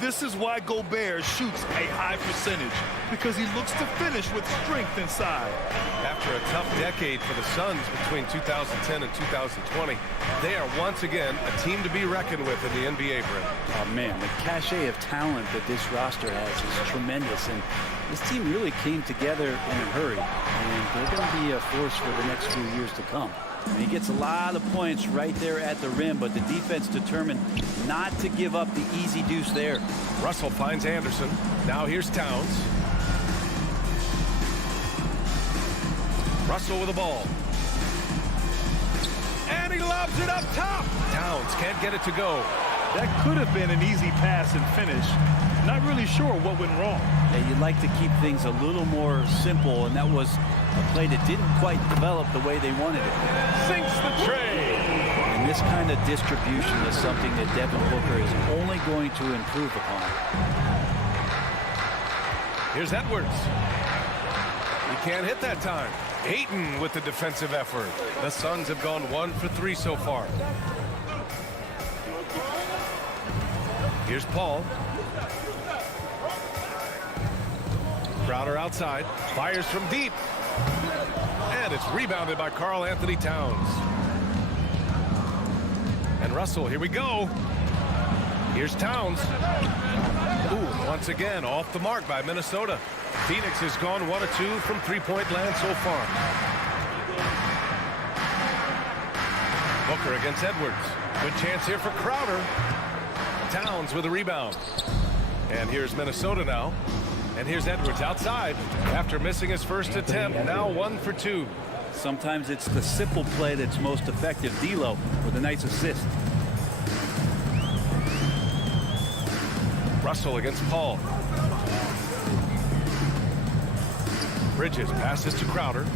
This is why Gobert shoots a high percentage, because he looks to finish with strength inside. After a tough decade for the Suns between 2010 and 2020, they are once again a team to be reckoned with in the NBA, Brent. Oh, man, the cachet of talent that this roster has is tremendous, and this team really came together in a hurry, and they're going to be a force for the next few years to come. And he gets a lot of points right there at the rim, but the defense determined not to give up the easy deuce there. Russell finds Anderson. Now here's Towns. Russell with the ball. And he lobs it up top. Towns can't get it to go. That could have been an easy pass and finish. Not really sure what went wrong. Yeah, you'd like to keep things a little more simple, and that was a play that didn't quite develop the way they wanted it. Sinks the tray. And this kind of distribution is something that Devin Booker is only going to improve upon. Here's Edwards. He can't hit that time. Ayton with the defensive effort. The Suns have gone 1 for 3 so far. Here's Paul. Crowder outside. Fires from deep. And it's rebounded by Karl Anthony Towns. And Russell, here we go. Here's Towns. Ooh, once again, off the mark by Minnesota. Phoenix has gone 1 of 2 from three-point land so far. Booker against Edwards. Good chance here for Crowder. Towns with a rebound. And here's Minnesota now. And here's Edwards outside after missing his first attempt. Now 1 for 2. Sometimes it's the simple play that's most effective. D'Lo with a nice assist. Russell against Paul. Bridges passes to Crowder.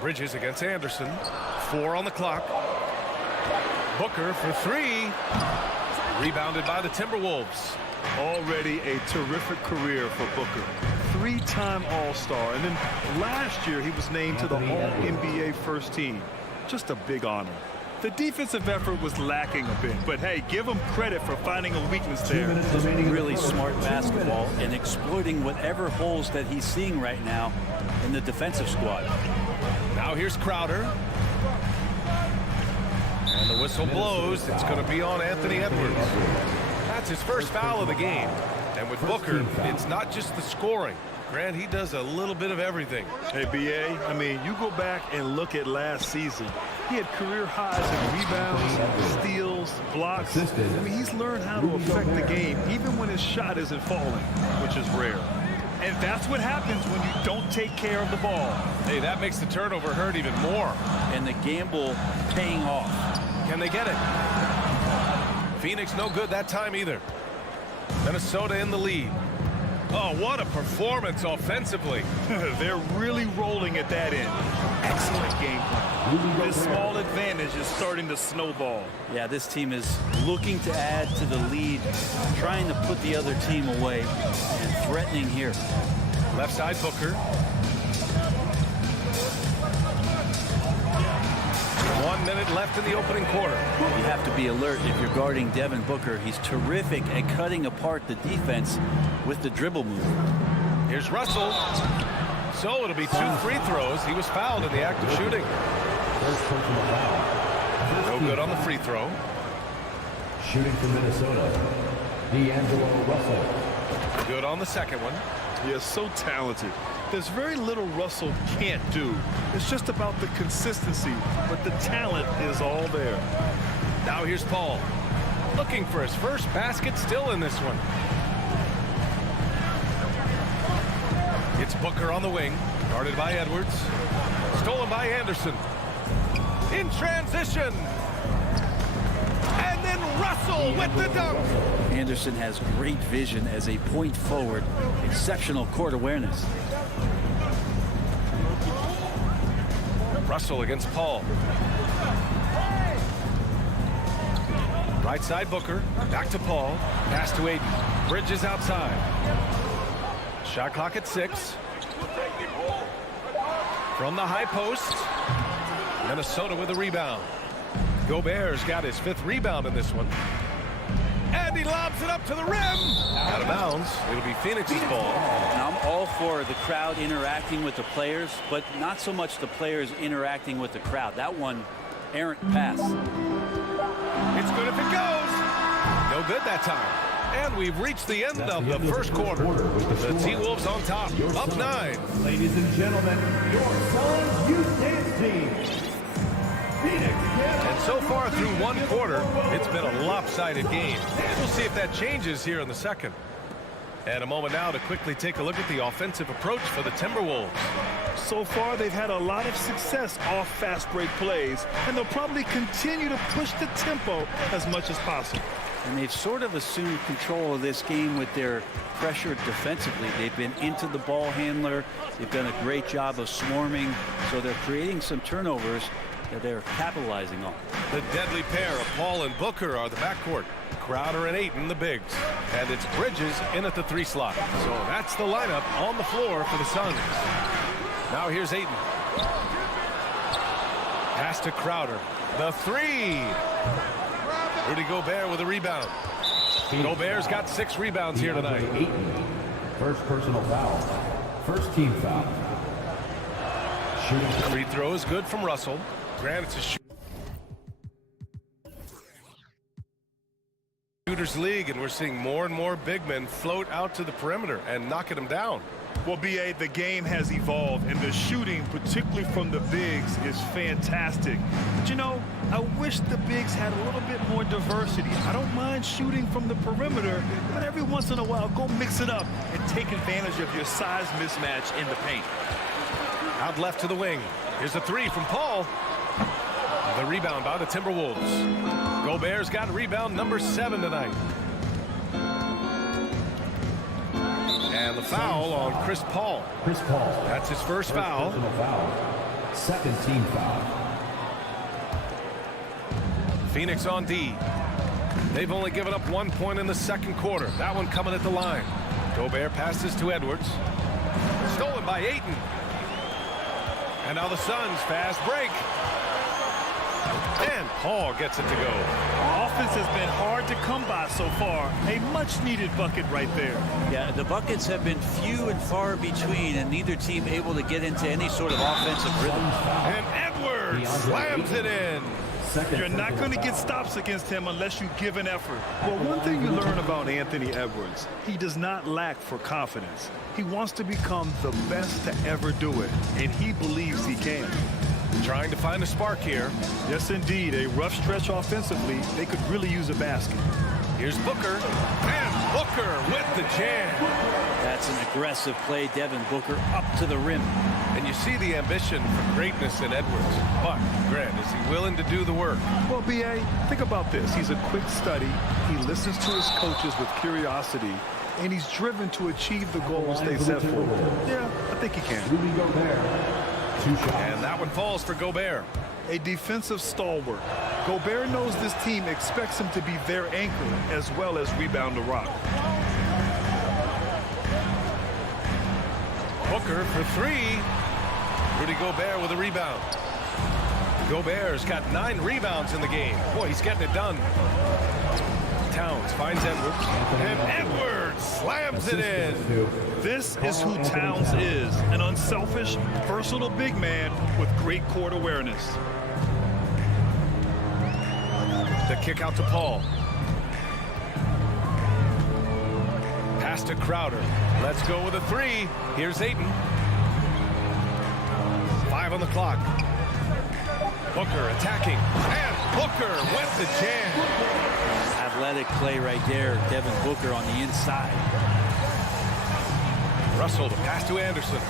Bridges against Anderson. 4 on the clock. Booker for 3. Rebounded by the Timberwolves. Already a terrific career for Booker. 3-time All-Star. And then last year he was named to the All-NBA first team. Just a big honor. The defensive effort was lacking a bit, but hey, give him credit for finding a weakness there. Really smart basketball and exploiting whatever holes that he's seeing right now in the defensive squad. Now here's Crowder. And the whistle blows. It's going to be on Anthony Edwards. That's his first foul of the game. And with Booker, it's not just the scoring. Grant, he does a little bit of everything. Hey, B.A., I mean, you go back and look at last season. He had career highs in rebounds, steals, blocks. I mean, he's learned how to affect the game, even when his shot isn't falling, which is rare. And that's what happens when you don't take care of the ball. Hey, that makes the turnover hurt even more. And the gamble paying off. Can they get it? Phoenix no good that time either. Minnesota in the lead. Oh, what a performance offensively. They're really rolling at that end. Excellent game plan. This small advantage is starting to snowball. Yeah, this team is looking to add to the lead, trying to put the other team away, and threatening here. Left side, Booker. 1 minute left in the opening quarter. You have to be alert if you're guarding Devin Booker. He's terrific at cutting apart the defense with the dribble move. Here's Russell. So it'll be 2 free throws. He was fouled in the act of shooting. No good on the free throw. Shooting for Minnesota, D'Angelo Russell. Good on the second one. He is so talented. There's very little Russell can't do. It's just about the consistency, but the talent is all there. Now here's Paul. Looking for his first basket, still in this one. It's Booker on the wing. Guarded by Edwards. Stolen by Anderson. In transition. And then Russell with the dunk. Anderson has great vision as a point forward. Exceptional court awareness. Russell against Paul. Right side Booker. Back to Paul. Pass to Aiden. Bridges outside. Shot clock at 6. From the high post. Minnesota with a rebound. Gobert's got his 5th rebound in this one. And he lobs it up to the rim. Out of bounds. It'll be Phoenix's ball. Now, I'm all for the crowd interacting with the players, but not so much the players interacting with the crowd. That one, errant pass. It's good if it goes. No good that time. And we've reached the end of the first quarter. The T-Wolves on top, up 9. Ladies and gentlemen, your Suns Youth Dance Team. Phoenix. And so far through one quarter, it's been a lopsided game. We'll see if that changes here in the second. And a moment now to quickly take a look at the offensive approach for the Timberwolves. So far, they've had a lot of success off fast break plays, and they'll probably continue to push the tempo as much as possible. And they've sort of assumed control of this game with their pressure defensively. They've been into the ball handler. They've done a great job of swarming, so they're creating some turnovers that they're capitalizing on. The deadly pair of Paul and Booker are the backcourt. Crowder and Ayton the bigs. And it's Bridges in at the 3 slot. So that's the lineup on the floor for the Suns. Now here's Ayton. Pass to Crowder. The 3. Rudy Gobert with a rebound. Gobert's got 6 rebounds here tonight. Ayton. First personal foul. First team foul. Free throw is good from Russell. Grant, it's a shooters league, and we're seeing more and more big men float out to the perimeter and knocking them down. Well, B.A., the game has evolved, and the shooting, particularly from the bigs, is fantastic. But, you know, I wish the bigs had a little bit more diversity. I don't mind shooting from the perimeter, but every once in a while, go mix it up and take advantage of your size mismatch in the paint. Out left to the wing. Here's a 3 from Paul. The rebound by the Timberwolves. Gobert's got rebound number 7 tonight. And the foul on Chris Paul. Chris Paul. That's his first foul. Personal foul. Second team foul. Phoenix on D. They've only given up 1 point in the second quarter. That one coming at the line. Gobert passes to Edwards. Stolen by Ayton. And now the Suns fast break. And Paul gets it to go. Offense has been hard to come by so far. A much-needed bucket right there. Yeah, the buckets have been few and far between, and neither team able to get into any sort of offensive rhythm. And Edwards slams it in. You're not going to get stops against him unless you give an effort. Well, one thing you learn about Anthony Edwards, he does not lack for confidence. He wants to become the best to ever do it, and he believes he can. Trying to find a spark here. Yes, indeed. A rough stretch offensively. They could really use a basket. Here's Booker. And Booker with the jam. That's an aggressive play. Devin Booker up to the rim. And you see the ambition for greatness in Edwards. But, Grant, is he willing to do the work? Well, B.A., think about this. He's a quick study. He listens to his coaches with curiosity. And he's driven to achieve the goals they set for him. Yeah, I think he can. Rudy Gobert. 2 shots. And that one falls for Gobert. A defensive stalwart. Gobert knows this team expects him to be their anchor as well as rebound the rock. Booker for 3. Rudy Gobert with a rebound. Gobert's got 9 rebounds in the game. Boy, he's getting it done. Towns finds Edwards. And Edwards slams it in. This is who Towns is. An unselfish, versatile big man with great court awareness. The kick out to Paul. Pass to Crowder. Let's go with a 3. Here's Ayton. 5 on the clock. Booker attacking. And Booker with the jam. Athletic play right there. Devin Booker on the inside. Russell, the pass to Anderson.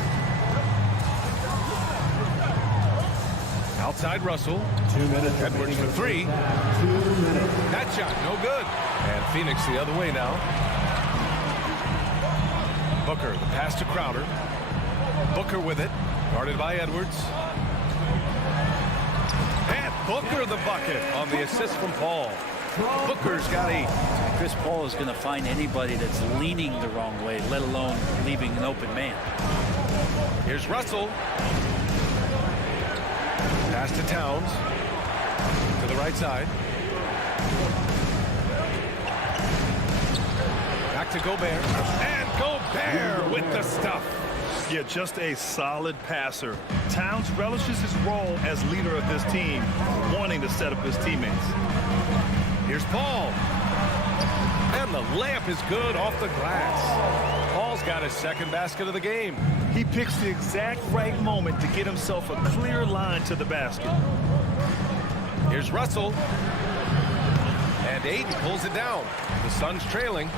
Outside Russell. 2 minutes. Edwards for three. 2 minutes. That shot, no good. And Phoenix the other way now. Booker, the pass to Crowder. Booker with it. Guarded by Edwards. And Booker the bucket on the assist from Paul. Booker's got 8. Chris Paul is going to find anybody that's leaning the wrong way, let alone leaving an open man. Here's Russell. Pass to Towns. To the right side. Back to Gobert. And Gobert with the stuff. Yeah, just a solid passer. Towns relishes his role as leader of this team, wanting to set up his teammates. Here's Paul. And the layup is good off the glass. Paul's got his second basket of the game. He picks the exact right moment to get himself a clear line to the basket. Here's Russell. And Ayton pulls it down. The Suns trailing.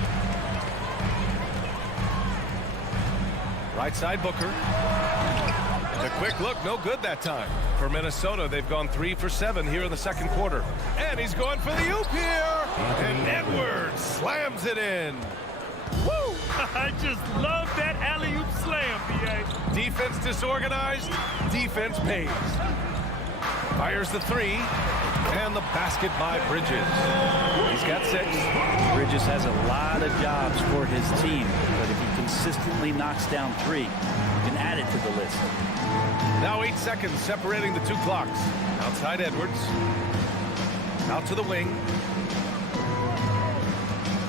Right side Booker. The quick look, no good that time. For Minnesota, they've gone 3 for 7 here in the second quarter. And he's going for the oop here. And Edwards slams it in. Woo! I just love that alley-oop slam, B.A. Defense disorganized, defense pays. Fires the three, and the basket by Bridges. He's got 6. Bridges has a lot of jobs for his team, but if he consistently knocks down 3, you can add it to the list. Now 8 seconds separating the 2 clocks. Outside Edwards. Out to the wing.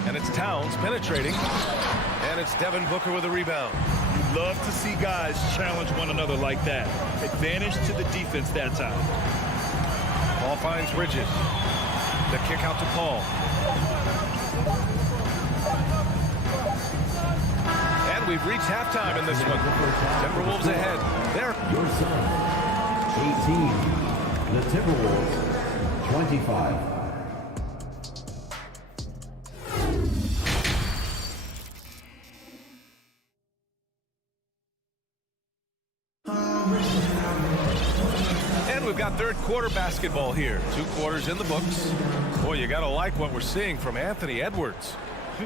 And it's Towns penetrating. And it's Devin Booker with a rebound. You love to see guys challenge one another like that. Advantage to the defense that time. Paul finds Bridges. The kick out to Paul. And we've reached halftime in this one. Timberwolves ahead. There. Your Suns, 18. The Timberwolves, 25. And we've got third quarter basketball here. 2 quarters in the books. Boy, you got to like what we're seeing from Anthony Edwards.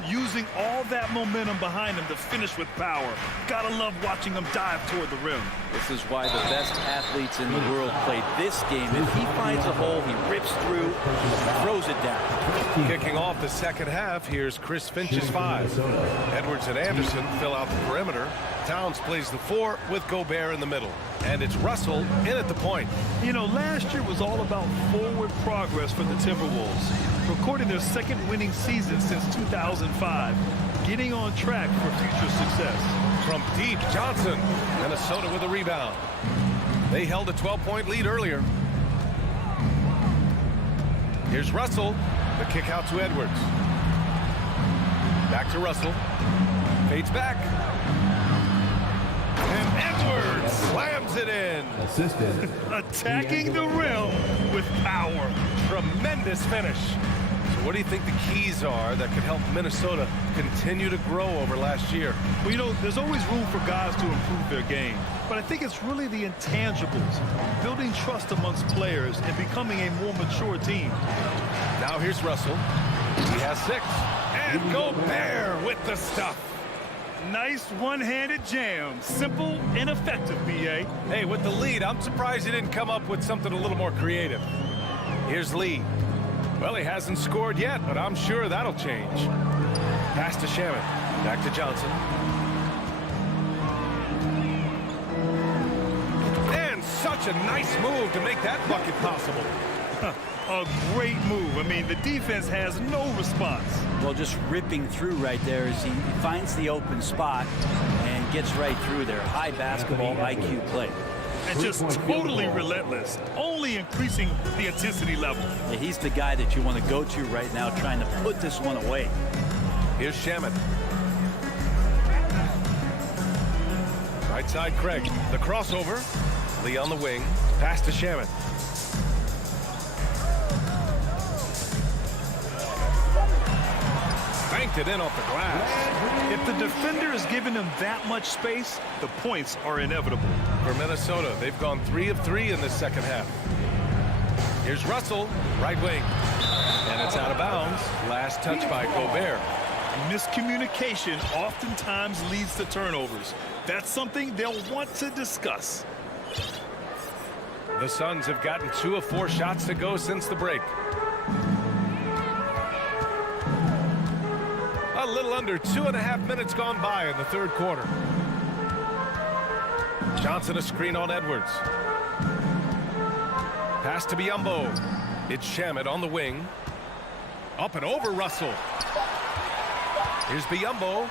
Using all that momentum behind him to finish with power. Gotta love watching him dive toward the rim. This is why the best athletes in the world play this game. If he finds a hole, he rips through, throws it down. Kicking off the second half, here's Chris Finch's 5. Edwards and Anderson fill out the perimeter. Towns plays the 4 with Gobert in the middle. And it's Russell in at the point. You know, last year was all about forward progress for the Timberwolves. Recording their second winning season since 2005. Getting on track for future success. From deep, Johnson. Minnesota with a rebound. They held a 12-point lead earlier. Here's Russell. The kick out to Edwards. Back to Russell. Fades back. And Edwards slams it in. Assisted. Attacking the rim with power. Tremendous finish. So what do you think the keys are that could help Minnesota continue to grow over last year? Well, you know, there's always room for guys to improve their game. But I think it's really the intangibles. Building trust amongst players and becoming a more mature team. Now here's Russell. He has 6. And Gobert with the stuff. Nice one-handed jam. Simple and effective, B.A. Hey, with the lead, I'm surprised he didn't come up with something a little more creative. Here's Lee. Well, he hasn't scored yet, but I'm sure that'll change. Pass to Shaman. Back to Johnson. And such a nice move to make that bucket possible. A great move. I mean, the defense has no response. Well, just ripping through right there as he finds the open spot and gets right through there. High basketball IQ play. And just totally relentless, only increasing the intensity level. Yeah, he's the guy that you want to go to right now, trying to put this one away. Here's Shaman. Right side, Craig. The crossover. Lee on the wing. Pass to Shaman. Banked it in off the glass. If the defender is giving him that much space, the points are inevitable. For Minnesota, they've gone 3 of 3 in this second half. Here's Russell, right wing. And it's out of bounds. Last touch by Gobert. Miscommunication oftentimes leads to turnovers. That's something they'll want to discuss. The Suns have gotten 2 of 4 shots to go since the break. A little under 2.5 minutes gone by in the third quarter. Johnson a screen on Edwards. Pass to Biyombo. It's Shamet on the wing. Up and over Russell. Here's Biyombo.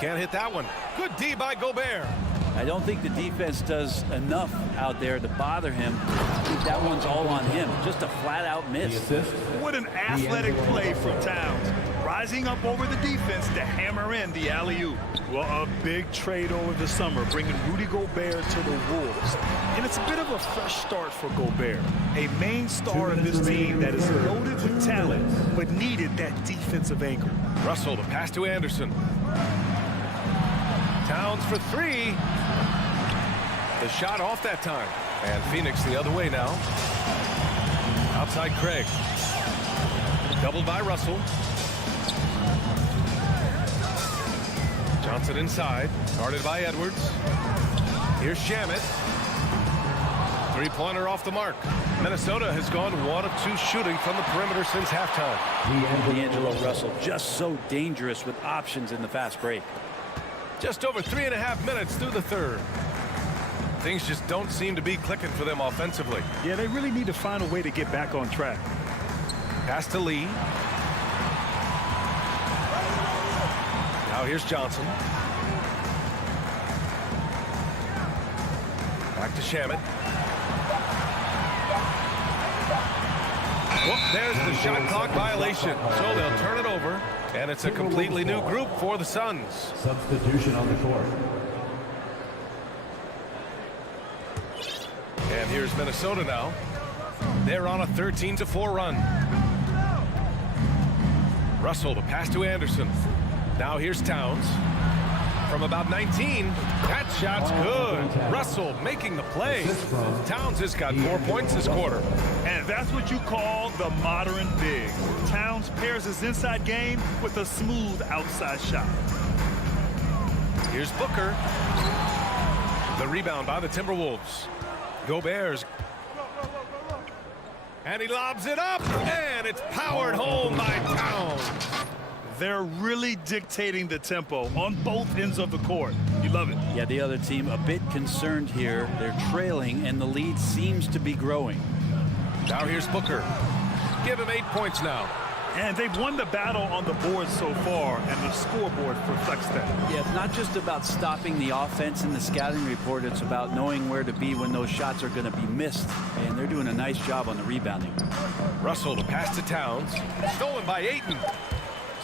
Can't hit that one. Good D by Gobert. I don't think the defense does enough out there to bother him. I think that one's all on him. Just a flat-out miss. What an athletic play from Towns. Rising up over the defense to hammer in the alley-oop. Well, a big trade over the summer, bringing Rudy Gobert to the Wolves. And it's a bit of a fresh start for Gobert. A main star of this team that is loaded with talent, but needed that defensive angle. Russell, the pass to Anderson. Towns for 3. The shot off that time. And Phoenix the other way now. Outside Craig. Doubled by Russell. Johnson inside. Guarded by Edwards. Here's Shamet. 3-pointer off the mark. Minnesota has gone 1 of 2 shooting from the perimeter since halftime. D'Angelo Russell just so dangerous with options in the fast break. Just over 3.5 minutes through the third. Things just don't seem to be clicking for them offensively. Yeah, they really need to find a way to get back on track. Pass to Lee. Now here's Johnson. Back to Shamet. Whoop, there's the shot clock violation. So they'll turn it over. And it's a completely new group for the Suns. Substitution on the court. And here's Minnesota now. They're on a 13-4 run. Russell, the pass to Anderson. Now here's Towns. From about 19, that shot's good. Russell making the play. Towns has got 4 points this quarter. And that's what you call the modern big. Towns pairs his inside game with a smooth outside shot. Here's Booker. The rebound by the Timberwolves. Gobert's. And he lobs it up, and it's powered home by Towns. They're really dictating the tempo on both ends of the court. You love it. Yeah, the other team a bit concerned here. They're trailing, and the lead seems to be growing. Now here's Booker. Give him 8 points now. And they've won the battle on the board so far, and the scoreboard reflects that. Yeah, it's not just about stopping the offense in the scouting report. It's about knowing where to be when those shots are going to be missed. And they're doing a nice job on the rebounding. Russell, the pass to Towns. Stolen by Ayton.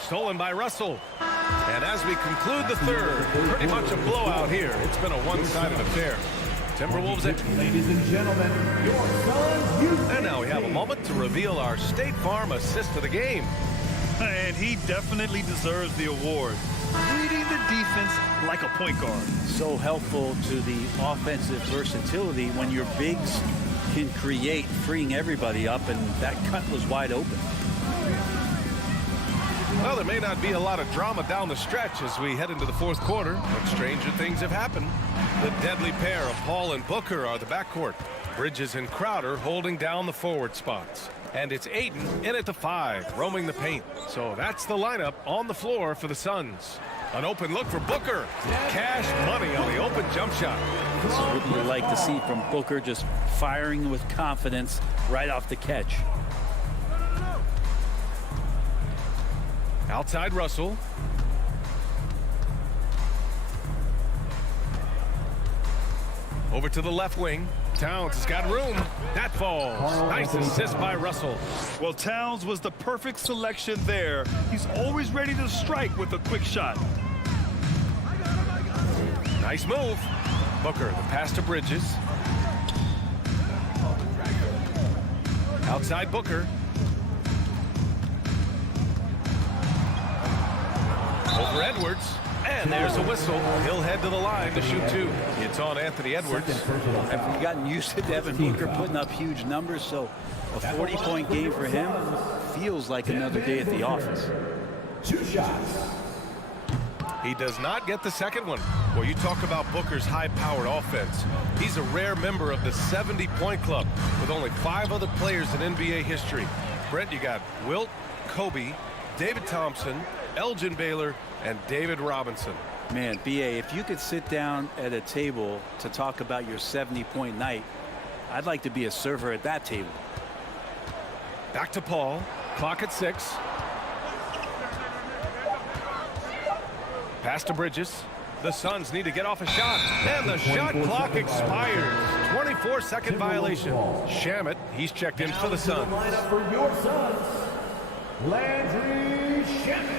Stolen by Russell. And as we conclude the third, pretty much a blowout here. It's been a one-sided affair. Timberwolves. Ladies and gentlemen, your Suns youth. And now we have a moment to reveal our State Farm assist of the game. And he definitely deserves the award. Reading the defense like a point guard. So helpful to the offensive versatility when your bigs can create, freeing everybody up, and that cut was wide open. Well, there may not be a lot of drama down the stretch as we head into the fourth quarter, but stranger things have happened. The deadly pair of Paul and Booker are the backcourt. Bridges and Crowder holding down the forward spots. And it's Ayton in at the 5, roaming the paint. So that's the lineup on the floor for the Suns. An open look for Booker. Cash money on the open jump shot. This is what we like to see from Booker, just firing with confidence right off the catch. Outside Russell. Over to the left wing. Towns has got room. That falls. Nice assist by Russell. Well, Towns was the perfect selection there. He's always ready to strike with a quick shot. Nice move. Booker, the pass to Bridges. Outside Booker. Over Edwards. And And there's a whistle. He'll head to the line to shoot 2. It's on Anthony Edwards. Have gotten used to Devin Booker putting up huge numbers, so a 40-point game for him feels like another day at the office. 2 shots. He does not get the second one. Well, you talk about Booker's high-powered offense. He's a rare member of the 70-point club with only 5 other players in NBA history. Brent, you got Wilt, Kobe, David Thompson, Elgin Baylor, and David Robinson. Man, B.A., if you could sit down at a table to talk about your 70-point night, I'd like to be a server at that table. Back to Paul. Clock at 6. Pass to Bridges. The Suns need to get off a shot. And the shot clock expires. 24-second violation. Shamet, he's checked in for the Suns. Lineup for your Suns, Landry Shamet.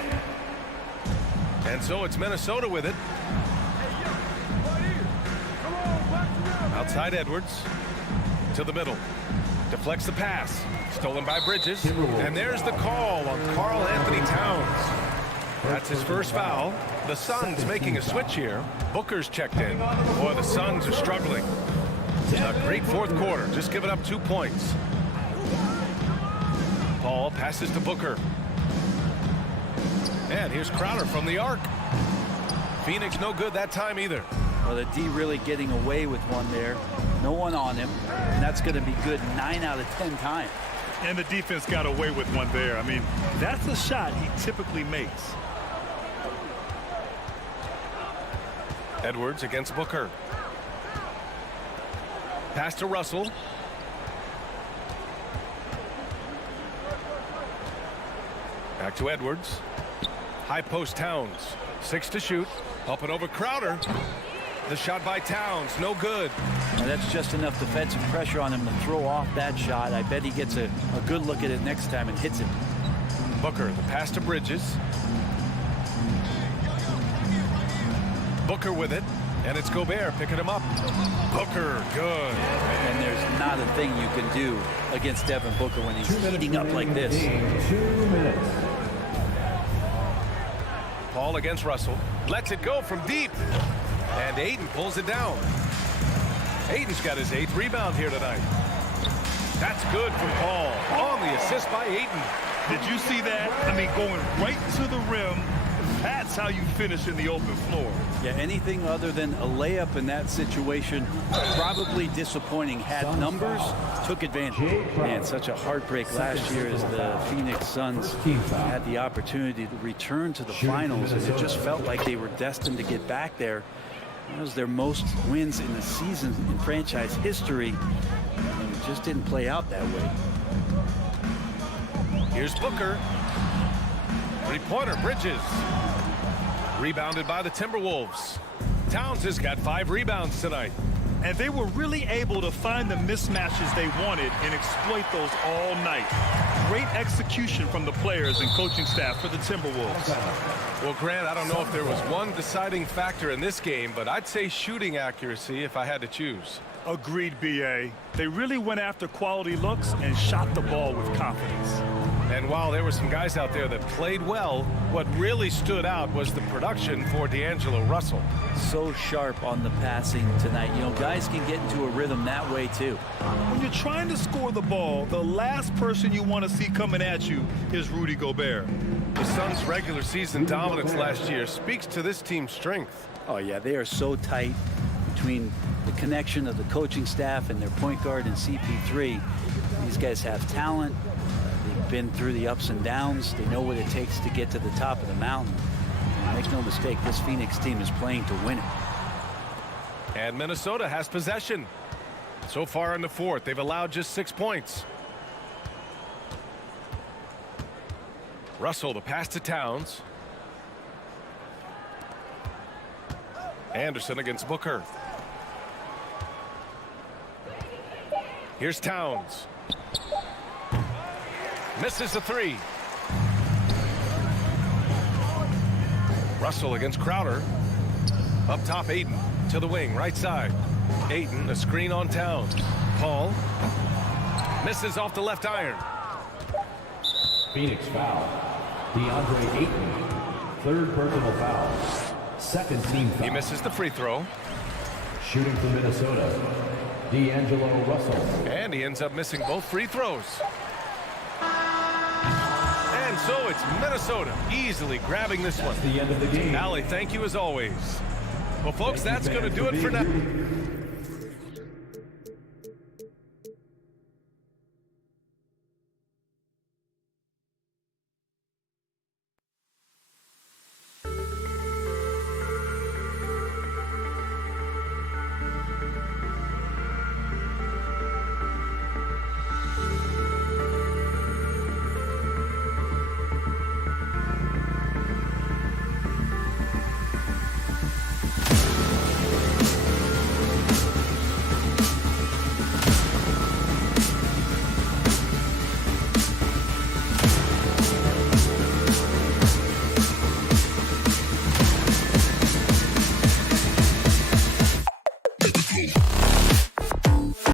And so it's Minnesota with it. Outside Edwards. To the middle. Deflects the pass. Stolen by Bridges. And there's the call on Karl Anthony Towns. That's his first foul. The Suns making a switch here. Booker's checked in. Boy, the Suns are struggling. A great fourth quarter. Just giving up 2 points. Paul passes to Booker. And here's Crowder from the arc. Phoenix no good that time either. Well, the D really getting away with one there. No one on him. And that's going to be good 9 out of 10 times. And the defense got away with one there. I mean, that's a shot he typically makes. Edwards against Booker. Pass to Russell. Back to Edwards. High post Towns. 6 to shoot. Up and over Crowder. The shot by Towns. No good. Now that's just enough defensive pressure on him to throw off that shot. I bet he gets a good look at it next time and hits it. Booker, the pass to Bridges. Booker with it, and it's Gobert picking him up. Booker, good. And there's not a thing you can do against Devin Booker when he's heating up like this. 2 minutes. Paul against Russell. Lets it go from deep. And Ayton pulls it down. Ayton's got his 8th rebound here tonight. That's good from Paul. On the assist by Ayton. Did you see that? I mean, going right to the rim. That's how you finish in the open floor. Yeah, anything other than a layup in that situation, probably disappointing. Had numbers, took advantage. Man, such a heartbreak last year as the Phoenix Suns had the opportunity to return to the finals, and it just felt like they were destined to get back there. That was their most wins in the season in franchise history, and it just didn't play out that way. Here's Booker. 3-pointer, Bridges. Rebounded by the Timberwolves. Towns has got 5 rebounds tonight. And they were really able to find the mismatches they wanted and exploit those all night. Great execution from the players and coaching staff for the Timberwolves. Well, Grant, I don't know if there was one deciding factor in this game, but I'd say shooting accuracy if I had to choose. Agreed, B.A. They really went after quality looks and shot the ball with confidence. And while there were some guys out there that played well, what really stood out was the production for D'Angelo Russell. So sharp on the passing tonight. You know, guys can get into a rhythm that way too. When you're trying to score the ball, the last person you want to see coming at you is Rudy Gobert. The Suns' regular season dominance last year speaks to this team's strength. Oh yeah, they are so tight between the connection of the coaching staff and their point guard and CP3. These guys have talent. They've been through the ups and downs. They know what it takes to get to the top of the mountain. And make no mistake, this Phoenix team is playing to win it. And Minnesota has possession. So far in the fourth, they've allowed just 6 points. Russell, the pass to Towns. Anderson against Booker. Here's Towns. Misses the 3. Russell against Crowder. Up top, Ayton to the wing, right side. Ayton, a screen on Towns. Paul misses off the left iron. Phoenix foul. DeAndre Ayton, 3rd personal foul. Second team foul. He misses the free throw. Shooting for Minnesota, D'Angelo Russell. And he ends up missing both free throws. And so it's Minnesota easily grabbing this one. The end of the game. Allie, thank you as always. Well, folks, that's going to do it for now.